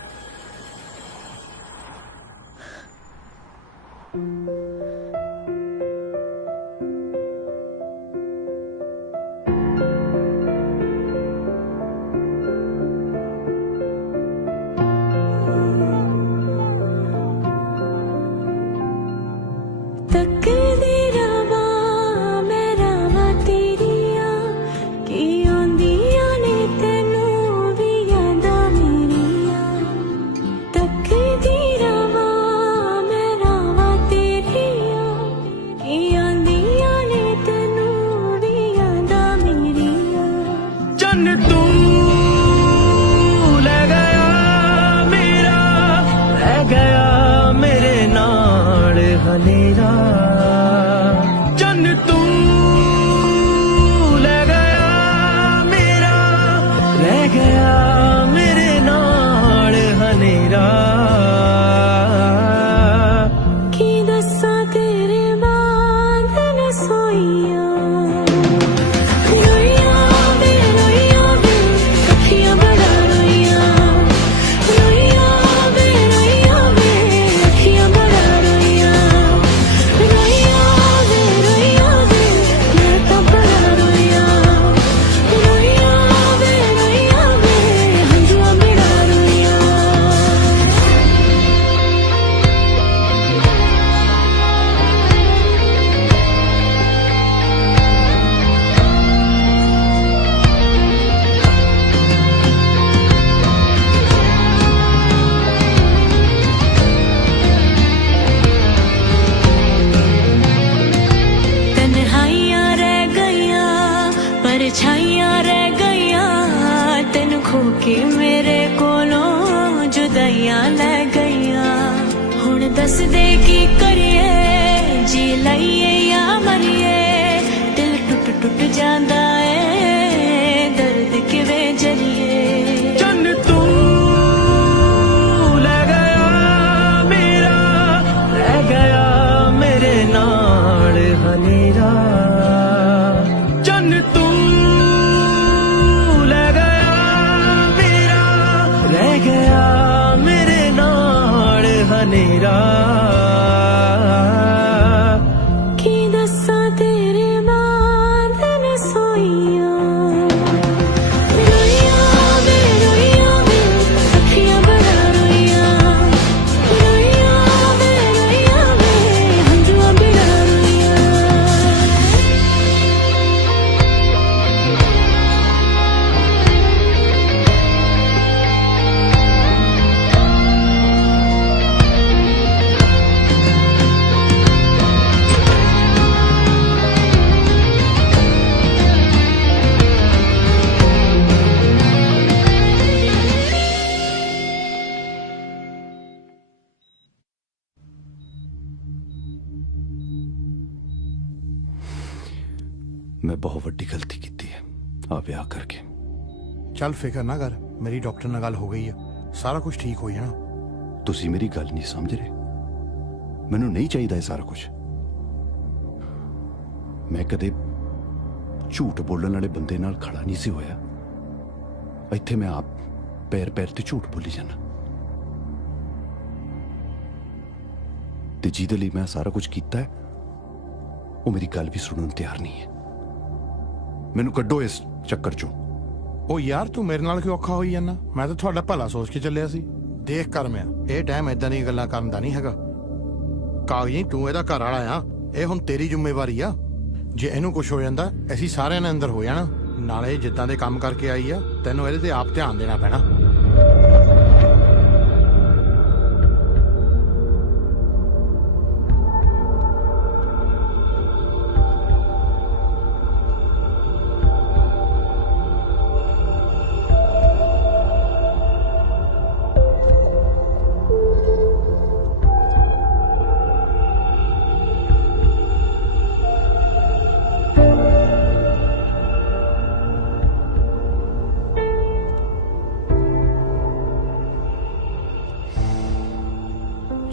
चन्न तू ले गया मेरा दसा तेरे बांधन सोइया रोइया वे अखियां बड़ा रोइया रोइया वे अखियां बड़ा रोइया रोइया वे मैं तो बड़ा रोइया रोइया वे हंजुआ बड़ा रोइया तन्हाइयां रह गईयां परछाइयां रह गईयां तेन खो के मेरे कोलों जुदाइयां लै गईयां हुण दस दे की करिए जी लईए या मरिए दिल टुट टुट जांदा है दर्द किवें जरिए चन तू ले गया मेरा रह गया मेरे नाल हनेरा चन तू ले गया मेरा रह गया मेरे नाल हनेरा की दसा तेरे बांधन सोइया रोइया वे अखियां बड़ा रोइया रोइया वे हंजुआ बड़ा रोइया मैं बहुत वड्डी गलती की है आ ब्याह करके। ਚੱਲ ਫਿਕਰ ਨਾ ਕਰ, ਮੇਰੀ ਡਾਕਟਰ ਨਾਲ ਗੱਲ ਹੋ ਗਈ ਆ, ਸਾਰਾ ਕੁਝ ਠੀਕ ਹੋ ਜਾਣਾ। ਤੁਸੀਂ ਮੇਰੀ ਗੱਲ ਨਹੀਂ ਸਮਝ ਰਹੇ, ਮੈਨੂੰ ਨਹੀਂ ਚਾਹੀਦਾ ਇਹ ਸਾਰਾ ਕੁਝ। ਮੈਂ ਕਦੇ ਝੂਠ ਬੋਲਣ ਵਾਲੇ ਬੰਦੇ ਨਾਲ ਖੜਾ ਨਹੀਂ ਸੀ ਹੋਇਆ। ਇੱਥੇ ਮੈਂ ਆਪ ਪੈਰ ਪੈਰ ਤੇ ਝੂਠ ਬੋਲੀ ਜਾਣਾ, ਤੇ ਜਿਹਦੇ ਲਈ ਮੈਂ ਸਾਰਾ ਕੁਝ ਕੀਤਾ ਹੈ ਉਹ ਮੇਰੀ ਗੱਲ ਵੀ ਸੁਣਨ ਨੂੰ ਤਿਆਰ ਨਹੀਂ ਹੈ। ਮੈਨੂੰ ਕੱਢੋ ਇਸ ਚੱਕਰ ਚੋਂ। ਉਹ ਯਾਰ ਤੂੰ ਮੇਰੇ ਨਾਲ ਕਿਉਂ ਔਖਾ ਹੋਈ ਜਾਂਦਾ? ਮੈਂ ਤਾਂ ਤੁਹਾਡਾ ਭਲਾ ਸੋਚ ਕੇ ਚੱਲਿਆ ਸੀ। ਦੇਖ ਕਰ ਮਿਆ, ਇਹ ਟਾਈਮ ਏਦਾਂ ਦੀਆਂ ਗੱਲਾਂ ਕਰਨ ਦਾ ਨਹੀਂ ਹੈਗਾ। ਕਾਗਜ਼ੀ ਤੂੰ ਇਹਦਾ ਘਰ ਵਾਲਾ ਆ, ਇਹ ਹੁਣ ਤੇਰੀ ਜ਼ਿੰਮੇਵਾਰੀ ਆ। ਜੇ ਇਹਨੂੰ ਕੁਝ ਹੋ ਜਾਂਦਾ ਅਸੀਂ ਸਾਰਿਆਂ ਨੇ ਅੰਦਰ ਹੋ ਜਾਣਾ। ਨਾਲੇ ਜਿੱਦਾਂ ਦੇ ਕੰਮ ਕਰਕੇ ਆਈ ਆ ਤੈਨੂੰ ਇਹਦੇ ਤੇ ਆਪ ਧਿਆਨ ਦੇਣਾ ਪੈਣਾ।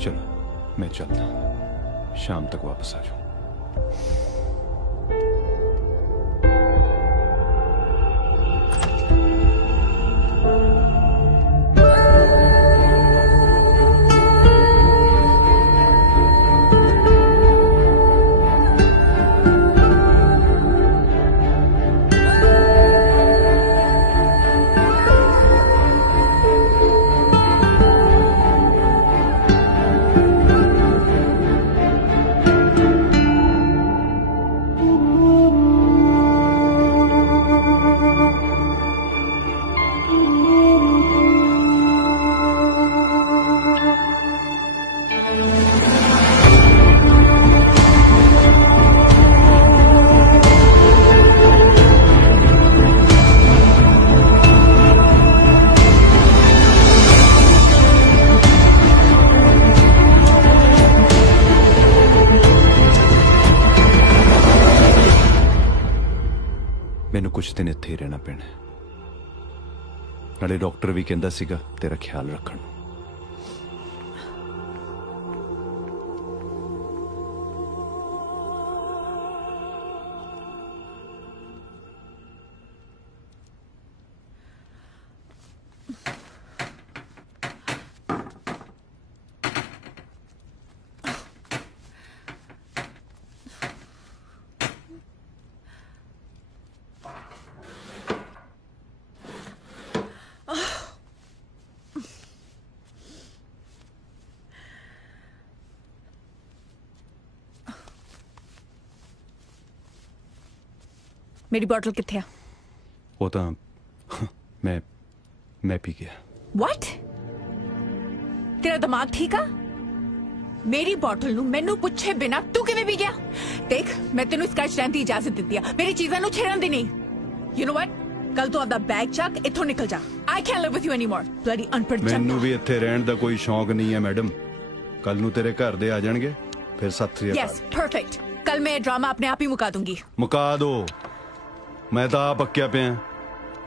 चलो मैं चलता, शाम तक वापस आ जाऊं। ਮੈਨੂੰ ਕੁਝ ਦਿਨ ਇੱਥੇ ਹੀ ਰਹਿਣਾ ਪੈਣਾ। ਨਾਲੇ ਡਾਕਟਰ ਵੀ ਕਹਿੰਦਾ ਸੀਗਾ ਤੇਰਾ ਖਿਆਲ ਰੱਖਣ ਨੂੰ। मेरी बॉटल किथे आ? वो तो मैं पी गया। What? तेरा दिमाग ठीक आ? मेरी बॉटल ਨੂੰ ਮੈਨੂੰ ਪੁੱਛੇ ਬਿਨਾ ਤੂੰ ਕਿਵੇਂ ਪੀ ਗਿਆ? ਦੇਖ ਮੈਂ ਤੈਨੂੰ ਇਸ ਘਰ 'ਚ ਰਹਿਣ ਦੀ ਇਜਾਜ਼ਤ ਦਿੱਤੀ ਆ, ਮੇਰੀ ਚੀਜ਼ਾਂ ਨੂੰ ਛੇੜਨ ਦੀ ਨਹੀਂ। You know what? ਕੱਲ ਤੋਂ ਆਪਦਾ ਬੈਗ ਚੱਕ ਇੱਥੋਂ ਨਿਕਲ ਜਾ। I can't live with you anymore. Bloody unpredictable। ਮੈਨੂੰ ਵੀ ਇੱਥੇ ਰਹਿਣ ਦਾ ਕੋਈ ਸ਼ੌਂਕ ਨਹੀਂ ਹੈ ਮੈਡਮ। ਕੱਲ ਨੂੰ ਤੇਰੇ ਘਰ ਦੇ ਆ ਜਾਣਗੇ ਫਿਰ ਸਤਿ ਸ੍ਰੀ ਅਕਾਲ। Yes, perfect। ਕੱਲ ਮੈਂ ਇਹ ਡਰਾਮਾ ਆਪਣੇ ਆਪ ਹੀ ਮੁਕਾ ਦੂੰਗੀ। ਮੁਕਾ ਦੋ। ਮੈਂ ਤਾਂ ਆਪ ਪੱਕਿਆ ਪਿਆ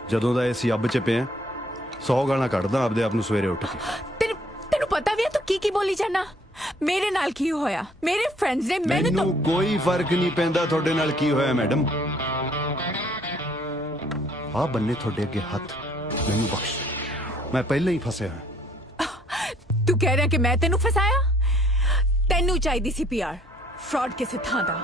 ਜਦੋਂ ਦਾ ਇਸ ਅੱਬ 'ਚ ਪਿਆ 100 ਗਾਲਾਂ ਕੱਢਦਾ ਆਪਦੇ ਆਪ ਨੂੰ ਸਵੇਰੇ ਉੱਠ ਕੇ। ਤੈਨੂੰ ਪਤਾ ਵੀ ਹੈ ਤੂੰ ਕੀ ਬੋਲੀ ਜਾਣਾ? ਮੇਰੇ ਨਾਲ ਕੀ ਹੋਇਆ? ਮੇਰੇ ਫਰੈਂਡਸ ਨੇ ਮੈਨੂੰ ਕੋਈ ਫਰਕ ਨਹੀਂ ਪੈਂਦਾ ਤੁਹਾਡੇ ਨਾਲ ਕੀ ਹੋਇਆ ਮੈਡਮ। ਆ ਬੰਨੇ ਤੁਹਾਡੇ ਅੱਗੇ ਹੱਥ ਮੈਨੂੰ ਬਖਸ਼, ਮੈਂ ਪਹਿਲਾਂ ਹੀ ਫਸਿਆ ਹਾਂ। ਤੂੰ ਕਹਿ ਰਿਹਾ ਕਿ ਮੈਂ ਤੈਨੂੰ ਫਸਾਇਆ? ਤੈਨੂੰ ਚਾਹੀਦੀ ਸੀ ਪੀਆਰ, ਫਰਾਡ ਕਿਸੇ ਥਾਂ ਦਾ।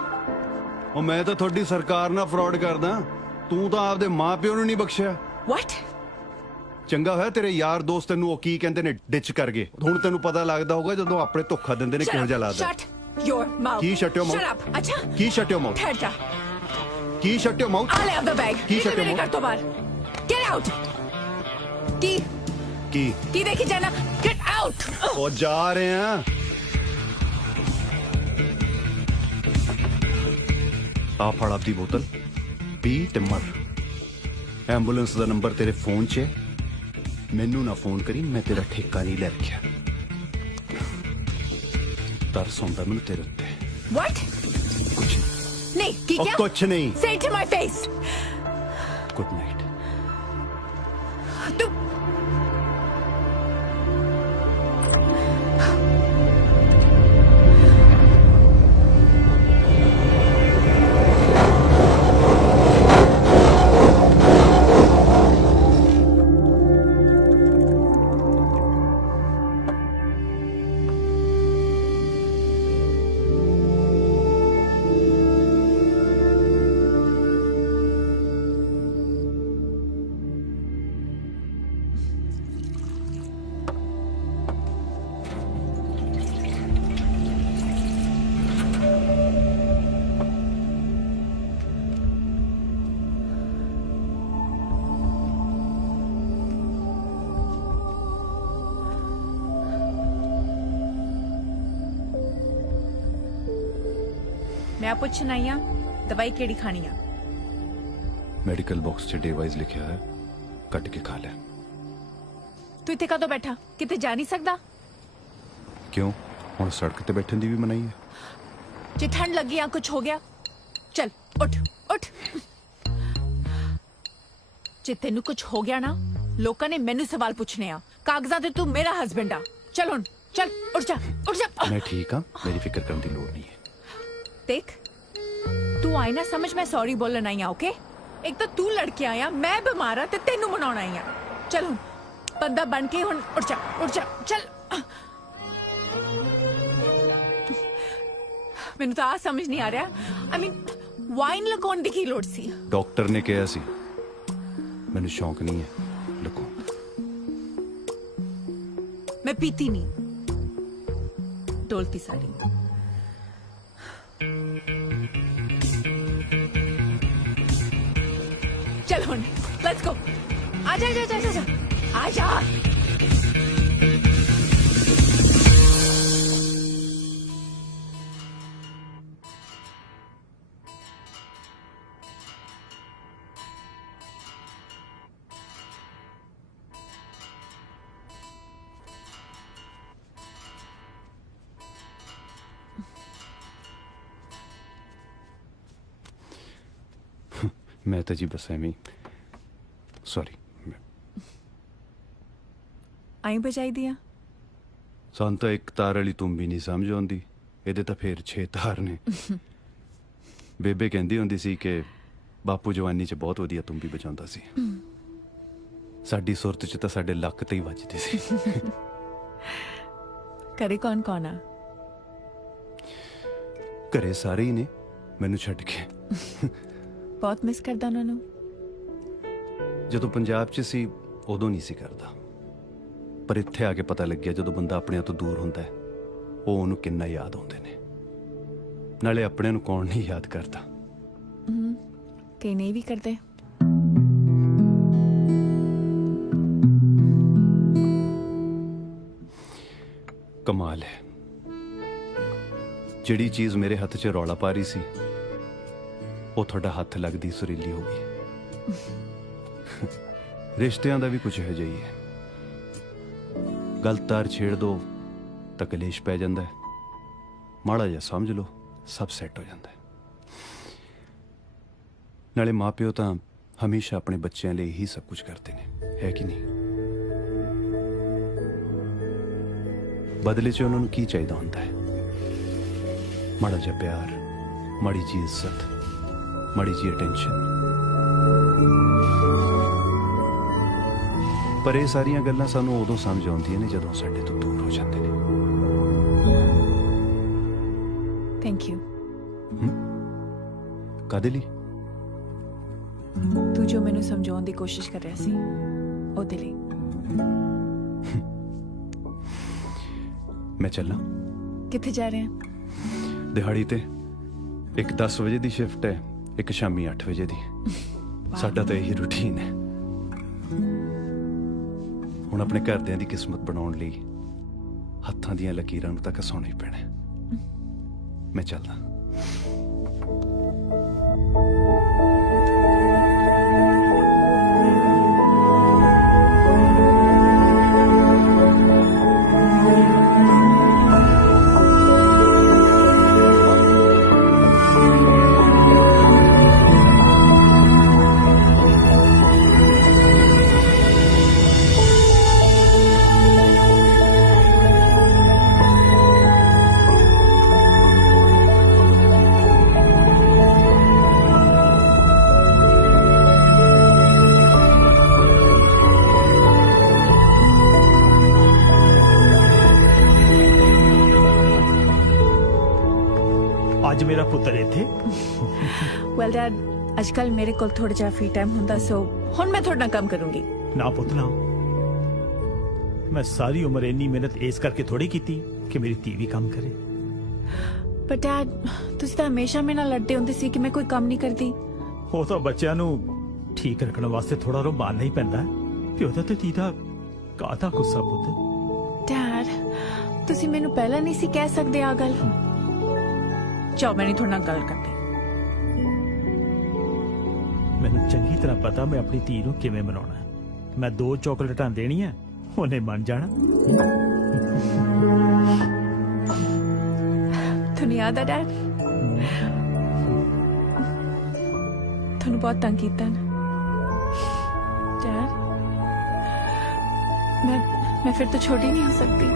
ਉਹ ਮੈਂ ਤਾਂ ਤੁਹਾਡੀ ਸਰਕਾਰ ਨਾਲ ਫਰਾਡ ਕਰਦਾ, ਤੂੰ ਤਾਂ ਆਪਦੇ ਮਾਪਿਓ ਨੂੰ ਨਹੀਂ ਬਖਸ਼ਿਆ। ਵਾਟ? ਚੰਗਾ ਹੋਇਆ ਤੇਰੇ ਯਾਰ ਦੋਸਤ ਤੈਨੂੰ ਉਹ ਕੀ ਕਹਿੰਦੇ ਨੇ ਡਿਚ ਕਰ ਗਏ। ਹੁਣ ਤੈਨੂੰ ਪਤਾ ਲੱਗਦਾ ਹੋਊਗਾ ਜਦੋਂ ਆਪਣੇ ਧੋਖਾ ਦਿੰਦੇ ਨੇ ਕਿਹੋ ਜਿਹਾ ਲੱਗਦਾ। Shut your mouth. ਕੀ shut your mouth? Shut up. ਅੱਛਾ ਕੀ ਸ਼ਟ ਯੋਰ ਮਾਊਥ? ਠਹਿਰ ਜਾ। ਕੀ ਸ਼ਟ ਯੋਰ ਮਾਊਥ? ਆ ਲੈ ਆਪਦਾ ਬੈਗ। ਕੀ ਸ਼ਟ ਯੋਰ ਮੇਰੇ ਘਰ ਤੋਂ ਬਾਹਰ। Get out. ਕੀ ਦੇਖੀ ਜਾਣਾ? Get out. ਉਹ ਜਾ ਰਹੇ ਆ। ਆ ਫੜ ਆਪਦੀ ਬੋਤਲ ਪੀ ਤੇ ਮਰ। ਐਂਬੂਲੈਂਸ ਦਾ ਨੰਬਰ ਤੇਰੇ ਫੋਨ 'ਚ ਹੈ, ਮੈਨੂੰ ਨਾ ਫੋਨ ਕਰੀ, ਮੈਂ ਤੇਰਾ ਠੇਕਾ ਨਹੀਂ ਲੈ ਰੱਖਿਆ। ਤਰਸ ਆਉਂਦਾ ਮੈਨੂੰ ਤੇਰੇ ਉੱਤੇ। ਵਾਟ? ਕੁਛ ਨਹੀਂ। ਕੀ ਕਿਹਾ? ਕੁਛ ਨਹੀਂ। Say it to my face. Good night. ਤੂੰ ਮੈਂ ਪੁੱਛਣ ਆਈ ਆ ਦਵਾਈ ਕਿਹੜੀ ਖਾਣੀ ਆ? ਮੈਡੀਕਲ ਬਾਕਸ 'ਚ ਡੇ ਵਾਈਜ਼ ਲਿਖਿਆ ਹੈ, ਕੱਟ ਕੇ ਖਾ ਲੈ। ਤੂੰ ਇੱਥੇ ਕਦੋਂ ਬੈਠਾ? ਕਿਤੇ ਜਾ ਨਹੀਂ ਸਕਦਾ? ਕਿਉਂ ਹੁਣ ਸੜਕ ਤੇ ਬੈਠਣ ਦੀ ਵੀ ਮਨਾਹੀ ਹੈ? ਜੇ ਠੰਡ ਲੱਗੀ ਆ ਕੁਝ ਹੋ ਗਿਆ? ਚੱਲ ਉੱਠ ਉੱਠ। ਜੇ ਤੈਨੂੰ ਕੁਝ ਹੋ ਗਿਆ ਨਾ ਲੋਕਾਂ ਨੇ ਮੈਨੂੰ ਸਵਾਲ ਪੁੱਛਣੇ ਆ। ਕਾਗਜ਼ਾਂ ਤੇ ਤੂੰ ਮੇਰਾ ਹਸਬੈਂਡ ਆ। ਚੱਲ ਹੁਣ ਚੱਲ ਉੱਠ ਜਾ ਉੱਠ ਜਾ। ਮੈਂ ਠੀਕ ਹਾਂ, ਮੇਰੀ ਫਿਕਰ ਕਰਨ ਦੀ ਲੋੜ ਨਹੀਂ ਹੈ। देख तू आई ना समझ, मैं सॉरी बोलन आई हाँ। ओके एक तो तू लड़के आया, मैं बीमार हाँ ते तेनू मनाउण आई हाँ। चल हुण बंदा बन के हुण उठ जा चल। मैनू तो आ समझ नहीं आ रहा। आई मीन वाइन लगाउण दी की लोड़ सी? डॉक्टर ने कहा सी, मैनू शौक नहीं है लगाउण। मैं पीती नहीं, डोलती सारी। चल हुन लेट्स गो। आजा आजा आजा आजा आजा। मैं तो जी बस एवं सॉरी। आई बजाई दिया सन तो एक तार वाली तुम भी नहीं समझ आती, ये तो फिर 6 तार ने। बेबे कहती होंदी सी कि बापू जवानी च बहुत वधिया तुम भी बजाता सी। साडी सुरत च तो साडे लक ते ही वजदी सी। घरे कौन कौन आ? घरे सारे ही ने मैनू छड्ड के। बहुत मिस करदा उन्होंने। ਜਦੋਂ ਪੰਜਾਬ 'ਚ ਸੀ ਉਦੋਂ ਨਹੀਂ ਸੀ ਕਰਦਾ, ਪਰ ਇੱਥੇ ਆ ਕੇ ਪਤਾ ਲੱਗਿਆ ਜਦੋਂ ਬੰਦਾ ਆਪਣਿਆਂ ਤੋਂ ਦੂਰ ਹੁੰਦਾ ਹੈ ਉਹ ਉਹਨੂੰ ਕਿੰਨਾ ਯਾਦ ਆਉਂਦੇ ਨੇ। ਨਾਲੇ ਆਪਣਿਆਂ ਨੂੰ ਕੌਣ ਨਹੀਂ ਯਾਦ ਕਰਦਾ। कई नहीं भी करते। कमाल है, जिहड़ी चीज मेरे हथ च रौला पा रही सी वो थोड़ा हथ लगदी सुरीली हो गई। रिश्तियां दा भी कुछ है जी है, गलत तार छेड़ दो तो कलेश पै जांदा है, माड़ा जिहा समझ लो सब सैट हो जाता है। नाले माँ प्यो तो हमेशा अपने बच्चों लिए ही सब कुछ करते हैं, है कि नहीं? बदले च उन्होंने की चाहिए होता है? माड़ा जिहा प्यार, माड़ी जी इज्जत, माड़ी जी अटेंशन। पर ये सारियां गल्लां सानू उदों समझ आउंदियां ने जदों साडे तो दूर हो जाते हैं। Thank you. कादे लई? तू जो मैनू समझाउण दी कोशिश कर रहा सी ओदे लई। मैं चलना? किथे जा रहे हैं? दिहाड़ी ते एक 10 बजे दी शिफ्ट है, एक शामी 8 बजे दी। साडा तो यही रूटीन है। हुण अपने घरदियां दी किस्मत बनाउण लई हत्थां दीयां लकीरां नूं तां घसाउणा ही पैणा। मैं चलदा। ਅੱਜ ਮੇਰਾ ਪੁੱਤਰ ਇੱਥੇ। वेल डैड, आजकल मेरे को थोड़ा जा फ्री टाइम हुंदा, सो हुण मैं थोड़ा काम करूंगी। ना पुੱਤ ना, मैं सारी उम्र इन्नी मेहनत इस करके थोड़ी की कि मेरी धी भी काम करे। पर डैड, तुसीं तां हमेशा मेरे नाल लड़दे हुंदे सी कि मैं कोई काम नहीं करती। ਉਹ ਤਾਂ ਬੱਚਿਆਂ ਨੂੰ ਠੀਕ ਰੱਖਣ ਵਾਸਤੇ ਥੋੜਾ ਰੋ ਮਾਰਨਾ ਹੀ ਪੈਂਦਾ। ਪਿਓ ਦਾ ਤੇ ਧੀ ਦਾ ਕਾਹਦਾ ਗੁੱਸਾ ਪੁੱਤ। डैड, तुसीं मैनू पहला नहीं सी कह सकदे आ गल। जाओ, मैं नहीं थोड़ा नाल गल करदी। ਮੈਨੂੰ ਚੰਗੀ ਤਰ੍ਹਾਂ ਪਤਾ ਮੈਂ ਆਪਣੀ ਧੀ ਨੂੰ ਕਿਵੇਂ ਮਨਾਉਣਾ ਹੈ। ਮੈਂ 2 ਚਾਕਲੇਟਾਂ ਦੇਣੀਆਂ, ਉਹਨੇ ਮੰਨ ਜਾਣਾ। ਤੁਹਾਨੂੰ याद है डैड? ਤੁਹਾਨੂੰ बहुत तंग ਕੀਤਾ ना डैड। मैं फिर तो छोटी नहीं हो सकती।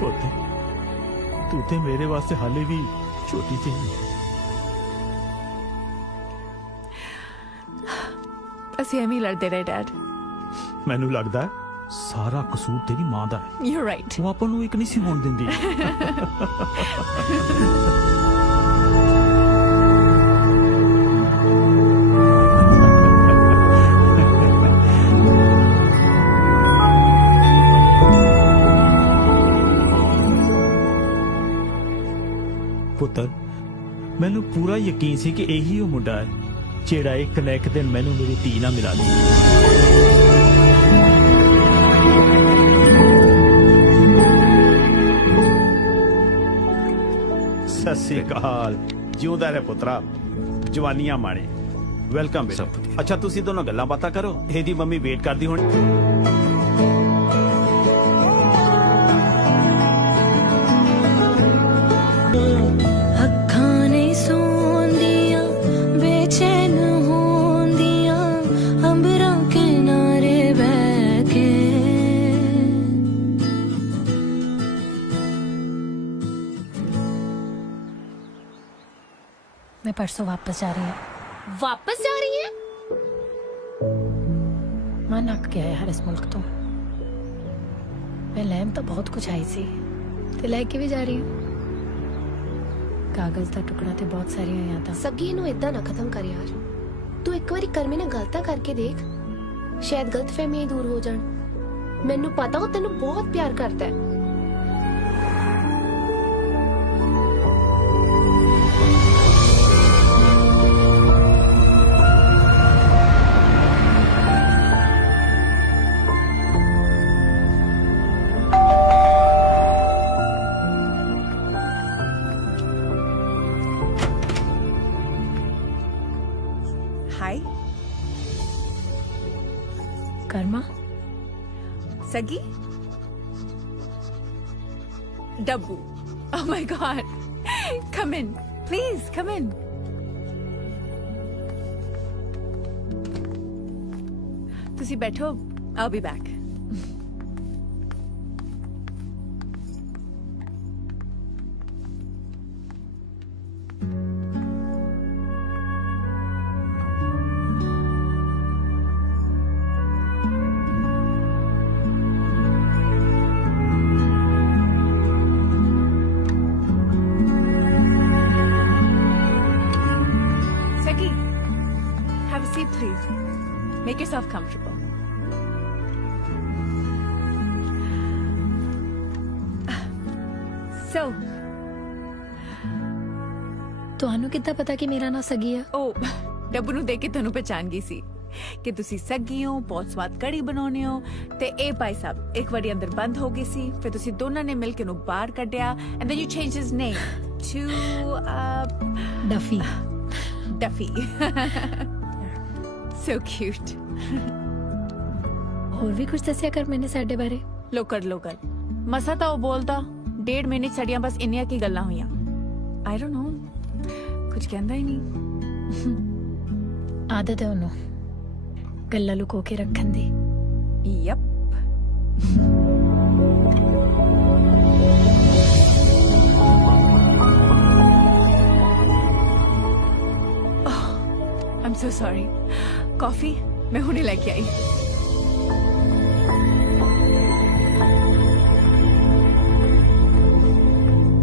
ਪੁੱਤ, ਤੂੰ ਤੇ ਮੇਰੇ ਵਾਸਤੇ ਹਾਲੇ ਵੀ ਛੋਟੀ ਜਿਹੀ ਹੈ। ਅਸੀਂ ਐਵੇਂ ਹੀ ਲੜਦੇ ਰਹੇ ਡੈਡ। ਮੈਨੂੰ ਲੱਗਦਾ ਸਾਰਾ ਕਸੂਰ ਤੇਰੀ ਮਾਂ ਦਾ ਹੈ। You right. ਉਹ ਆਪਾਂ ਨੂੰ ਇੱਕ ਨਹੀਂ ਸੀ ਹੋਣ ਦਿੰਦੀ। ਪੁੱਤਰ, ਮੈਨੂੰ ਪੂਰਾ ਯਕੀਨ ਸੀ ਕਿ ਇਹੀ ਉਹ ਮੁੰਡਾ ਹੈ ਜਿਹੜਾ ਇੱਕ ਨਾ ਇੱਕ ਦਿਨ ਮੈਨੂੰ ਮੇਰੀ ਧੀ ਨਾਲ ਮਿਲਾ ਦੇ। ਸਤਿ ਸ੍ਰੀ ਅਕਾਲ। ਜਿਉਂਦਾ ਰਹਿ ਪੁੱਤਰਾ, ਜਵਾਨੀਆਂ ਮਾਣੇ। ਵੈਲਕਮ ਬੇਟਾ। ਅੱਛਾ, ਤੁਸੀਂ ਦੋਨੋਂ ਗੱਲਾਂ ਬਾਤਾਂ ਕਰੋ, ਇਹਦੀ ਮੰਮੀ ਵੇਟ ਕਰਦੀ ਹੋਣੀ। ਅੱਖਾਂ ਨਹੀਂ ਸੌਂਦੀਆਂ, ਬੇਚੈਨ ਹੁੰਦੀਆਂ, ਅੰਬਰਾਂ ਕਿਨਾਰੇ ਬਹਿ ਕੇ। मैं परसों वापस जा रही हूँ। वापस जा रही है? मन अक गया है यार इस मुल्क तो। मैं लैम तो बहुत कुछ आई सी ते लेके भी जा रही हूँ। कागज का टुकड़ा ते बहुत सारी होया था। सगी नू इदा ना खत्म कर यार। तू एक बारी कर्मी ने गलता करके देख, शायद गलतफहमियां दूर हो जान। मैनू पता वो तेनू बहुत प्यार करता है, Sagi? Dabbu. Oh my God. Come in. Please, come in. ਤੁਸੀਂ ਬੈਠੋ. I'll be back. Sagi, have a seat, please. Make yourself comfortable. So, ਤੁਹਾਨੂੰ ਕਿੱਦਾਂ ਪਤਾ ਕਿ ਮੇਰਾ ਨਾਂ ਸਗੀ ਆ? ਉਹ ਡੱਬੂ ਨੂੰ ਦੇਖ ਕੇ ਤੁਹਾਨੂੰ ਪਛਾਣ ਗਈ ਸੀ ਕਿ ਤੁਸੀਂ ਸੱਗੀ ਹੋ, ਬਹੁਤ ਸਵਾਦ ਕੜੀ ਬਣਾਉਂਦੇ ਹੋ ਤੇ ਇਹ ਭਾਈ ਸਾਹਿਬ ਇੱਕ ਵਾਰੀ ਅੰਦਰ ਬੰਦ ਹੋ ਗਈ ਸੀ, ਫਿਰ ਤੁਸੀਂ ਦੋਨਾਂ ਨੇ ਮਿਲ ਕੇ ਉਹਨੂੰ ਬਾਹਰ ਕੱਢਿਆ and then you changed his name to Duffy. Duffy. So cute. ਹੋਰ ਵੀ ਕੁਝ ਦੱਸਿਆ ਕਰ ਮੈਨੇ ਸਾਡੇ ਬਾਰੇ? ਲੋਕਲ ਮਸਾ ਤਾਂ ਉਹ ਬੋਲਦਾ 1.5 ਮਹੀਨੇ ਛੜੀਆਂ ਬਸ ਇੰਨੀਆਂ ਕੀ ਗੱਲਾਂ ਹੋਈਆਂ. I don't know. ਕੁਝ ਕਹਿੰਦਾ ਹੀ ਨਹੀਂ. ਆਦਤ ਹੈ ਉਹਨੂੰ ਗੱਲਾਂ ਲੁਕੋ ਕੇ ਰੱਖਣ ਦੀ. Yep. Oh, I'm so sorry. Coffee? मैं हुने लेके आई.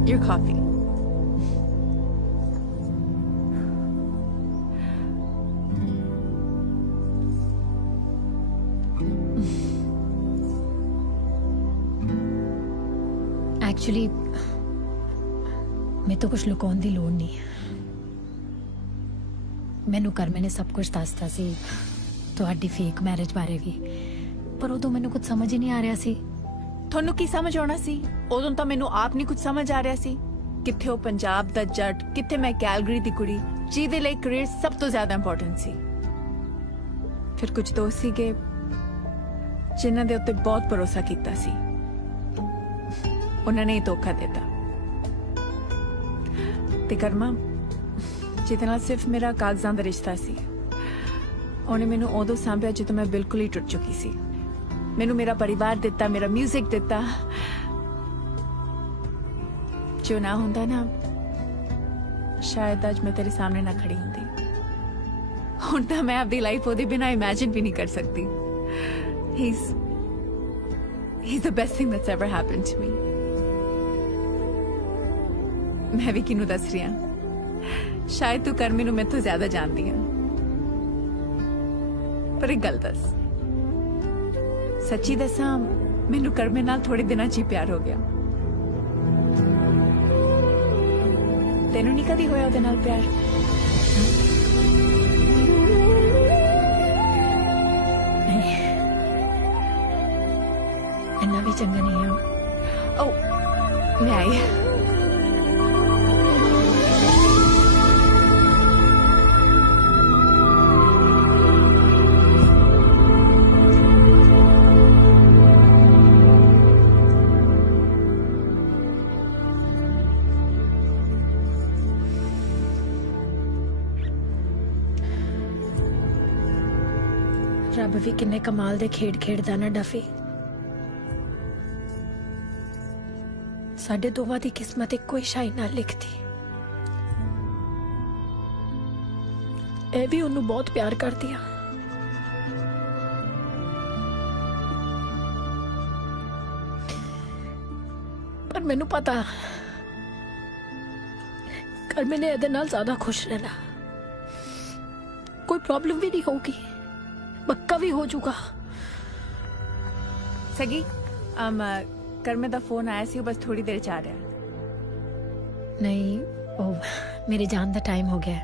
Your coffee. ਐਕਚੁਅਲੀ ਮੈਂ ਤਾਂ ਕੁਝ ਲੁਕਾਉਣ ਦੀ ਲੋੜ ਨਹੀਂ. ਮੈਨੂੰ ਕਰਮੇ ਨੇ ਸਭ ਕੁਝ ਦੱਸਤਾ ਸੀ, ਤੁਹਾਡੀ ਫੇਕ ਮੈਰਿਜ ਬਾਰੇ ਵੀ, ਪਰ ਉਦੋਂ ਮੈਨੂੰ ਕੁਝ ਸਮਝ ਹੀ ਨਹੀਂ ਆ ਰਿਹਾ ਸੀ. ਤੁਹਾਨੂੰ ਕੀ ਸਮਝ ਆਉਣਾ ਸੀ? ਉਦੋਂ ਤਾਂ ਮੈਨੂੰ ਆਪ ਨਹੀਂ ਕੁਝ ਸਮਝ ਆ ਰਿਹਾ ਸੀ. ਕਿੱਥੇ ਉਹ ਪੰਜਾਬ ਦਾ ਜੱਟ, ਕਿੱਥੇ ਮੈਂ ਕੈਲਗਰੀ ਦੀ ਕੁੜੀ ਜਿਹਦੇ ਲਈ ਕੈਰੀਅਰ ਸਭ ਤੋਂ ਜ਼ਿਆਦਾ ਇੰਪੋਰਟੈਂਟ ਸੀ. ਫਿਰ ਕੁਝ ਦੋਸਤ ਸੀਗੇ ਜਿਨ੍ਹਾਂ ਦੇ ਉੱਤੇ ਬਹੁਤ ਭਰੋਸਾ ਕੀਤਾ ਸੀ, ਉਹਨਾਂ ਨੇ ਹੀ ਧੋਖਾ ਦਿੱਤਾ. ਤੇ ਕਰਮਾ ਜਿਹਦੇ ਨਾਲ ਸਿਰਫ ਮੇਰਾ ਕਾਗਜ਼ਾਂ ਦਾ ਰਿਸ਼ਤਾ ਸੀ, ਉਹਨੇ ਮੈਨੂੰ ਉਦੋਂ ਸਾਂਭਿਆ ਜਦੋਂ ਮੈਂ ਬਿਲਕੁਲ ਹੀ ਟੁੱਟ ਚੁੱਕੀ ਸੀ. ਮੈਨੂੰ ਮੇਰਾ ਪਰਿਵਾਰ ਦਿੱਤਾ, ਮੇਰਾ 뮤직 ਦਿੱਤਾ. ਜੋ ਨਾ ਹੁੰਦਾ ਨਾ, ਸ਼ਾਇਦ ਅੱਜ ਮੈਂ ਤੇਰੇ ਸਾਹਮਣੇ ਨਾ ਖੜੀ ਹੁੰਦੀ. ਹੁਣ ਤਾਂ ਮੈਂ ਆਪਣੀ ਲਾਈਫ ਉਹਦੇ ਬਿਨਾਂ ਇਮੇਜਿਨ ਵੀ ਨਹੀਂ ਕਰ ਸਕਦੀ. He's the best thing that's ever happened to me. ਮੈਂ ਵੀ ਕਿਹਨੂੰ ਦੱਸ ਰਹੀ ਹਾਂ? ਸ਼ਾਇਦ ਤੂੰ ਕਰਮੀ ਨੂੰ ਮੈਥੋਂ ਜ਼ਿਆਦਾ ਜਾਣਦੀ ਹੈ. ਪਰ ਇੱਕ ਗੱਲ ਦੱਸ, ਸੱਚੀ ਦੱਸਾਂ, ਮੈਨੂੰ ਕਰਮੇ ਨਾਲ ਥੋੜੇ ਦਿਨਾਂ 'ਚ ਹੀ ਪਿਆਰ ਹੋ ਗਿਆ. ਤੈਨੂੰ ਨਹੀਂ ਕਦੀ ਹੋਇਆ ਉਹਦੇ ਨਾਲ ਪਿਆਰ? ਨਹੀਂ, ਇੰਨਾ ਵੀ ਚੰਗਾ ਨਹੀਂ ਹੈ. ਓ ਮੈਂ ਆਈ. ਰੱਬ ਵੀ ਕਿੰਨੇ ਕਮਾਲ ਦੇ ਖੇਡ ਖੇਡਦਾ ਨਾ ਡਫੀ. ਸਾਡੇ ਦੋਵਾਂ ਦੀ ਕਿਸਮਤ ਇੱਕੋ ਹੀ ਸ਼ਾਈ ਨਾਲ ਲਿਖਦੀ. ਇਹ ਵੀ ਉਹਨੂੰ ਬਹੁਤ ਪਿਆਰ ਕਰਦੀ ਆ. ਪਰ ਮੈਨੂੰ ਪਤਾ ਕਰਮੇ ਨੇ ਇਹਦੇ ਨਾਲ ਜ਼ਿਆਦਾ ਖੁਸ਼ ਰਹਿਣਾ. ਕੋਈ ਪ੍ਰੋਬਲਮ ਵੀ ਨਹੀਂ ਹੋਊਗੀ, ਪੱਕਾ ਵੀ ਹੋ ਜਾਊਗਾ. ਸਗੀ, ਕਰਮੇ ਦਾ ਫੋਨ ਆਇਆ ਸੀ, ਉਹ ਬਸ ਥੋੜੀ ਦੇਰ ਚ ਆ ਰਿਹਾ. ਨਹੀਂ, ਉਹ ਮੇਰੇ ਜਾਣ ਦਾ ਟਾਈਮ ਹੋ ਗਿਆ.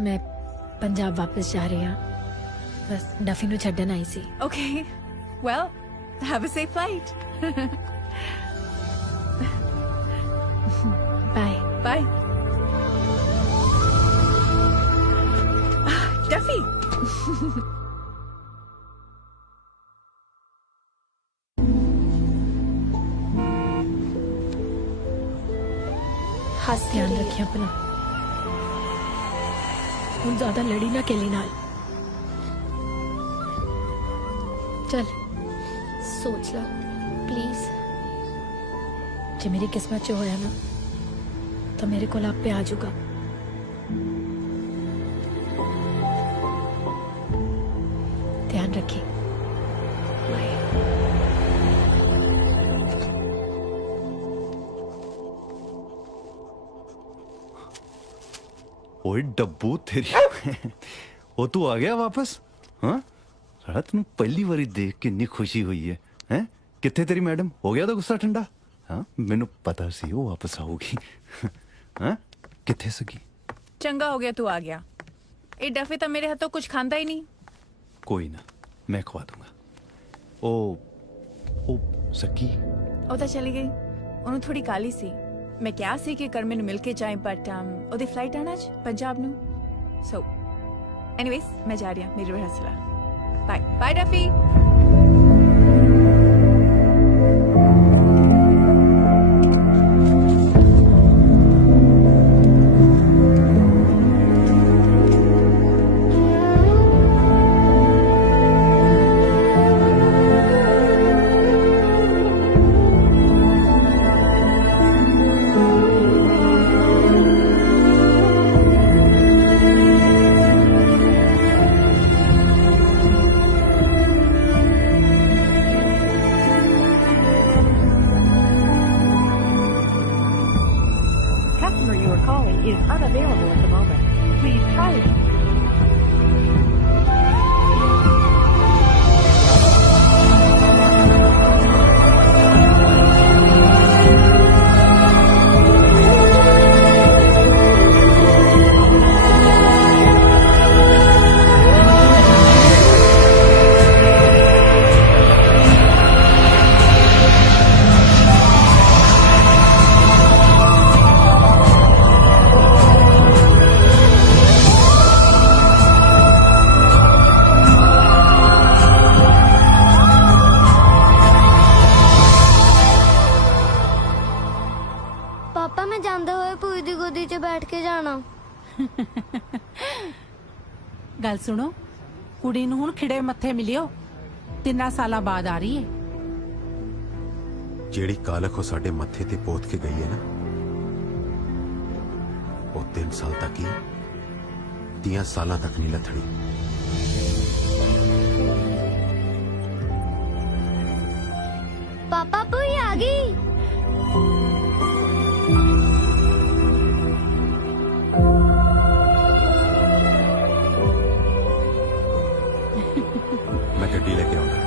ਮੈਂ ਪੰਜਾਬ ਵਾਪਸ ਜਾ ਰਹੀ ਹਾਂ. ਬਸ ਡਫੀ ਨੂੰ ਛੱਡਣ ਆਈ ਸੀ. Okay. Well, have a safe flight. Bye. Bye. Duffy. हंसती ध्यान रहिए। रखिए अपना, हम ज्यादा लड़ी ना केली नाल। चल सोच लो प्लीज। जे मेरी किस्मत च होया ना तो मेरे को आपे आ जाऊगा। ध्यान रखिए। ओए डब्बू तेरी वो तू आ गया वापस? हाँ साला तेन पहली बारी देख के इन्नी खुशी हुई है। हैं किथे तेरी मैडम? हो गया तो गुस्सा ठंडा? हाँ मैनू पता सी वो वापस आऊगी। हाँ किथे सकी? चंगा हो गया तू आ गया। ए डफे तो मेरे हाथों कुछ खांदा ही नहीं। कोई ना मैं खवा दूंगा। ओ सकी ਉਹ ਤਾਂ ਚਲੀ ਗਈ। ਉਹਨੂੰ ਥੋੜੀ ਕਾਲੀ ਸੀ। ਮੈਂ ਕਿਹਾ ਸੀ ਕਿ ਕਰਮੇ ਨੂੰ ਮਿਲ ਕੇ ਜਾਏ ਬਟ ਉਹਦੀ ਫਲਾਈਟ ਆਣਾ ਅੱਜ ਪੰਜਾਬ ਨੂੰ। ਸੋ ਐਨੀਵੇਜ਼ ਮੈਂ ਜਾ ਰਹੀ ਹਾਂ, ਮੇਰੀ ਰਿਹਰਸਲ ਆ। Bye bye Duffy. customer you are calling is unavailable at the moment. Please try again. ਪਾਪਾ ਮੈਂ ਜਾਂਦੇ ਹੋਏ ਭੂਈ ਦੀ ਗੋਦੀ 'ਚ ਬੈਠ ਕੇ ਜਾਣਾ। ਗੱਲ ਸੁਣੋ, ਕੁੜੀ ਨੂੰ ਹੁਣ ਖਿੜੇ ਮੱਥੇ ਮਿਲਿਓ। 3 ਸਾਲਾਂ ਬਾਅਦ ਆ ਰਹੀ ਹੈ। ਜਿਹੜੀ ਕਾਲਖ ਉਹ ਸਾਡੇ ਮੱਥੇ ਤੇ ਪੋਤ ਕੇ ਗਈ ਹੈ ਨਾ, ਉਹ 3 ਸਾਲ ਤੱਕ ਹੀ 30 ਸਾਲਾਂ ਤੱਕ ਨਹੀਂ ਲੱਥਣੀ। ਪਾਪਾ ਭੂਈ ਆ ਗਈ। ਮੈਂ ਗੱਡੀ ਲੈ ਕੇ ਆਉਂਦਾ।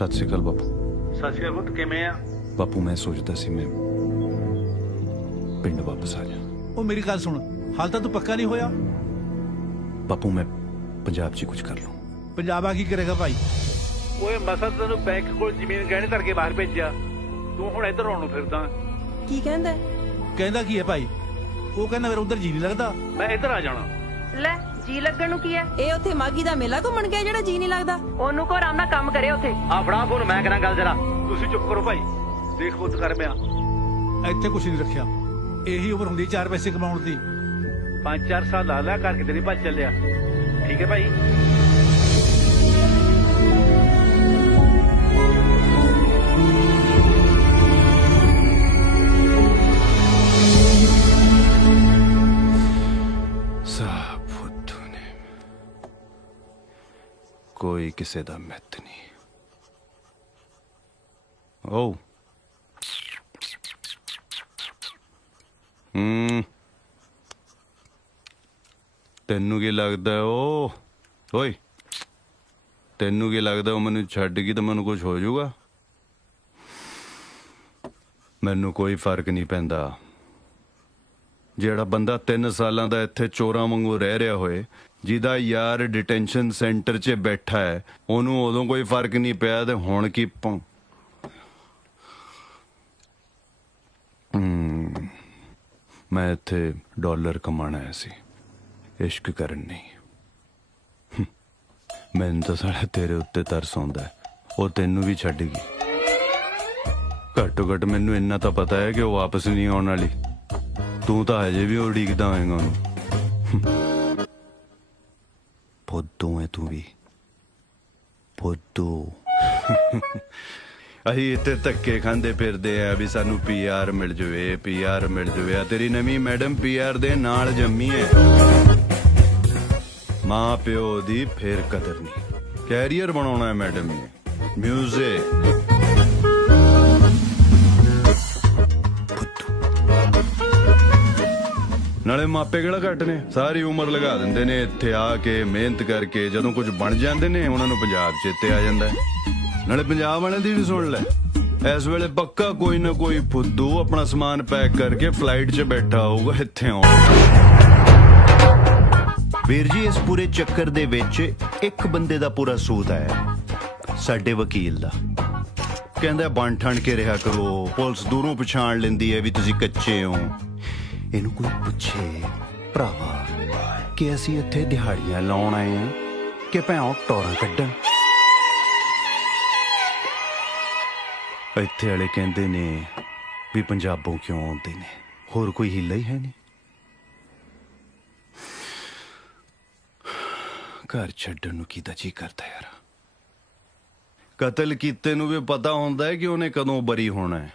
सत श्री अकाल बापू। ਸਤਿ ਸ਼੍ਰੀ ਅਕਾਲ ਪੁੱਤ, ਕਿਵੇਂ ਆ? ਬਾਪੂ ਮੈਂ ਸੋਚਦਾ ਸੀ ਮੈਂ ਪਿੰਡ ਵਾਪਸ ਆ ਜਾ। ਉਹ ਮੇਰੀ ਗੱਲ ਸੁਣ, ਹਾਲ ਤਾਂ ਤੂੰ ਪੱਕਾ ਨਹੀਂ ਹੋਇਆ। ਬਾਪੂ ਮੈਂ ਪੰਜਾਬ 'ਚ ਕੁਝ ਕਰ ਲਵਾਂ। ਪੰਜਾਬ ਆ ਕੀ ਕਰੇਗਾ ਭਾਈ? ਓਏ ਮਸਾ ਤੈਨੂੰ ਬੈਂਕ ਕੋਲ ਜ਼ਮੀਨ ਗਹਿਣੇ ਧਰ ਕੇ ਬਾਹਰ ਭੇਜਿਆ, ਤੂੰ ਹੁਣ ਇੱਧਰ ਆਉਣ ਨੂੰ ਫਿਰਦਾ। ਕੀ ਕਹਿੰਦਾ? ਕਹਿੰਦਾ ਕੀ ਹੈ ਭਾਈ? ਉਹ ਕਹਿੰਦਾ ਮੇਰਾ ਉਧਰ ਜੀ ਨਹੀਂ ਲੱਗਦਾ, ਮੈਂ ਇੱਧਰ ਆ ਜਾਣਾ। ਲੈ ਜੀ ਲੱਗਣ ਨੂੰ ਕੀ ਹੈ? ਇਹ ਉੱਥੇ ਮਾਗੀ ਦਾ ਮੇਲਾ ਘੁੰਮਣ ਗਿਆ ਜਿਹੜਾ ਜੀ ਨਹੀਂ ਲੱਗਦਾ। ਉਹਨੂੰ ਕੋ ਆਰਾਮ ਨਾਲ ਕੰਮ ਕਰੇ ਉੱਥੇ। ਆ ਫੜਾ ਫੋਨ, ਮੈਂ ਕਰਾਂ ਗੱਲ ਜਰਾ। ਤੁਸੀਂ ਚੁੱਪ ਕਰੋ ਭਾਈ, ਦੇਖ ਪੁੱਤ ਕਰ ਪਿਆ। ਇੱਥੇ ਕੁਛ ਨਹੀਂ ਰੱਖਿਆ, ਇਹੀ ਉਮਰ ਹੁੰਦੀ 4 ਪੈਸੇ ਕਮਾਉਣ ਦੀ। 5-4 ਸਾਲ ਲਾ ਲਿਆ ਕਰਕੇ ਤੇਰੀ ਭੱਜ ਚੱਲਿਆ। ਠੀਕ ਹੈ ਭਾਈ। कोई किसी दा मित नहीं। ओ तेनू की लगता है ओए तेनू की लगता है मैनू छड्ड गई तो मैनू कुछ हो जाऊगा? मैनू कोई फर्क नहीं पैंदा। ਜਿਹੜਾ ਬੰਦਾ 3 ਸਾਲਾਂ ਦਾ ਇੱਥੇ ਚੋਰਾਂ ਵਾਂਗੂ ਰਹਿ ਰਿਹਾ ਹੋਏ, ਜਿਹਦਾ ਯਾਰ ਡਿਟੈਂਸ਼ਨ ਸੈਂਟਰ 'ਚ ਬੈਠਾ ਹੈ, ਉਹਨੂੰ ਉਦੋਂ ਕੋਈ ਫਰਕ ਨਹੀਂ ਪਿਆ ਤੇ ਹੁਣ ਕੀ मैं इत्थे डॉलर कमाना आया सी, इश्क करन नहीं। मैनूं तां साला तेरे उत्ते तरस आउंदा है, ਉਹ ਤੈਨੂੰ ਵੀ ਛੱਡ ਗਈ। ਘੱਟੋ ਘੱਟ ਮੈਨੂੰ ਇੰਨਾ ਤਾਂ ਪਤਾ ਹੈ ਕਿ ਉਹ ਵਾਪਸ ਨਹੀਂ ਆਉਣ ਵਾਲੀ। ਤੂੰ ਤਾਂ ਹਜੇ ਵੀ ਉਡੀਕਦਾ ਹੋਏਗਾ ਉਹਨੂੰ। ਫੁੱਦੂ ਹੈ ਤੂੰ ਵੀ, ਫੁੱਦੂ। ਅਸੀਂ ਇੱਥੇ ਧੱਕੇ ਖਾਂਦੇ ਫਿਰਦੇ ਆ ਵੀ ਸਾਨੂੰ PR ਮਿਲ ਜਾਵੇ, PR ਮਿਲ ਜਾਵੇ। ਆ ਤੇਰੀ ਨਵੀਂ ਮੈਡਮ PR ਦੇ ਨਾਲ ਜੰਮੀ ਹੈ। ਮਾਂ ਪਿਓ ਦੀ ਫੇਰ ਕਦਰ ਨਹੀਂ, ਕੈਰੀਅਰ ਬਣਾਉਣਾ ਹੈ ਮੈਡਮ ਨੇ। म्यूजिक नाले मापे किहड़ा घट ने, सारी उम्र लगा दिंदे ने इत्थे आके मेहनत करके। जदों कुछ बन जांदे ने उन्हां नूं पंजाब चेते आ जांदा है। नाले पंजाब वालियां दी भी सुन ले, इस वेले पक्का कोई ना कोई फुद्दू अपना समान पैक करके फ्लाइट च बैठा होगा इत्थे आउण। वीर जी इस पूरे चक्कर दे विच एक बंदे दा पूरा सूत आया, ਸਾਡੇ ਵਕੀਲ ਦਾ। ਕਹਿੰਦਾ ਬਣ ਠਣ ਕੇ ਰਿਹਾ ਕਰੋ, ਪੁਲਿਸ ਦੂਰੋਂ ਪਛਾਣ ਲੈਂਦੀ ਹੈ ਵੀ ਤੁਸੀਂ ਕੱਚੇ ਹੋ। ਇਹਨੂੰ ਕੋਈ ਪੁੱਛੇ ਭਰਾਵਾ ਕਿ ਅਸੀਂ ਇੱਥੇ ਦਿਹਾੜੀਆਂ ਲਾਉਣ ਆਏ ਆ ਕਿ ਭੈਣੋਂ ਟੋਰਾਂ ਕੱਢਣ। ਇੱਥੇ ਵਾਲੇ ਕਹਿੰਦੇ ਨੇ ਵੀ ਪੰਜਾਬੋਂ ਕਿਉਂ ਆਉਂਦੇ ਨੇ, ਹੋਰ ਕੋਈ ਹੀਲਾ ਹੀ ਹੈ ਨਹੀਂ। ਘਰ ਛੱਡਣ ਨੂੰ ਕਿਹਦਾ ਜੀ ਕਰਦਾ ਯਾਰ। ਕਤਲ ਕੀਤੇ ਨੂੰ ਵੀ ਪਤਾ ਹੁੰਦਾ ਹੈ ਕਿ ਉਹਨੇ ਕਦੋਂ ਬਰੀ ਹੋਣਾ ਹੈ।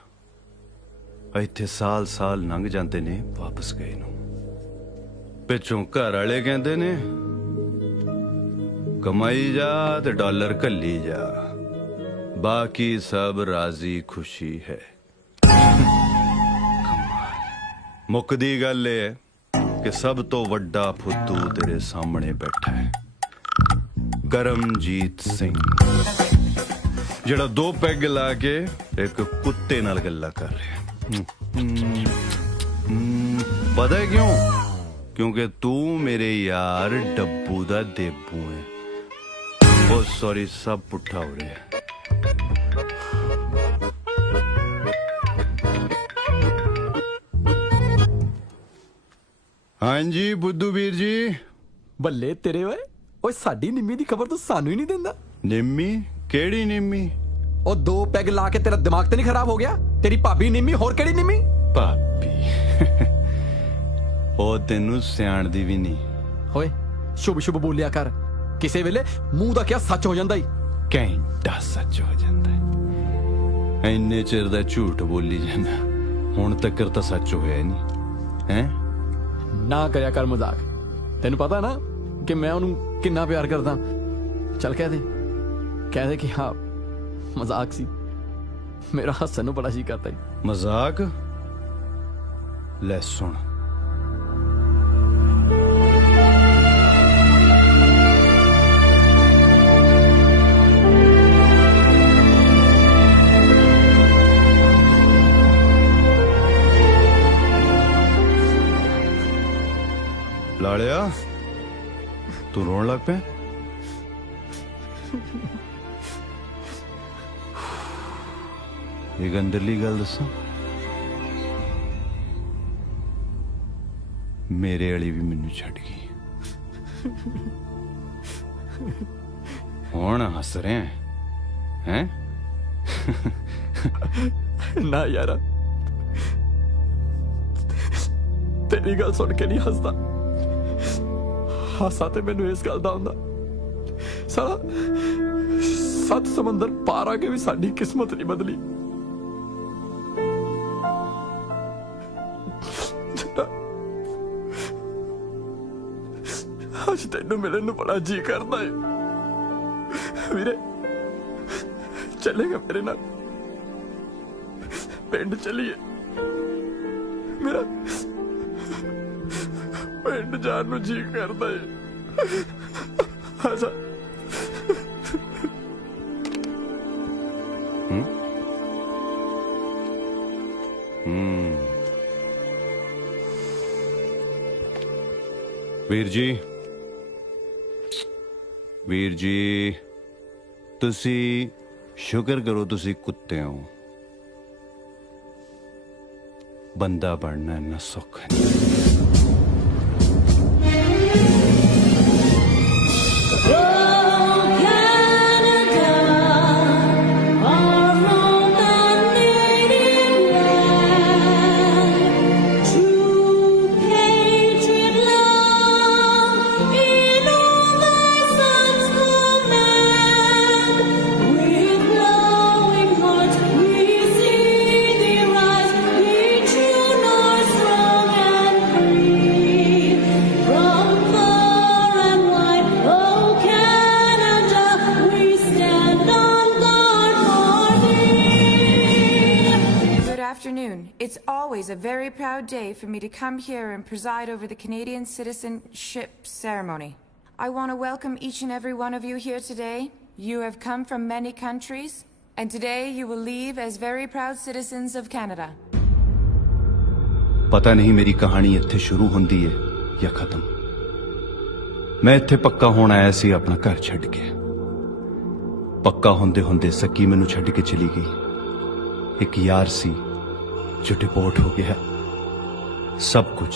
ਇੱਥੇ ਸਾਲ ਸਾਲ ਲੰਘ ਜਾਂਦੇ ਨੇ ਵਾਪਸ ਗਏ ਨੂੰ। ਪਿੱਛੋਂ ਘਰ ਵਾਲੇ ਕਹਿੰਦੇ ਨੇ ਕਮਾਈ ਜਾ ਤੇ ਡਾਲਰ ਘੱਲੀ ਜਾ, ਬਾਕੀ ਸਭ ਰਾਜ਼ੀ ਖੁਸ਼ੀ ਹੈ। ਮੁੱਕਦੀ ਗੱਲ ਇਹ ਹੈ ਕਿ ਸਭ ਤੋਂ ਵੱਡਾ ਫੁੱਦੂ ਤੇਰੇ ਸਾਹਮਣੇ ਬੈਠਾ ਹੈ, ਕਰਮਜੀਤ ਸਿੰਘ, ਜਿਹੜਾ 2 ਪੈਗ ਲਾ ਕੇ ਇੱਕ ਕੁੱਤੇ ਨਾਲ ਗੱਲਾਂ ਕਰ ਰਿਹਾ। ਪਤਾ ਹੈ ਕਿਉਂ? ਕਿਉਂਕਿ ਤੂੰ ਮੇਰੇ ਯਾਰ ਡੱਬੂ ਦਾ ਦੇਬੂ ਹੈ। ਉਹ ਸੌਰੀ, ਸਭ ਪੁੱਠਾ ਹੋ ਰਿਹਾ। ਹਾਂਜੀ ਬੁੱਧੂ ਵੀਰ ਜੀ। ਬੱਲੇ ਤੇਰੇ ਓਏ। ਓਏ ਸਾਡੀ ਨਿੰਮੀ ਦੀ ਖਬਰ ਤੂੰ ਸਾਨੂੰ ਹੀ ਨਹੀਂ ਦਿੰਦਾ। ਨਿੰਮੀ? ਕਿਹੜੀ ਨਿੰਮੀ? ਉਹ 2 ਪੈਗ ਲਾ ਕੇ ਤੇਰਾ ਦਿਮਾਗ ਤੇ ਨਹੀਂ ਖਰਾਬ ਹੋ ਗਿਆ? ਤੇਰੀ ਭਾਬੀ ਨਿੰਮੀ, ਹੋਰ ਕਿਹੜੀ ਨਿੰਮੀ? ਭਾਬੀ? ਉਹ ਤੈਨੂੰ ਸਿਆਣਦੀ ਵੀ ਨਹੀਂ। ਓਏ ਸ਼ੁਭ ਸ਼ੁਭ ਬੋਲਿਆ ਕਰ, ਕਿਸੇ ਵੇਲੇ ਮੂੰਹ ਦਾ ਕਿਹਾ ਸੱਚ ਹੋ ਜਾਂਦਾ ਈ। ਘੰਟਾ ਸੱਚ ਹੋ ਜਾਂਦਾ ਹੈ। ਇੰਨੇ ਚਿਰ ਦਾ ਝੂਠ ਬੋਲੀ ਜਾਂਦਾ, ਹੁਣ ਤੱਕ ਤਾਂ ਸੱਚ ਹੋਇਆ ਨਹੀਂ ਹੈ। ਨਾ ਕਰਿਆ ਕਰ ਮਜ਼ਾਕ, ਤੈਨੂੰ ਪਤਾ ਨਾ ਕਿ ਮੈਂ ਉਹਨੂੰ ਕਿੰਨਾ ਪਿਆਰ ਕਰਦਾ। ਚੱਲ ਕਹਿ ਦੇ ਕਿ ਹਾਂ ਮਜ਼ਾਕ ਸੀ। ਮੇਰਾ ਹੱਸਣ ਨੂੰ ਬੜਾ ਜੀ ਕਰਦਾ ਈ। ਮਜ਼ਾਕ? ਲੈ ਸੁਣ, ਲਾਲਿਆ ਤੂੰ ਰੋਣ ਲੱਗ ਪਿਆ? ਇੱਕ ਅੰਦਰਲੀ ਗੱਲ ਦੱਸਾਂ, ਮੇਰੇ ਵਾਲੀ ਵੀ ਮੈਨੂੰ ਛੱਡ ਗਈ। ਹੁਣ ਹੱਸ ਰਿਹਾ ਹੈ? ਨਾ ਯਾਰ, ਤੇਰੀ ਗੱਲ ਸੁਣ ਕੇ ਨਹੀਂ ਹੱਸਦਾ। ਹਾਸਾ ਤੇ ਮੈਨੂੰ ਇਸ ਗੱਲ ਦਾ ਹੁੰਦਾ, ਸਾਲਾ 7 ਸਮੁੰਦਰ ਪਾਰ ਆ ਕੇ ਵੀ ਸਾਡੀ ਕਿਸਮਤ ਨਹੀਂ ਬਦਲੀ। ਅੱਜ ਤੈਨੂੰ ਮਿਲਣ ਨੂੰ ਬੜਾ ਜੀ ਕਰਦਾ ਹੈ ਵੀਰੇ। ਚੱਲੇਗਾ ਮੇਰੇ ਨਾਲ? ਪਿੰਡ ਚੱਲੀਏ, ਮੇਰਾ ਪਿੰਡ ਜਾਣ ਨੂੰ ਜੀ ਕਰਦਾ ਹੈ। ਆਜਾ। ਵੀਰ ਜੀ ਤੁਸੀਂ ਸ਼ੁਕਰ ਕਰੋ ਤੁਸੀਂ ਕੁੱਤੇ ਹੋ। ਬੰਦਾ ਬਣਨਾ ਇੰਨਾ ਸੌਖਾ ਨਹੀਂ। It's always a very proud day for me to come here and preside over the Canadian citizenship ceremony. I want to welcome each and every one of you here today. You have come from many countries, and today you will leave as very proud citizens of Canada. ਪਤਾ ਨਹੀਂ ਮੇਰੀ ਕਹਾਣੀ ਇੱਥੇ ਸ਼ੁਰੂ ਹੁੰਦੀ ਹੈ ਜਾਂ ਖਤਮ। ਮੈਂ ਇੱਥੇ ਪੱਕਾ ਹੋਣ ਆਇਆ ਸੀ ਆਪਣਾ ਘਰ ਛੱਡ ਕੇ। ਪੱਕਾ ਹੁੰਦੇ ਹੁੰਦੇ ਸੱਕੀ ਮੈਨੂੰ ਛੱਡ ਕੇ ਚਲੀ ਗਈ। ਇੱਕ ਯਾਰ ਸੀ ਜੋ ਡਿਪੋਰਟ ਹੋ ਗਿਆ। ਸਭ ਕੁਝ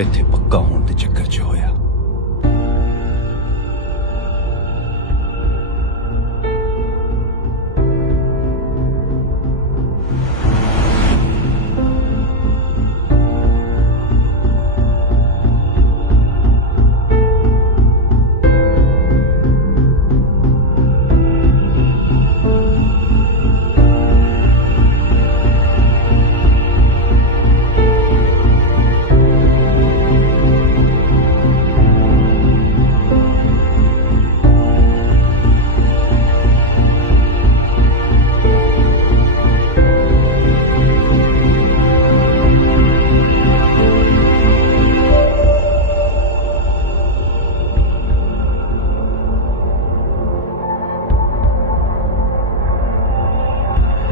ਇੱਥੇ ਪੱਕਾ ਹੋਣ ਦੇ ਚੱਕਰ 'ਚ ਹੋਇਆ।